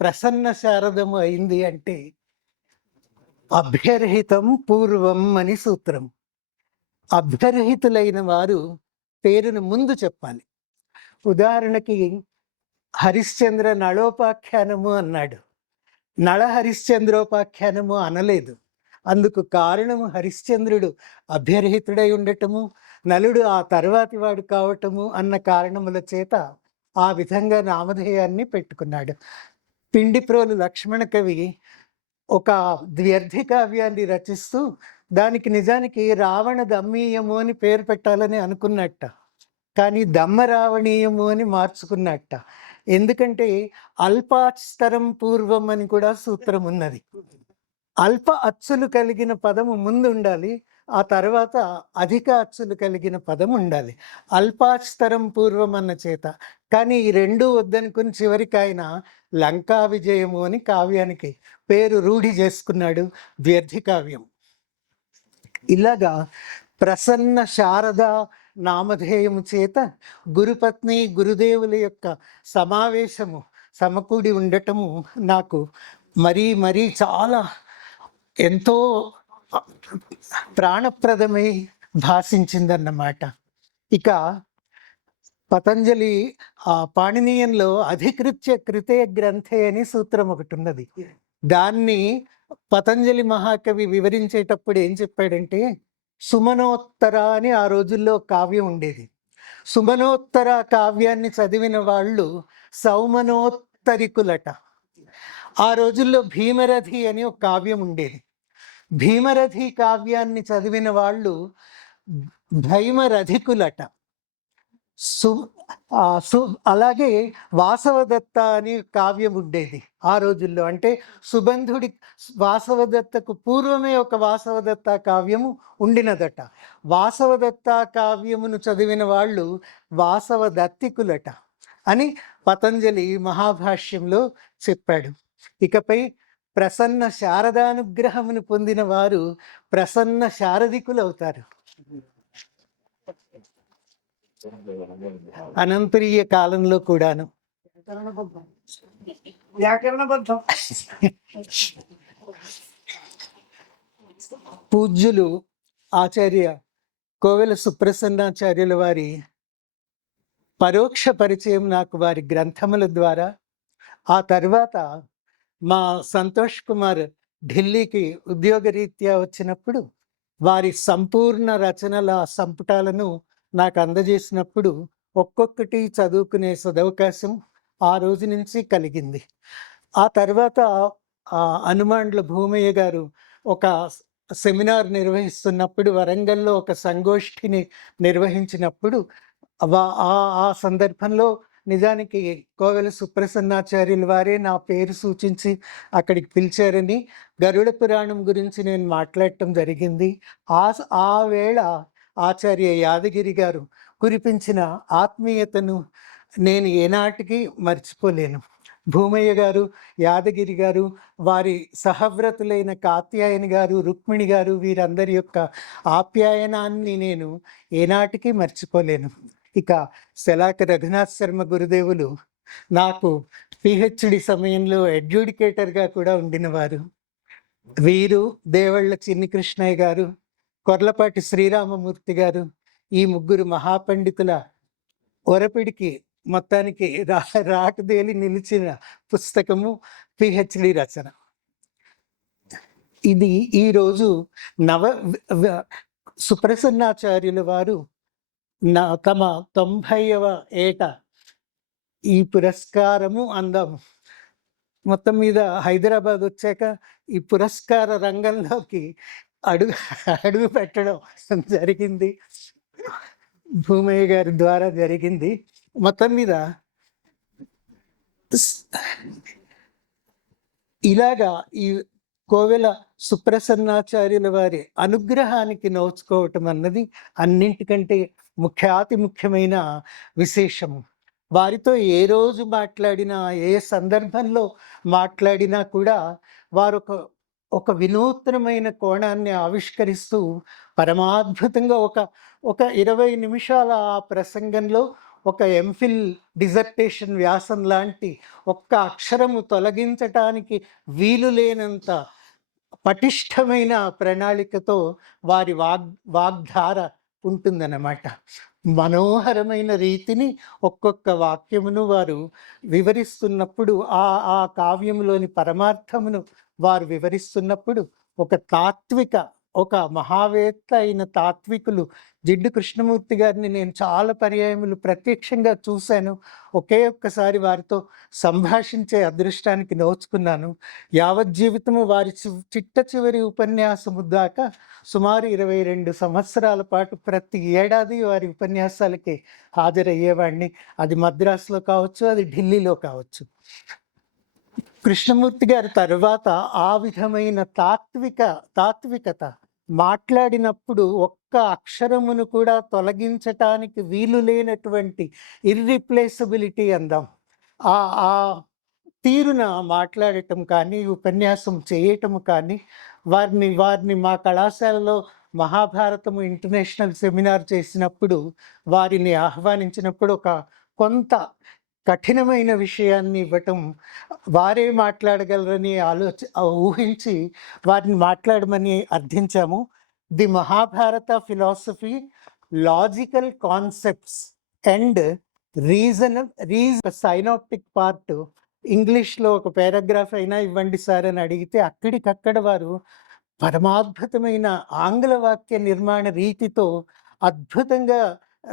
ప్రసన్న శారదము అయింది అంటే అభ్యర్హితం పూర్వం అని సూత్రం. అభ్యర్హితులైన వారు పేరును ముందు చెప్పాలి. ఉదాహరణకి హరిశ్చంద్ర నళోపాఖ్యానము అన్నాడు. నళ హరిశ్చంద్రోపాఖ్యానము అనలేదు. అందుకు కారణము హరిశ్చంద్రుడు అభ్యర్హితుడై ఉండటము, నలుడు ఆ తర్వాతి వాడు కావటము అన్న కారణముల చేత ఆ విధంగా నామధేయాన్ని పెట్టుకున్నాడు. పిండిప్రోలు లక్ష్మణ కవి ఒక ద్వ్యర్థి కావ్యాన్ని రచిస్తూ దానికి నిజానికి రావణ దమ్మీయము అని పేరు పెట్టాలని అనుకున్నట్ట, కానీ దమ్మ రావణీయము అని మార్చుకున్నట్ట. ఎందుకంటే అల్పాస్తరం పూర్వం అని కూడా సూత్రం ఉన్నది. అల్ప అచ్చులు కలిగిన పదము ముందు ఉండాలి, ఆ తర్వాత అధిక అచ్చులు కలిగిన పదం ఉండాలి. అల్పాస్తరం పూర్వం అన్న చేత. కానీ ఈ రెండూ వద్దనుకుని చివరికి ఆయన లంకా విజయము అని కావ్యానికి పేరు రూఢి చేసుకున్నాడు, ద్వ్యర్థి కావ్యం. ఇలాగా ప్రసన్న శారద నామధేయము చేత గురుపత్ని గురుదేవుల యొక్క సమావేశము సమకూడి ఉండటము నాకు మరీ చాలా ఎంతో ప్రాణప్రదమై భాషించిందన్నమాట. ఇక పతంజలి పాణినీయంలో అధికృత్య కృతే గ్రంథే అని సూత్రం ఒకటి ఉన్నది. దాన్ని పతంజలి మహాకవి వివరించేటప్పుడు ఏం చెప్పాడంటే, సుమనోత్తర అని ఆ రోజుల్లో కావ్యం ఉండేది. సుమనోత్తర కావ్యాన్ని చదివిన వాళ్ళు సౌమనోత్తరికులట. ఆ రోజుల్లో భీమరథి అని ఒక కావ్యం ఉండేది. భీమరథి కావ్యాన్ని చదివిన వాళ్ళు భైమరథికులట. అలాగే వాసవదత్త అని కావ్యం ఉండేది ఆ రోజుల్లో. అంటే సుబంధుడి వాసవదత్తకు పూర్వమే ఒక వాసవదత్త కావ్యము ఉండినదట. వాసవదత్త కావ్యమును చదివిన వాళ్ళు వాసవదత్తికులట అని పతంజలి మహాభాష్యంలో చెప్పాడు. ఇకపై ప్రసన్న శారదానుగ్రహమును పొందిన వారు ప్రసన్న శారదికులు అవుతారు. అనంతరీయ కాలంలో కూడాను వ్యాకరణబద్ధం పూజ్యులు ఆచార్య కోవెల సుప్రసన్నాచార్యుల వారి పరోక్ష పరిచయం నాకు వారి గ్రంథముల ద్వారా, ఆ తర్వాత మా సంతోష్ కుమార్ ఢిల్లీకి ఉద్యోగరీత్యా వచ్చినప్పుడు వారి సంపూర్ణ రచనల సంపుటాలను నాకు అందజేసినప్పుడు ఒక్కొక్కటి చదువుకునే సదవకాశం ఆ రోజు నుంచి కలిగింది. ఆ తర్వాత హనుమాండ్ల భూమయ్య గారు ఒక సెమినార్ నిర్వహిస్తున్నప్పుడు, వరంగల్లో ఒక సంగోష్ఠిని నిర్వహించినప్పుడు ఆ సందర్భంలో నిజానికి కోవెల సుప్రసన్నాచార్యుల వారే నా పేరు సూచించి అక్కడికి పిలిచారని, గరుడ పురాణం గురించి నేను మాట్లాడటం జరిగింది. ఆ వేళ ఆచార్య యాదగిరి గారు కురిపించిన ఆత్మీయతను నేను ఏనాటికి మర్చిపోలేను. భూమయ్య గారు, యాదగిరి గారు, వారి సహవ్రతులైన కాత్యాయని గారు, రుక్మిణి గారు, వీరందరి యొక్క ఆప్యాయనాన్ని నేను ఏనాటికి మర్చిపోలేను. ఇక శలాక రఘునాథ్ శర్మ గురుదేవులు నాకు పిహెచ్డి సమయంలో అడ్జుడికేటర్గా కూడా ఉండినవారు. వీరు, దేవళ్ళ చిన్ని కృష్ణయ్య గారు, కొర్లపాటి శ్రీరామమూర్తి గారు, ఈ ముగ్గురు మహాపండితుల ఒరపిడికి మొత్తానికి రాటుదేలి నిలిచిన పుస్తకము పిహెచ్డి రచన. ఇది ఈరోజు సుప్రసన్నాచార్యుల వారు తమ 90వ ఏట ఈ పురస్కారము అందాము. మొత్తం మీద హైదరాబాద్ వచ్చాక ఈ పురస్కార రంగంలోకి అడుగు అడుగు పెట్టడం జరిగింది, భూమయ్య గారి ద్వారా జరిగింది. మొత్తం మీద ఇలాగా ఈ కోవెల సుప్రసన్నాచార్యుల వారి అనుగ్రహానికి నోచుకోవటం అన్నది అన్నింటికంటే ముఖ్యాతి ముఖ్యమైన విశేషము. వారితో ఏ రోజు మాట్లాడినా, ఏ సందర్భంలో మాట్లాడినా కూడా వారు ఒక వినూత్నమైన కోణాన్ని ఆవిష్కరిస్తూ పరమాద్భుతంగా ఒక 20 నిమిషాల ఆ ప్రసంగంలో ఒక ఎంఫిల్ డిజర్టేషన్ వ్యాసం లాంటి ఒక్క అక్షరము తొలగించటానికి వీలు లేనంత పటిష్టమైన ప్రణాళికతో వారి వాగ్ధార ఉంటుందన్నమాట. మనోహరమైన రీతిని ఒక్కొక్క వాక్యమును వారు వివరిస్తున్నప్పుడు, ఆ కావ్యములోని పరమార్థమును వారు వివరిస్తున్నప్పుడు ఒక తాత్విక, ఒక మహావేత్త అయిన తాత్వికులు జిడ్డు కృష్ణమూర్తి గారిని నేను చాలా పర్యాయములు ప్రత్యక్షంగా చూశాను. ఒకే ఒక్కసారి వారితో సంభాషించే అదృష్టానికి నోచుకున్నాను. యావజ్జీవితము వారి చిట్ట చివరి ఉపన్యాసము దాకా సుమారు 22 సంవత్సరాల పాటు ప్రతి ఏడాది వారి ఉపన్యాసాలకి హాజరయ్యేవాడిని. అది మద్రాసులో కావచ్చు, అది ఢిల్లీలో కావచ్చు. కృష్ణమూర్తి గారి తర్వాత ఆ విధమైన తాత్వికత మాట్లాడినప్పుడు ఒక్క అక్షరమును కూడా తొలగించటానికి వీలు లేనటువంటి ఇర్రిప్లేసబిలిటీ అందాం, ఆ తీరున మాట్లాడటం కానీ, ఉపన్యాసం చేయటం కానీ, వారిని మా కళాశాలలో మహాభారతము ఇంటర్నేషనల్ సెమినార్ చేసినప్పుడు వారిని ఆహ్వానించినప్పుడు కొంత కఠినమైన విషయాన్ని ఇవ్వటం, వారే మాట్లాడగలరని ఊహించి వారిని మాట్లాడమని అర్థించాము. The Mahabharata philosophy, logical concepts and synaptic part ఇంగ్లీష్లో ఒక పారాగ్రాఫ్ అయినా ఇవ్వండి సార్ అని అడిగితే అక్కడికక్కడ వారు పరమాద్భుతమైన ఆంగ్ల వాక్య నిర్మాణ రీతితో అద్భుతంగా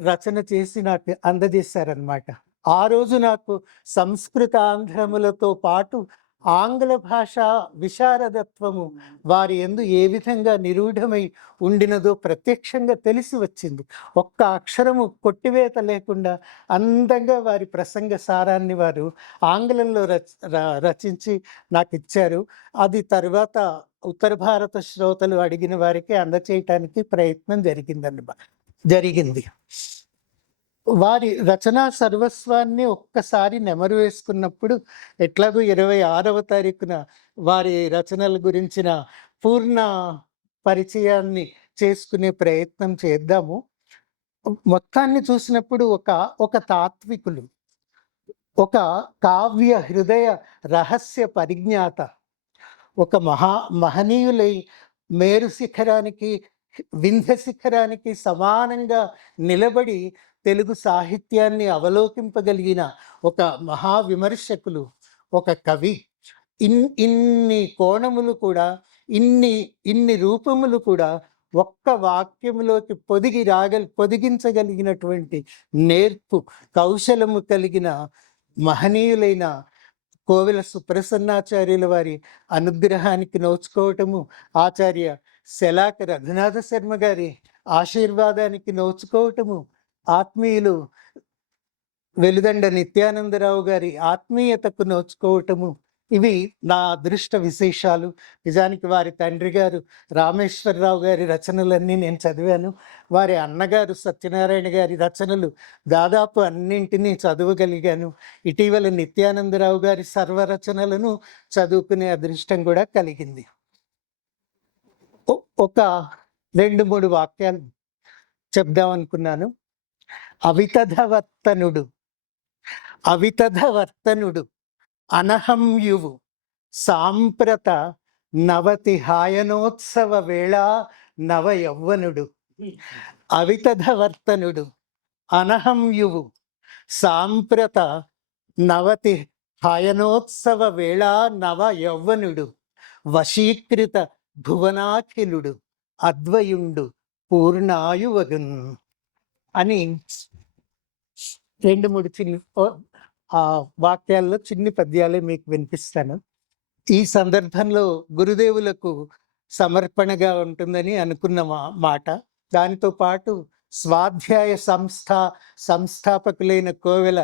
రచన చేసి నాకు అందజేశారనమాట. ఆ రోజు నాకు సంస్కృత ఆంధ్రములతో పాటు ఆంగ్ల భాష విశారదత్వము వారి యందు ఏ విధంగా నిరూఢమై ఉండినదో ప్రత్యక్షంగా తెలిసి వచ్చింది. ఒక్క అక్షరము కొట్టివేత లేకుండా అందంగా వారి ప్రసంగ సారాన్ని వారు ఆంగ్లంలో రచించి నాకు icharu. అది తర్వాత ఉత్తర భారత శ్రోతలు అడిగిన వారికి అందచేయటానికి ప్రయత్నం జరిగింది. వారి రచనా సర్వస్వాన్ని ఒక్కసారి నెమరు వేసుకున్నప్పుడు ఎట్లాగో 26వ తారీఖున వారి రచనల గురించిన పూర్ణ పరిచయాన్ని చేసుకునే ప్రయత్నం చేద్దాము. మొత్తాన్ని చూసినప్పుడు ఒక తాత్వికులు, ఒక కావ్య హృదయ రహస్య పరిజ్ఞాత, ఒక మహనీయులై మేరు శిఖరానికి వింధ్య శిఖరానికి సమానంగా నిలబడి తెలుగు సాహిత్యాన్ని అవలోకింపగలిగిన ఒక మహావిమర్శకులు, ఒక కవి. ఇన్ని కోణములు కూడా, ఇన్ని రూపములు కూడా ఒక్క వాక్యములోకి పొదిగించగలిగినటువంటి నేర్పు, కౌశలము కలిగిన మహనీయులైన కోవెల సుప్రసన్నాచార్యుల వారి అనుగ్రహానికి నోచుకోవటము, ఆచార్య శలాక రఘునాథ శర్మ గారి ఆశీర్వాదానికి నోచుకోవటము, ఆత్మీయులు వెలుదండ నిత్యానందరావు గారి ఆత్మీయతకు నోచుకోవటము, ఇవి నా అదృష్ట విశేషాలు. నిజానికి వారి తండ్రి గారు రామేశ్వరరావు గారి రచనలన్నీ నేను చదివాను. వారి అన్నగారు సత్యనారాయణ గారి రచనలు దాదాపు అన్నింటినీ చదవగలిగాను. ఇటీవల నిత్యానందరావు గారి సర్వరచనలను చదువుకునే అదృష్టం కూడా కలిగింది. ఒక 2-3 వాక్యాలు చెప్దామనుకున్నాను. అవితధవర్తనుడు అనహంయువు సాంప్రత నవతి హాయనోత్సవ వేళ నవ యౌవనుడు. అవితధవర్తనుడు అనహంయువు సాంప్రత నవతి హాయనోత్సవ వేళ నవ యౌవనుడు. వశీకృత భువనాఖిలుడు అద్వయుండు పూర్ణాయువగున్ అని 2-3 చిన్ని వాక్యాల్లో చిన్ని పద్యాలే మీకు వినిపిస్తాను. ఈ సందర్భంలో గురుదేవులకు సమర్పణగా ఉంటుందని అనుకున్న మాట. దానితో పాటు స్వాధ్యాయ సంస్థాపకులైన కోవెల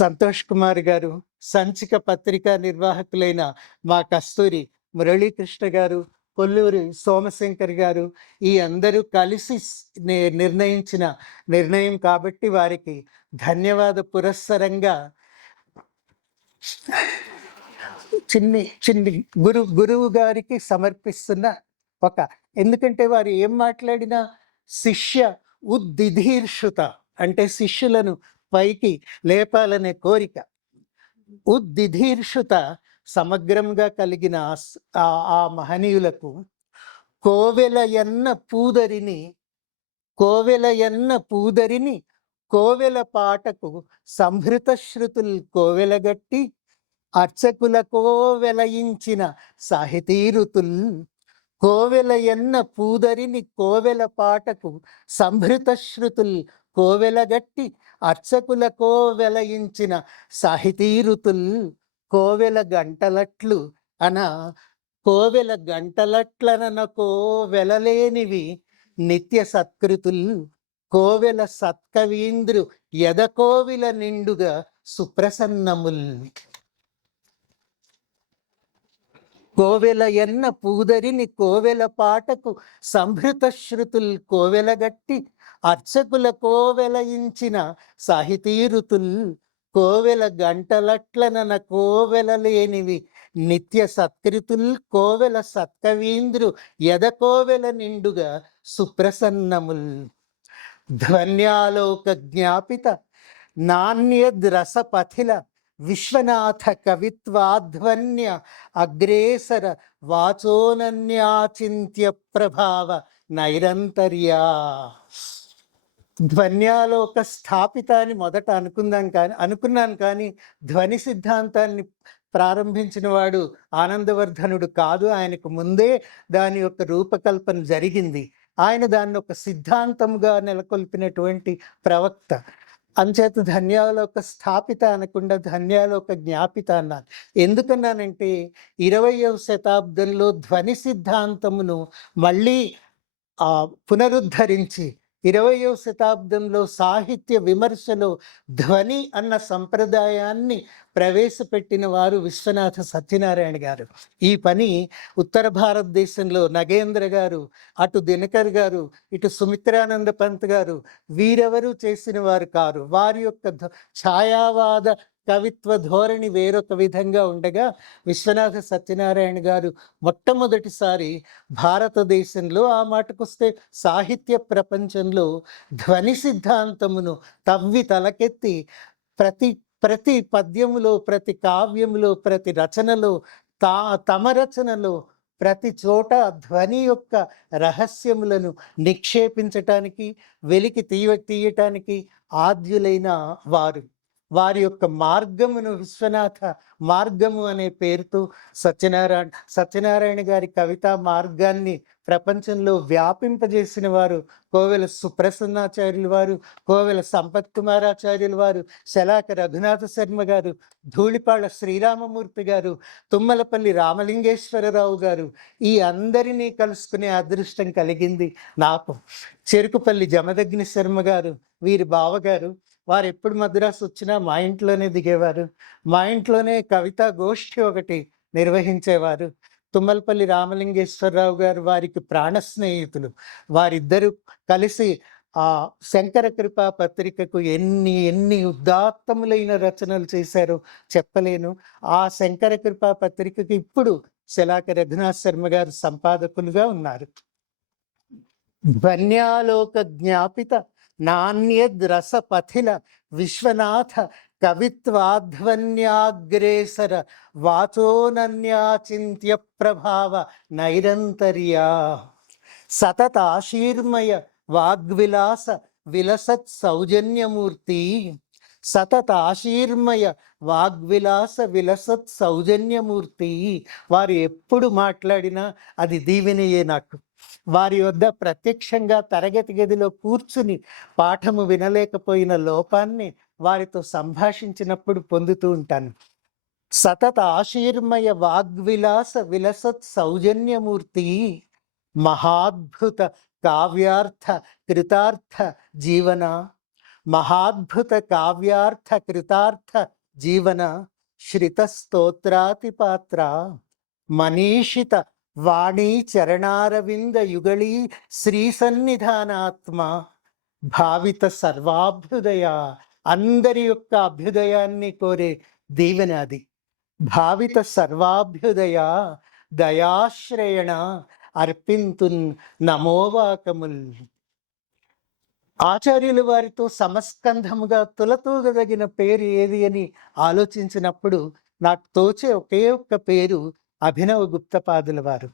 సంతోష్ కుమార్ గారు, సంచిక పత్రికా నిర్వాహకులైన మా కస్తూరి మురళీకృష్ణ గారు, కొల్లూరి సోమశంకర్ గారు, ఈ అందరూ కలిసి నిర్ణయించిన నిర్ణయం కాబట్టి వారికి ధన్యవాద పురస్సరంగా చిన్ని గురువు గారికి సమర్పిస్తున్న ఎందుకంటే వారు ఏం మాట్లాడినా శిష్య ఉద్దిధీర్షుత అంటే శిష్యులను పైకి లేపాలనే కోరిక, ఉద్దిధీర్షుత సమగ్రంగా కలిగిన ఆ మహనీయులకు కోవెల పూదరిని కోవెల పాటకు సంభృత శృతులు కోవెలగట్టి అర్చకుల కోవెలయించిన సాహితీరుతుల్. కోవెల పూదరిని కోవెల పాటకు సంభృత శృతుల్ కోవెలగట్టి అర్చకుల కోవెలయించిన సాహితీరుతుల్. కోవెల గంటలట్లు కోవెల గంటలట్లనన కోవెలలేనివి నిత్య సత్కృతుల్. కోవెల సత్కవీంద్రు ఎదకోవిల నిండుగా సుప్రసన్నముల్. కోవెల పూదరిని కోవెల పాటకు సంభృత శృతుల్ కోవెలగట్టి అర్చకుల కోవెలయించిన సాహితీరుతుల్. కోవెల గంటలట్లనన కోవెలలేనివి నిత్య సత్కృతుల్. కోవెల సత్కవీంద్రు ఎదకోవెల నిండుగా సుప్రసన్నముల్. ధ్వన్యాలోక జ్ఞాపిత నాణ్యద్రసపథిల విశ్వనాథ కవిత్వాధ్వన్య అగ్రేసర వాచోనన్యాచింత్య ప్రభావ నైరంతర్యా. ధ్వన్యాలోక స్థాపితాన్ని మొదట అనుకున్నాను కానీ ధ్వని సిద్ధాంతాన్ని ప్రారంభించిన వాడు ఆనందవర్ధనుడు కాదు. ఆయనకు ముందే దాని యొక్క రూపకల్పన జరిగింది. ఆయన దాన్ని ఒక సిద్ధాంతంగా నెలకొల్పినటువంటి ప్రవక్త. అంచేత ధన్యాలోక స్థాపిత అనకుండా ధన్యాలోక జ్ఞాపిత అన్నాను. ఎందుకన్నానంటే 20వ శతాబ్దంలో ధ్వని సిద్ధాంతమును మళ్ళీ పునరుద్ధరించి 20వ శతాబ్దంలో సాహిత్య విమర్శలో ధ్వని అన్న సంప్రదాయాన్ని ప్రవేశపెట్టిన వారు విశ్వనాథ సత్యనారాయణ గారు. ఈ పని ఉత్తర భారతదేశంలో నగేంద్ర గారు, అటు దినకర్ గారు, ఇటు సుమిత్రానంద పంత్ గారు వీరెవరూ చేసిన వారు కారు. వారి యొక్క ఛాయావాద కవిత్వ ధోరణి వేరొక విధంగా ఉండగా విశ్వనాథ సత్యనారాయణ గారు మొట్టమొదటిసారి భారతదేశంలో, ఆ మాటకొస్తే సాహిత్య ప్రపంచంలో ధ్వని సిద్ధాంతమును తవ్వి తలకెత్తి ప్రతి పద్యములో, ప్రతి కావ్యములో, ప్రతి రచనలో, తమ రచనలో ప్రతి చోట ధ్వని యొక్క రహస్యములను నిక్షేపించటానికి, వెలికి తీయటానికి ఆద్యులైన వారి యొక్క మార్గమును విశ్వనాథ మార్గము అనే పేరుతో సత్యనారాయణ గారి కవితా మార్గాన్ని ప్రపంచంలో వ్యాపింపజేసిన వారు కోవెల సుప్రసన్నాచార్యులు వారు, కోవెల సంపత్ కుమారాచార్యులు వారు, శలాక రఘునాథ శర్మ గారు, ధూళిపాళ శ్రీరామమూర్తి గారు, తుమ్మలపల్లి రామలింగేశ్వరరావు గారు. ఈ అందరినీ కలుసుకునే అదృష్టం కలిగింది నాకు. చెరుకుపల్లి జమదగ్ని శర్మ గారు, వీరి బావగారు, వారు ఎప్పుడు మద్రాసు వచ్చినా మా ఇంట్లోనే దిగేవారు. మా ఇంట్లోనే కవితా గోష్ఠి ఒకటి నిర్వహించేవారు. తుమ్మలపల్లి రామలింగేశ్వరరావు గారు వారికి ప్రాణ స్నేహితులు. వారిద్దరూ కలిసి ఆ శంకర కృపా పత్రికకు ఎన్ని ఉదాత్తములైన రచనలు చేశారో చెప్పలేను. ఆ శంకర కృపా పత్రికకు ఇప్పుడు శలాక రఘునాథ్ శర్మ గారు సంపాదకులుగా ఉన్నారు. ధ్వన్యాలోక జ్ఞాపిత నాణ్యద్రస పథిల విశ్వనాథ కవిత్వాధ్వన్యాగ్రేసర వాచోనన్యాచింత్య ప్రభావ నైరంతర్యా. సతతాశీర్మయ వాగ్విలాస విలసత్ సౌజన్యమూర్తి. సతతాశీర్మయ వాగ్విలాస విలసత్ సౌజన్యమూర్తి. వారు ఎప్పుడు మాట్లాడినా అది దీవెనయే నాకు. వారి వద్ద ప్రత్యక్షంగా తరగతి గదిలో కూర్చుని పాఠము వినలేకపోయిన లోపాన్ని వారితో సంభాషించినప్పుడు పొందుతూ ఉంటాను. సతత ఆశీర్మయ వాగ్విలాస విలసత్ సౌజన్యమూర్తి మహాద్భుత కావ్యార్థ కృతార్థ జీవన, మహాద్భుత కావ్యార్థ కృతార్థ జీవన, శ్రిత స్తోత్రాతిపాత్ర, మనీషిత వాణీ చరణారవింద యుగళీ శ్రీ సన్నిధానాత్మ, భావిత సర్వాభ్యుదయ, అందరి యొక్క అభ్యుదయాన్ని కోరే దీవెన అది. భావిత సర్వాభ్యుదయ దయాశ్రయణ అర్పింతున్ నమోవాకముల్. ఆచార్యులు వారితో సమస్కంధముగా తులతూగదగిన పేరు ఏది అని ఆలోచించినప్పుడు నాకు తోచే ఒకే ఒక్క పేరు అభినవ గుప్తపాదుల వారు.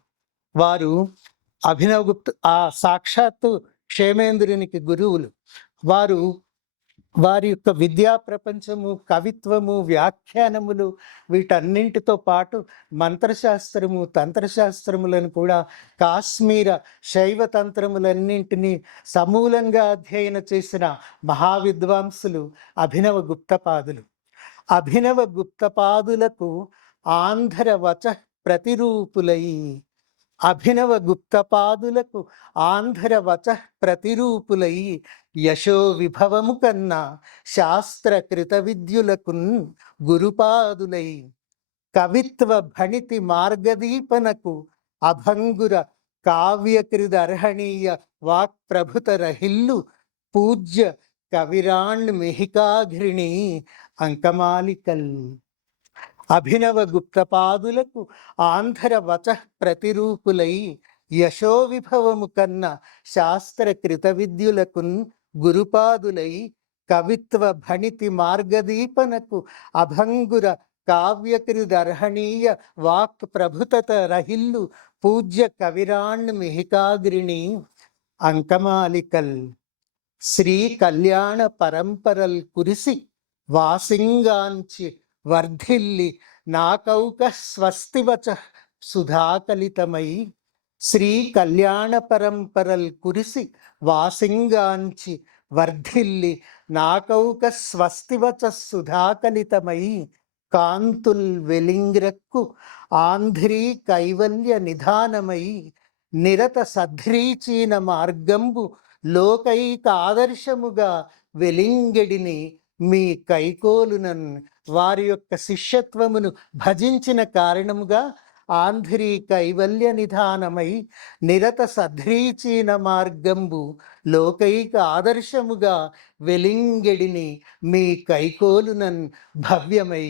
వారు అభినవ ఆ సాక్షాత్తు క్షేమేంద్రునికి గురువులు. వారి యొక్క విద్యా ప్రపంచము, కవిత్వము, వ్యాఖ్యానములు వీటన్నింటితో పాటు మంత్రశాస్త్రము, తంత్రశాస్త్రములను కూడా, కాశ్మీర శైవ తంత్రములన్నింటినీ సమూలంగా అధ్యయనం చేసిన మహావిద్వాంసులు అభినవ గుప్తపాదులు. అభినవ గుప్తపాదులకు ఆంధ్ర వచ ప్రతిరూపులై, అభినవ గుప్తపాదులకు ఆంధ్ర వచ ప్రతిరూపులై, యశో విభవము కన్నా శాస్త్ర కృత విద్యులకున్ గురుపాదులై, కవిత్వ భణితి మార్గదీపనకు అభంగుర కావ్యకృదర్హణీయ వాక్ ప్రభుత రహిల్లు పూజ్య కవిరాణ్ మిహికాఘృణి అంకమాలికల్. అభినవ గుప్తపాదులకు ఆంధ్ర వచ ప్రతిరూపులై, యశో విభవము కన్న శాస్త్ర కృత విద్యులకున్ గురుపాదులై, కవిత్వ భణితి మార్గదీపనకు అభంగుర కావ్యకృదర్హణీయ వాక్ ప్రభుతత రహిల్లు పూజ్య కవిరాణ్ మిహికాగ్రిణి అంకమాలికల్. శ్రీ కళ్యాణ పరంపరల్ కురిసి వాసింగాంచి వర్ధిల్లి నాకౌక స్వస్తివచ సుధాకలితమై, శ్రీ కళ్యాణ పరంపరల్ కురిసి వాసింగాంచి వర్ధిల్లి నాకౌక స్వస్తివచ సుధాకలితమై, కాంతుల్ వెలింగ్రక్కు ఆంధ్రీ కైవల్య నిధానమై, నిరత సధ్రీచీన మార్గంబు లోకైక ఆదర్శముగా వెలింగడిని మీ కైకోలునన్. వారి యొక్క శిష్యత్వమును భజించిన కారణముగా ఆంధ్రీ కైవల్య నిధానమై, నిరత సధ్రీచీన మార్గంబు లోకైక ఆదర్శముగా వెలింగడిని మీ కైకోలునన్ భవ్యమై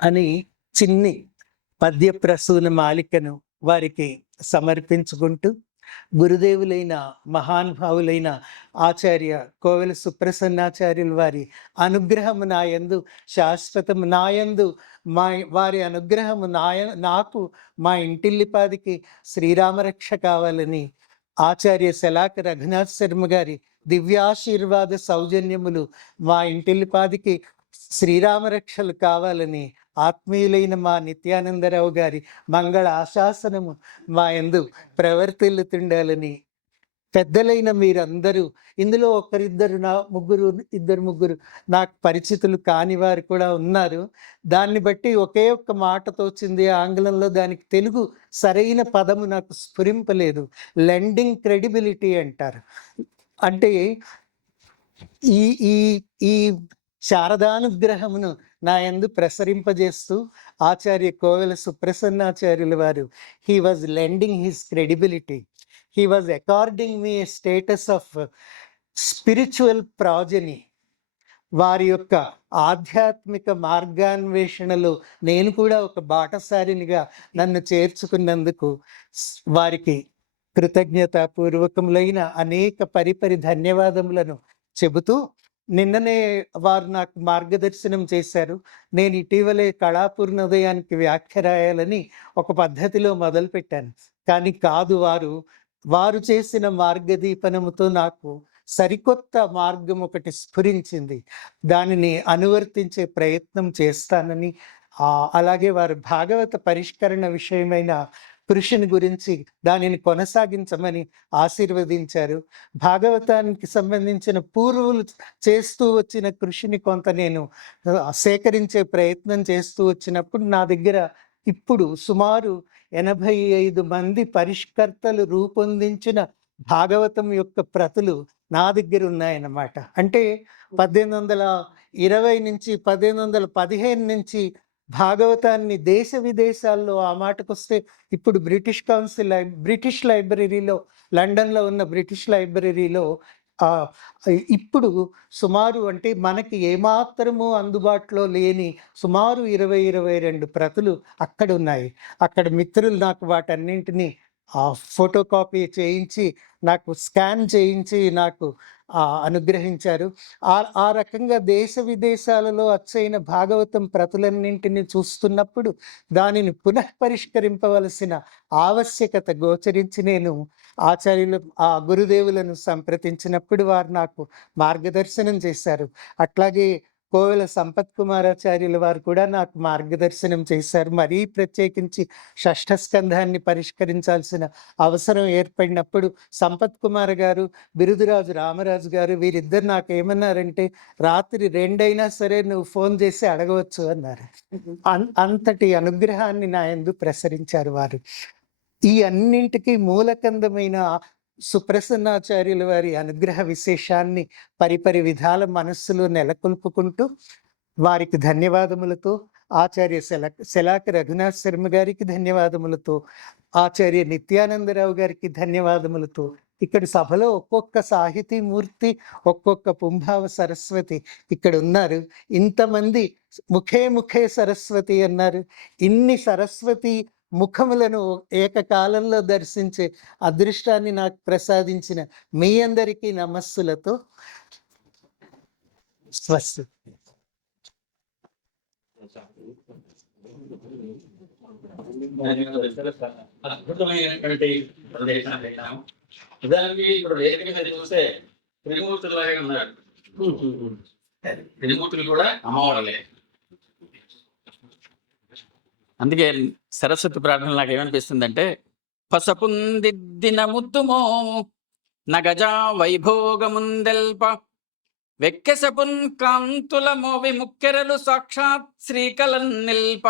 అని చిన్ని పద్య ప్రసూన మాలికను వారికి సమర్పించుకుంటూ, గురుదేవులైన మహానుభావులైన ఆచార్య కోవెల సుప్రసన్నాచార్యుల వారి అనుగ్రహము నాయందు శాశ్వతము, నాయందు వారి అనుగ్రహము నాకు మా ఇంటిల్లిపాదికి శ్రీరామరక్ష కావాలని ఆచార్య శలాక రఘునాథ్ శర్మ గారి దివ్యాశీర్వాద సౌజన్యములు మా ఇంటిల్లిపాదికి శ్రీరామరక్షలు కావాలని ఆత్మీయులైన మా నిత్యానందరావు గారి మంగళ ఆశాసనము మా యందు ప్రవర్తిల్లుతుండాలని, పెద్దలైన మీరందరూ, ఇందులో ఇద్దరు ముగ్గురు నాకు పరిచితులు కాని వారు కూడా ఉన్నారు. దాన్ని బట్టి ఒకే ఒక్క మాట తోచింది ఆంగ్లంలో, దానికి తెలుగు సరైన పదము నాకు స్ఫురింపలేదు. లెండింగ్ క్రెడిబిలిటీ అంటారు. అంటే ఈ ఈ ఈ శారదానుగ్రహమును నా యందు ప్రసరింపజేస్తూ ఆచార్య కోవెల సుప్రసన్నాచార్యుల వారు, he was lending his credibility, he was according me a status of spiritual progeny. వారి యొక్క ఆధ్యాత్మిక మార్గాన్వేషణలో నేను కూడా ఒక బాటసారినిగా నన్ను చేర్చుకున్నందుకు వారికి కృతజ్ఞతాపూర్వకములైన అనేక పరిపరి ధన్యవాదములను చెబుతూ, నిన్ననే వారు నాకు మార్గదర్శనం చేశారు. నేను ఇటీవలే కళాపూర్ణోదయానికి వ్యాఖ్య రాయాలని ఒక పద్ధతిలో మొదలుపెట్టాను. కానీ కాదు, వారు చేసిన మార్గదీపనముతో నాకు సరికొత్త మార్గం ఒకటి స్ఫురించింది. దానిని అనువర్తించే ప్రయత్నం చేస్తానని, అలాగే వారు భాగవత పరిష్కరణ విషయమైన కృషిని గురించి దానిని కొనసాగించమని ఆశీర్వదించారు. భాగవతానికి సంబంధించిన పూర్వులు చేస్తూ వచ్చిన కృషిని కొంత నేను సేకరించే ప్రయత్నం చేస్తూ వచ్చినప్పుడు నా దగ్గర ఇప్పుడు సుమారు 85 మంది పరిష్కర్తలు రూపొందించిన భాగవతం యొక్క ప్రతులు నా దగ్గర ఉన్నాయన్నమాట. అంటే 1820 నుంచి 1815 నుంచి భాగవతాన్ని దేశ విదేశాల్లో, ఆ మాటకొస్తే ఇప్పుడు బ్రిటిష్ లైబ్రరీలో, లండన్లో ఉన్న బ్రిటిష్ లైబ్రరీలో ఇప్పుడు సుమారు అంటే మనకి ఏమాత్రము అందుబాటులో లేని సుమారు 20-22 ప్రతులు అక్కడ ఉన్నాయి. అక్కడ మిత్రులు నాకు వాటన్నింటినీ ఫోటో కాపీ చేయించి, నాకు స్కాన్ చేయించి నాకు అనుగ్రహించారు. ఆ రకంగా దేశ విదేశాలలో అచ్చైన భాగవతం ప్రతులన్నింటినీ చూస్తున్నప్పుడు దానిని పునఃపరిష్కరింపవలసిన ఆవశ్యకత గోచరించి నేను ఆ గురుదేవులను సంప్రదించినప్పుడు వారు నాకు మార్గదర్శనం చేశారు. అట్లాగే కోవెల సంపత్ కుమారాచార్యుల వారు కూడా నాకు మార్గదర్శనం చేశారు. మరీ ప్రత్యేకించి షష్ఠ స్కంధాన్ని పరిష్కరించాల్సిన అవసరం ఏర్పడినప్పుడు సంపత్ కుమార్ గారు, బిరుదురాజు రామరాజు గారు వీరిద్దరు నాకు ఏమన్నారంటే, రాత్రి 2 అయినా సరే నువ్వు ఫోన్ చేసి అడగవచ్చు అన్నారు. అంతటి అనుగ్రహాన్ని నా యందు ప్రసరించారు వారు. ఈ అన్నింటికీ మూలకందమైన సుప్రసన్నాచార్యుల వారి అనుగ్రహ విశేషాన్ని పరిపరి విధాల మనస్సులో నెలకొల్పుకుంటూ వారికి ధన్యవాదములతో, ఆచార్య శలాక రఘునాథ్ శర్మ గారికి ధన్యవాదములతో, ఆచార్య నిత్యానందరావు గారికి ధన్యవాదములతో, ఇక్కడ సభలో ఒక్కొక్క సాహితీమూర్తి, ఒక్కొక్క పుంభావ సరస్వతి ఇక్కడ ఉన్నారు. ఇంతమంది ముఖే సరస్వతి అన్నారు. ఇన్ని సరస్వతి ముఖములను ఏకకాలంలో దర్శించే అదృష్టాన్ని నాకు ప్రసాదించిన మీ అందరికీ నమస్సులతో స్వస్తి. అద్భుతమైనటువంటి ప్రదేశాన్ని వెళ్ళాము. ఉదాహరణకి ఇప్పుడు వేదిక మీద చూస్తే త్రిమూర్తులాగే ఉన్నారు. త్రిమూర్తులు కూడా అమ్మవారులే. అందుకే సరస్వతి ప్రార్థన నాకు ఏమనిపిస్తుందంటే, పసపుందిద్దిన ముద్దుమో నగజా వైభోగముందెల్ప వెక్కెసపున్ కాంతుల మోవి ముక్కెరలు సాక్షాత్ శ్రీకలన్ నిల్ప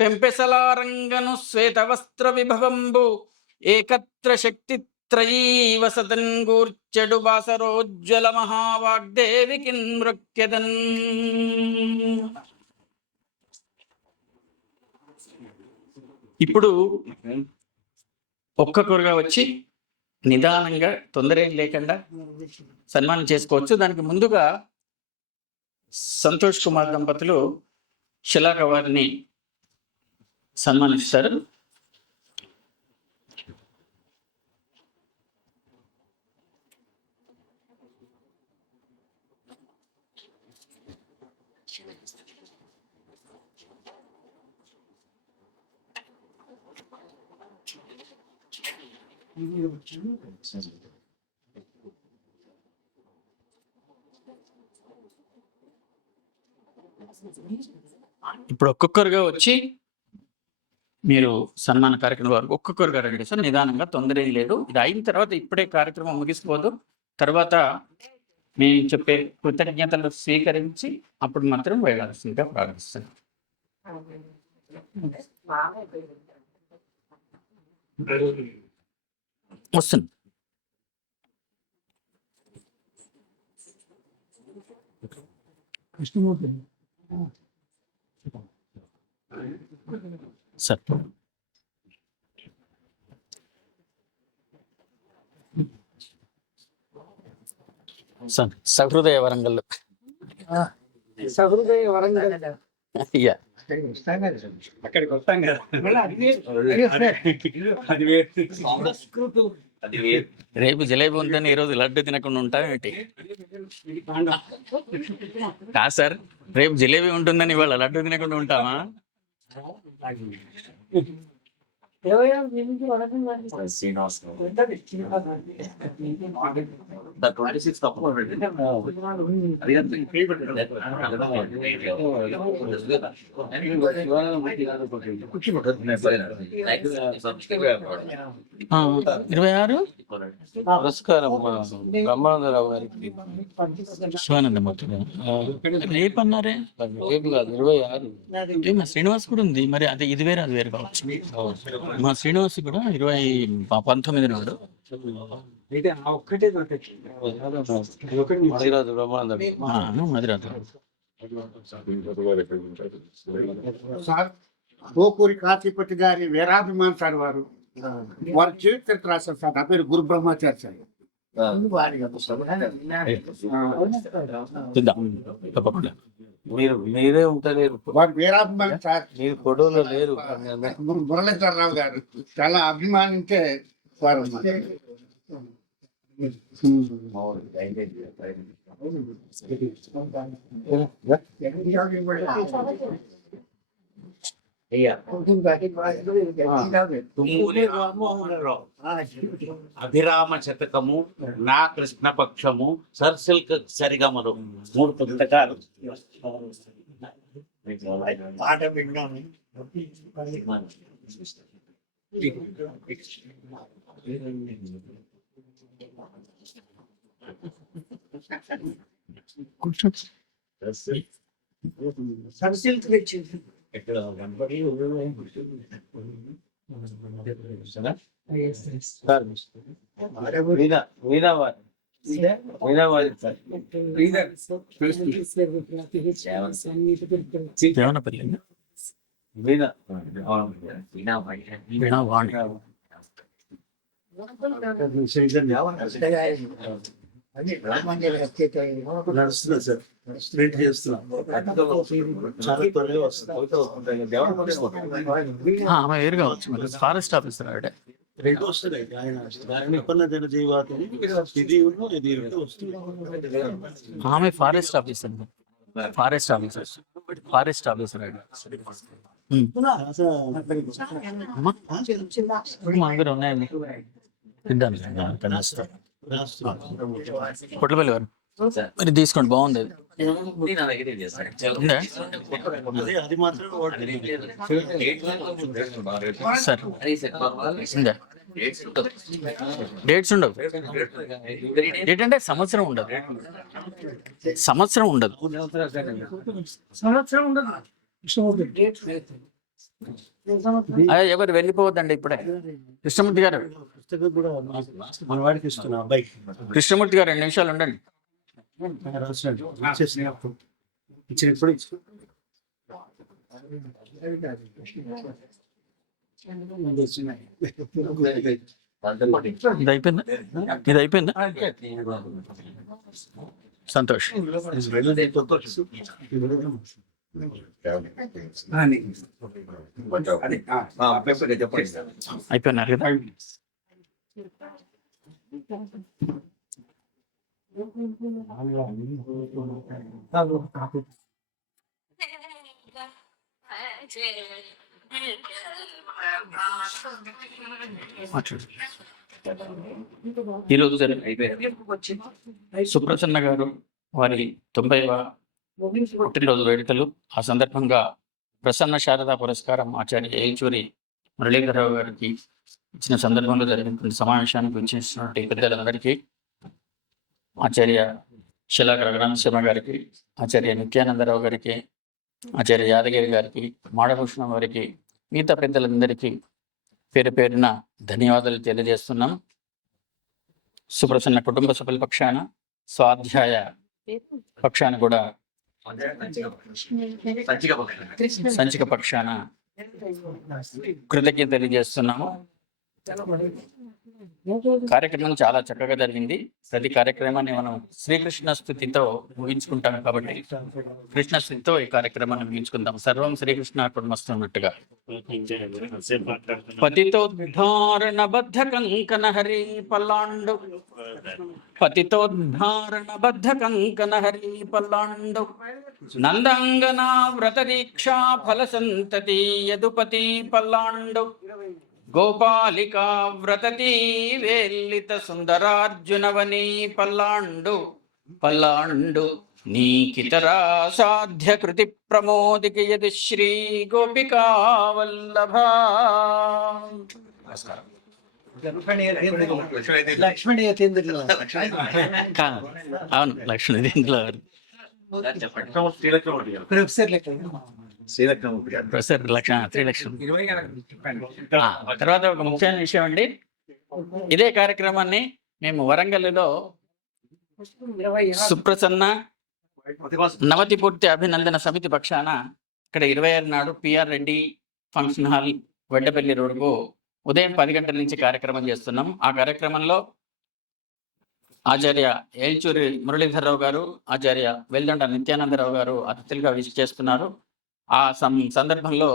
పెంపెసలారంగను శ్వేత వస్త్ర విభవంబు ఏకత్ర శక్తి త్రయీ వసతన్ గూర్చెడు బాసరోజ్వల మహావాగ్దేవికి నృక్యదన్. ఇప్పుడు ఒక్కొక్కరుగా వచ్చి నిదానంగా తొందర ఏం లేకుండా సన్మానం చేసుకోవచ్చు. దానికి ముందుగా సంతోష్ కుమార్ దంపతులు శిలాక వారిని సన్మానిస్తారు. ఇప్పుడు ఒక్కొక్కరుగా వచ్చి మీరు సన్మాన కార్యక్రమం వరకు ఒక్కొక్కరుగా రండి సార్, నిదానంగా, తొందర ఏం లేదు. ఇది అయిన తర్వాత ఇప్పుడే కార్యక్రమం ముగిసిపోదు. తర్వాత మేము చెప్పే కృతజ్ఞతలు స్వీకరించి అప్పుడు మాత్రం వెళ్ళాల్సిందిగా ప్రారంభిస్తాను. వస్తుంది. సార్ సార్ సహృదయ వరంగల్ సహృదయ వరంగల్ అయ్యా అక్కడికి వస్తాం కదా. రేపు జిలేబీ ఉందని ఈరోజు లడ్డు తినకుండా ఉంటాం ఏంటి? కాదు సార్, రేపు జిలేబీ ఉంటుందని ఇవాళ లడ్డు తినకుండా ఉంటామా? ఆ, 26 పురస్కారం బ్రహ్మానందరావు గారికి శివానందమూర్తి గారు. రేపు అన్నారే రేపు కాదు 26. మా శ్రీనివాస్ కూడా ఉంది మరి. అది ఇది వేరే అది వేరే కావచ్చు. మా శ్రీనివాస్ కూడా 19 నాడు. మదిరాజు బ్రహ్మానందం. మదిరాజు. సార్ గోకూరి కాశీపతి గారి వీరాభిమాన్ సార్ వారు చరిత్ర రాశారు సార్. నా పేరు గురు బ్రహ్మచారి సార్. చూద్దాం తప్పకుండా. మీరే ఉంటలేరు, వారి వీరాభిమాన్ సార్. మీరు ఫోటోలో లేరు. మురళీధరరావు గారు చాలా అభిమానించే వారు. తుమ్మూరి రామ్మోహన్ రావు అభిరామ శతకము, నా కృష్ణ పక్షము, సర్సిల్క్ సరిగమలు 3 పుస్తకాలు. పాట విన్నాను. దేవనపల్లి వీణావాణి. నడుస్తున్నా సార్, స్ప్రింట్ చేస్తున్నా. చాలా త్వరగా వస్తుంది. ఆమె వేరు కావచ్చు మరి. ఫారెస్ట్ ఆఫీసర్ ఆవిడ. 2 వస్తుంది. ఆయన నిపన్న జనజీవాతని ఇది రెండు వస్తుంది. ఆమె forest officer. Forest officer. Forest officer ఆవిడ. మా దగ్గర ఉన్నాయండి. తింటాను పొట్లపల్లి వారు మరి తీసుకోండి, బాగుంది అది. ఉందా? అది మాత్రం సార్ ఉందా? డేట్స్ ఉండవు. డేట్ అంటే సంవత్సరం ఉండదు. సంవత్సరం ఉండదు. అదే ఎవరు వెళ్ళిపోవద్దండి ఇప్పుడే. కృష్ణమూర్తి గారు, మన వాడికి ఇస్తున్నా అబ్బాయి. కృష్ణమూర్తి గారు 2 నిమిషాలు ఉండండి. ఇచ్చినప్పుడు ఇది అయిపోయిందా? ఇది అయిపోయిందా? సంతోష్. అయిపోయినారు కదా? ఈరోజు సుప్రసన్న గారు వారి 90వ పుట్టినరోజు వేడుకలు. ఆ సందర్భంగా ప్రసన్న శారదా పురస్కారం ఆచార్య ఏల్చూరి మురళీధరరావు గారికి ఇచ్చిన సందర్భంలో జరిగినటువంటి సమావేశానికి వచ్చేసినటువంటి పెద్దలందరికీ, ఆచార్య శిలాక రఘునాథ శర్మ గారికి, ఆచార్య నిత్యానందరావు గారికి, ఆచార్య యాదగిరి గారికి, మాడభూషణం గారికి, మిగతా పెద్దలందరికీ పేరు పేరున ధన్యవాదాలు తెలియజేస్తున్నాం. సుప్రసన్న కుటుంబ సభ్యుల పక్షాన, స్వాధ్యాయ పక్షాన కూడా, సంచిక పక్షాన కృతజ్ఞత తెలియజేస్తున్నాము. కార్యక్రమం చాలా చక్కగా జరిగింది. ప్రతి కార్యక్రమాన్ని మనం శ్రీకృష్ణ స్తుతితో ముగించుకుంటాం కాబట్టి కృష్ణ స్తుతితో ఈ కార్యక్రమాన్ని ముగించుకుందాం. సర్వం శ్రీకృష్ణార్పణమస్తు. పతితోద్ధారణ బద్ధ కంకణ హరి పల్లాండు, పతితోద్ధారణ బద్ధ కంకణ హరి పల్లాండు, నందంగనా వ్రత దీక్షా ఫల సంతతి యదుపతి పల్లాండు, గోపాలికా వ్రతతి వేల్లిత సుందరార్జునవని పల్లాండు పల్లాండు నీకితరా సాధ్య కృతి ప్రమోదికి యది శ్రీ గోపికా వల్లభ. నమస్కారం. లక్ష్మణ్ యతీంద్రులు అవును, లక్ష్మణ్ దీంట్లో ప్రొఫెసర్ లెక్క ప్రొఫెసర్ శ్రీలక్ష్మణ్. తర్వాత ఒక ముఖ్యమైన విషయం అండి, ఇదే కార్యక్రమాన్ని మేము వరంగల్లో సుప్రసన్న నవతి పూర్తి అభినందన సమితి పక్షాన ఇక్కడ 26 నాడు PR Reddy function hall Vaddapalli రోడ్కు ఉదయం 10 గంటల నుంచి కార్యక్రమం చేస్తున్నాం. ఆ కార్యక్రమంలో ఆచార్య ఏల్చూరి మురళీధర్రావు గారు, ఆచార్య వెల్దండ నిత్యానందరావు గారు అతిథులుగా విజిట్ చేస్తున్నారు. ఆ సందర్భంలో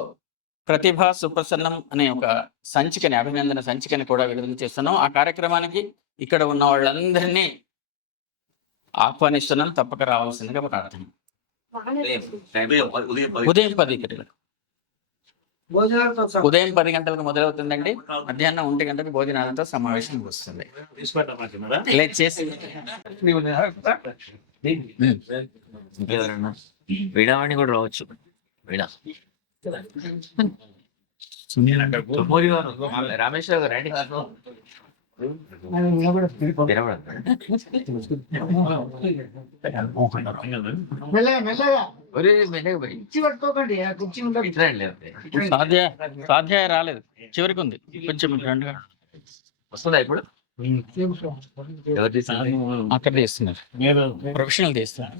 ప్రతిభా సుప్రసన్నం అనే ఒక సంచికని, అభినందన సంచికని కూడా విడుదల చేస్తున్నాం. ఆ కార్యక్రమానికి ఇక్కడ ఉన్న వాళ్ళందరినీ ఆహ్వానిస్తున్నాం, తప్పక రావాల్సిందిగా ప్రార్థన. ఉదయం 10 గంటలకు ఉదయం 10 గంటలకు మొదలవుతుందండి. మధ్యాహ్నం 1 గంటలకు భోజనాలతో సమావేశం వస్తుంది. చేసి వీడావాణి కూడా రావచ్చు. వీడా రామేశ్వర గారు రండి. స్వాధ్యాయ రాలేదు, చివరికి ఉంది కొంచెం వస్తుందా ఇప్పుడు? అక్కడ తీస్తున్నారు, ప్రొఫెషనల్ తీస్తున్నారు.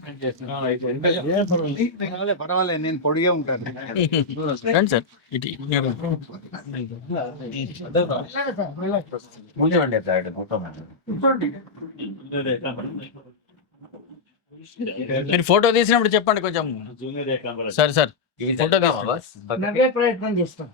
పర్వాలేదు, నేను పొడిగే ఉంటాను. రండి సార్, ఇటు మీరు ఫోటో తీసినప్పుడు చెప్పండి కొంచెం. సార్ ఫోటో ప్రయత్నం చేస్తాం.